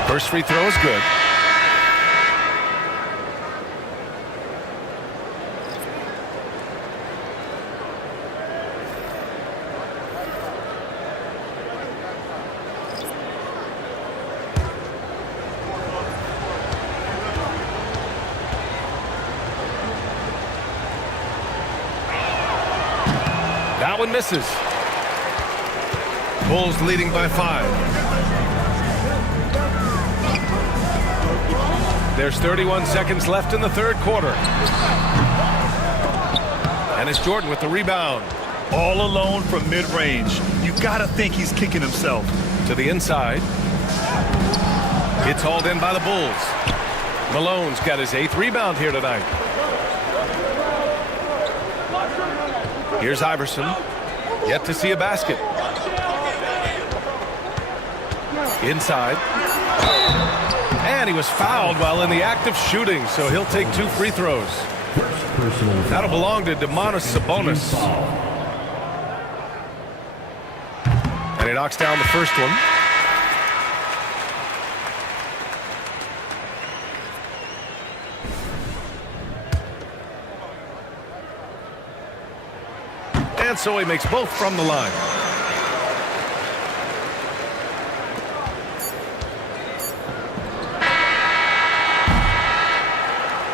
First free throw is good. That one misses. Bulls leading by 5. There's 31 seconds left in the third quarter. And it's Jordan with the rebound. All alone from mid-range. You gotta think he's kicking himself. To the inside. It's hauled in by the Bulls. Malone's got his 8th rebound here tonight. Here's Iverson. Yet to see a basket. Inside. And he was fouled while in the act of shooting, so he'll take 2 free throws. That'll belong to Domantas Sabonis. And he knocks down the first one. And so he makes both from the line.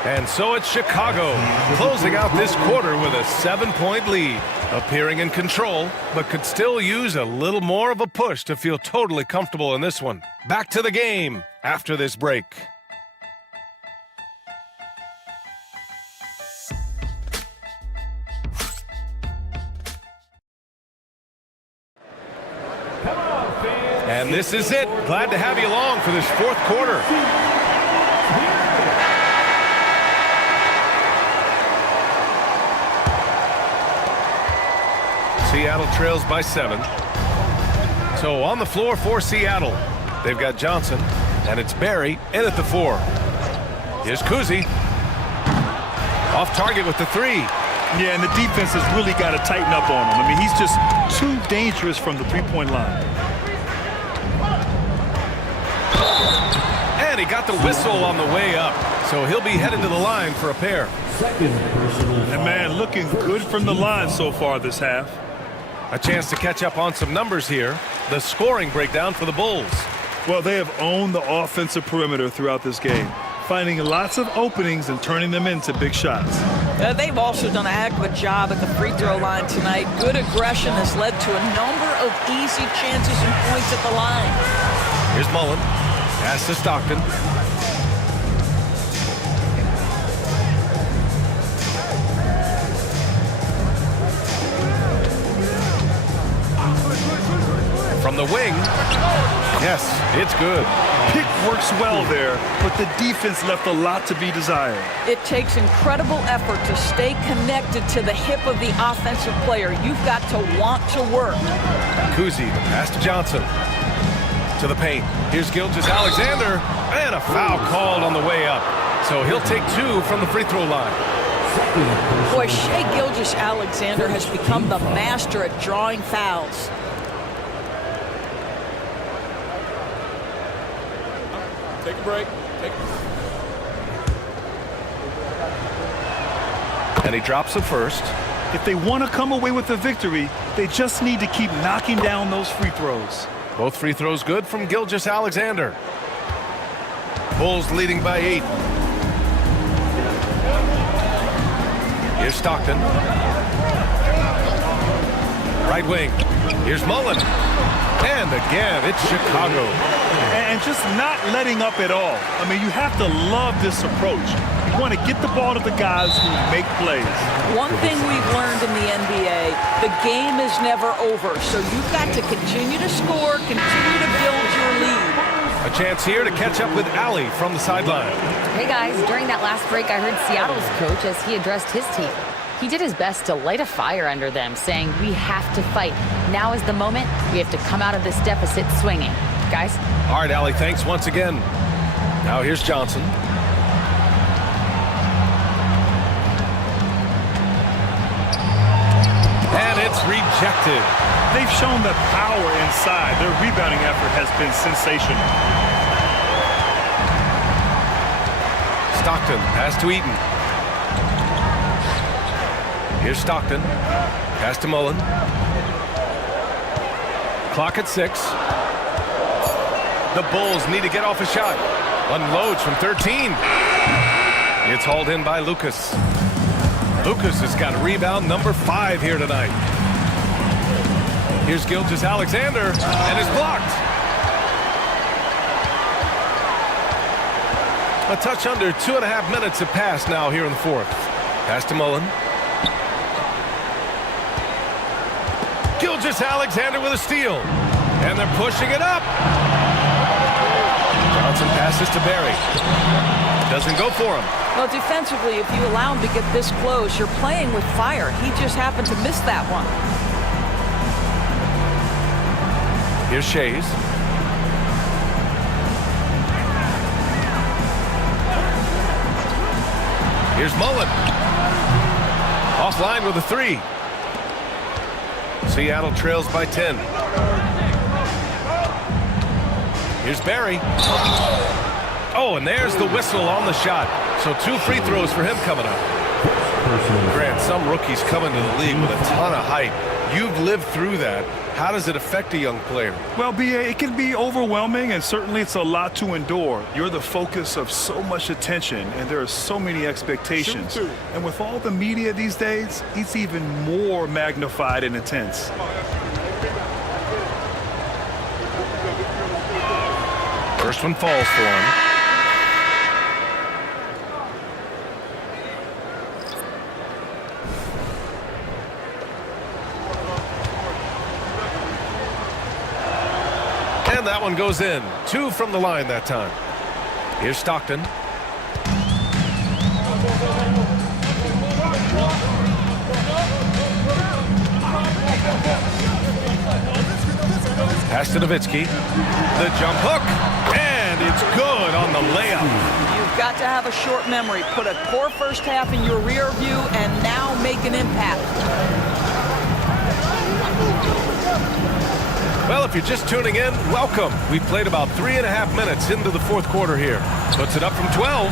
And so it's Chicago, closing out this quarter with a 7-point lead. Appearing in control, but could still use a little more of a push to feel totally comfortable in this one. Back to the game after this break. And this is it. Glad to have you along for this fourth quarter. Seattle trails by 7. So on the floor for Seattle, they've got Johnson, and it's Barry in at the 4. Here's Kuzi. Off target with the 3. Yeah, and the defense has really got to tighten up on him. I mean, he's just too dangerous from the three-point line. And he got the whistle on the way up, so he'll be headed to the line for a pair. And man, looking good from the line so far this half. A chance to catch up on some numbers here. The scoring breakdown for the Bulls. Well, they have owned the offensive perimeter throughout this game, finding lots of openings and turning them into big shots. They've also done a heck of a job at the free throw line tonight. Good aggression has led to a number of easy chances and points at the line. Here's Mullen. Pass to Stockton. From the wing. Yes, it's good. Pick works well there, but the defense left a lot to be desired. It takes incredible effort to stay connected to the hip of the offensive player. You've got to want to work. Kuzi, the pass to Johnson. To the paint. Here's Gilgeous-Alexander, and a foul called on the way up. So he'll take 2 from the free throw line. Boy, Shai Gilgeous-Alexander has become the master at drawing fouls. Take a break. And he drops it first. If they want to come away with a victory, they just need to keep knocking down those free throws. Both free throws good from Gilgeous-Alexander. Bulls leading by 8. Here's Stockton. Right wing. Here's Mullen. And again, it's Chicago. And just not letting up at all. I mean, you have to love this approach. You want to get the ball to the guys who make plays. One thing we've learned in the NBA, the game is never over. So you've got to continue to score, continue to build your lead. A chance here to catch up with Allie from the sideline. Hey guys, during that last break, I heard Seattle's coach as he addressed his team. He did his best to light a fire under them, saying, we have to fight. Now is the moment. We have to come out of this deficit swinging. Guys? All right, Allie, thanks once again. Now here's Johnson. And it's rejected. They've shown the power inside. Their rebounding effort has been sensational. Stockton, pass to Eaton. Here's Stockton. Pass to Mullen. Clock at 6. The Bulls need to get off a shot. Unloads from 13. It's hauled in by Lucas. Lucas has got rebound number 5 here tonight. Here's Gilgeous-Alexander, and it's blocked. A touch under 2.5 minutes have passed now here in the fourth. Pass to Mullen. Gilgeous-Alexander with a steal. And they're pushing it up. Johnson passes to Barry. Doesn't go for him. Well, defensively, if you allow him to get this close, you're playing with fire. He just happened to miss that one. Here's Shays. Here's Mullen. Offline with a 3. Seattle trails by 10. Here's Barry. Oh, and there's the whistle on the shot. So 2 free throws for him coming up. Grant, some rookies come into the league with a ton of height. You've lived through that. How does it affect a young player? Well, B.A., it can be overwhelming, and certainly it's a lot to endure. You're the focus of so much attention, and there are so many expectations. And with all the media these days, it's even more magnified and intense. First one falls for him. And that one goes in. 2 from the line that time. Here's Stockton. Pass to Nowitzki. The jump hook. And it's good on the layup. You've got to have a short memory. Put a poor first half in your rear view and now make an impact. Well, if you're just tuning in, welcome. We've played about 3.5 minutes into the fourth quarter here. Puts it up from 12.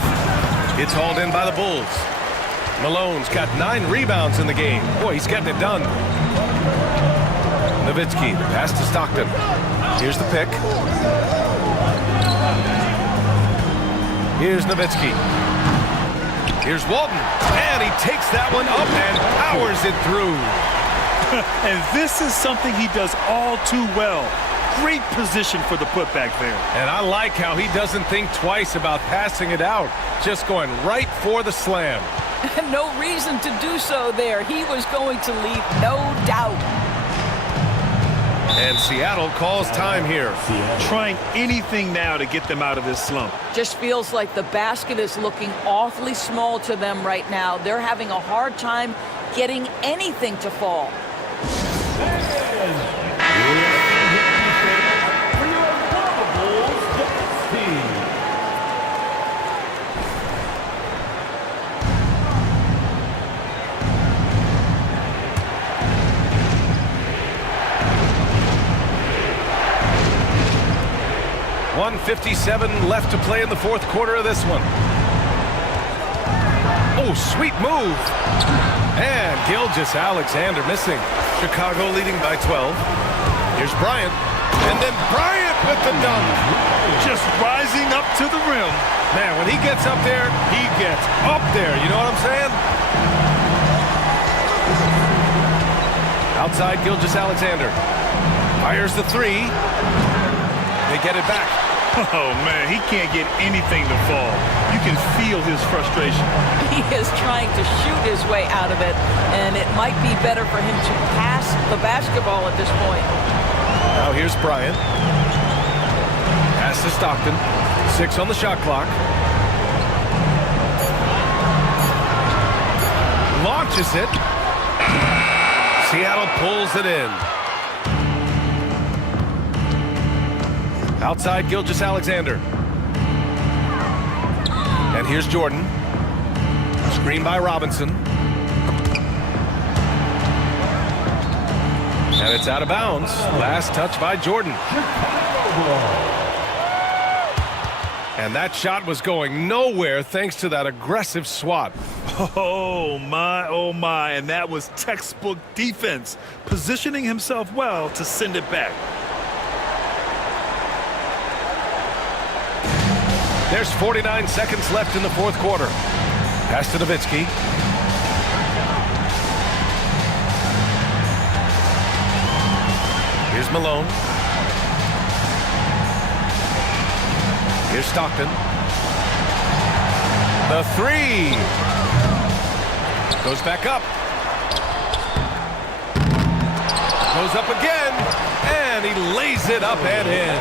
It's hauled in by the Bulls. Malone's got 9 rebounds in the game. Boy, he's getting it done. Nowitzki, pass to Stockton. Here's the pick. Here's Nowitzki. Here's Walton. And he takes that one up and powers it through. And this is something he does all too well. Great position for the putback there. And I like how he doesn't think twice about passing it out. Just going right for the slam. No reason to do so there. He was going to leave no doubt. And Seattle calls time here. Trying anything now to get them out of this slump. Just feels like the basket is looking awfully small to them right now. They're having a hard time getting anything to fall. 1:57 left to play in the fourth quarter of this one. Oh, sweet move. And Gilgeous-Alexander missing. Chicago leading by 12. Here's Bryant. And then Bryant with the dunk. Just rising up to the rim. Man, when he gets up there, he gets up there. You know what I'm saying? Outside, Gilgeous-Alexander fires the three. They get it back. Oh, man, he can't get anything to fall. You can feel his frustration. He is trying to shoot his way out of it, and it might be better for him to pass the basketball at this point. Now here's Bryant. Pass to Stockton. 6 on the shot clock. Launches it. Seattle pulls it in. Outside, Gilgeous-Alexander. And here's Jordan. Screen by Robinson. And it's out of bounds. Last touch by Jordan. And that shot was going nowhere thanks to that aggressive swat. Oh, my. And that was textbook defense. Positioning himself well to send it back. There's 49 seconds left in the fourth quarter. Pass to Nowitzki. Here's Malone. Here's Stockton. The three. Goes back up. Goes up again. And he lays it up and in.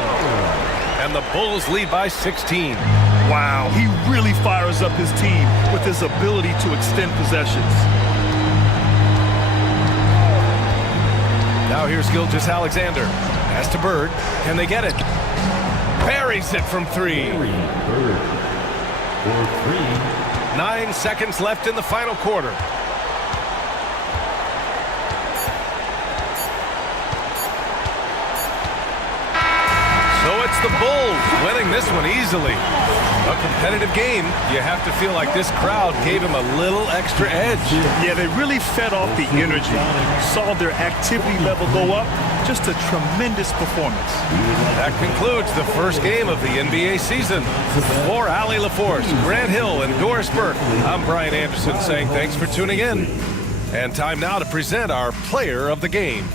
And the Bulls lead by 16. Wow, he really fires up his team with his ability to extend possessions. Now here's Gilgeous-Alexander. Pass to Bird. Can they get it? Buries it from three. 9 seconds left in the final quarter. So it's the Bulls winning this one easily. A competitive game. You have to feel like this crowd gave him a little extra edge. Yeah, they really fed off the energy. Saw their activity level go up. Just a tremendous performance. That concludes the first game of the NBA season. For Allie LaForce, Grant Hill, and Doris Burke, I'm Brian Anderson saying thanks for tuning in. And time now to present our player of the game.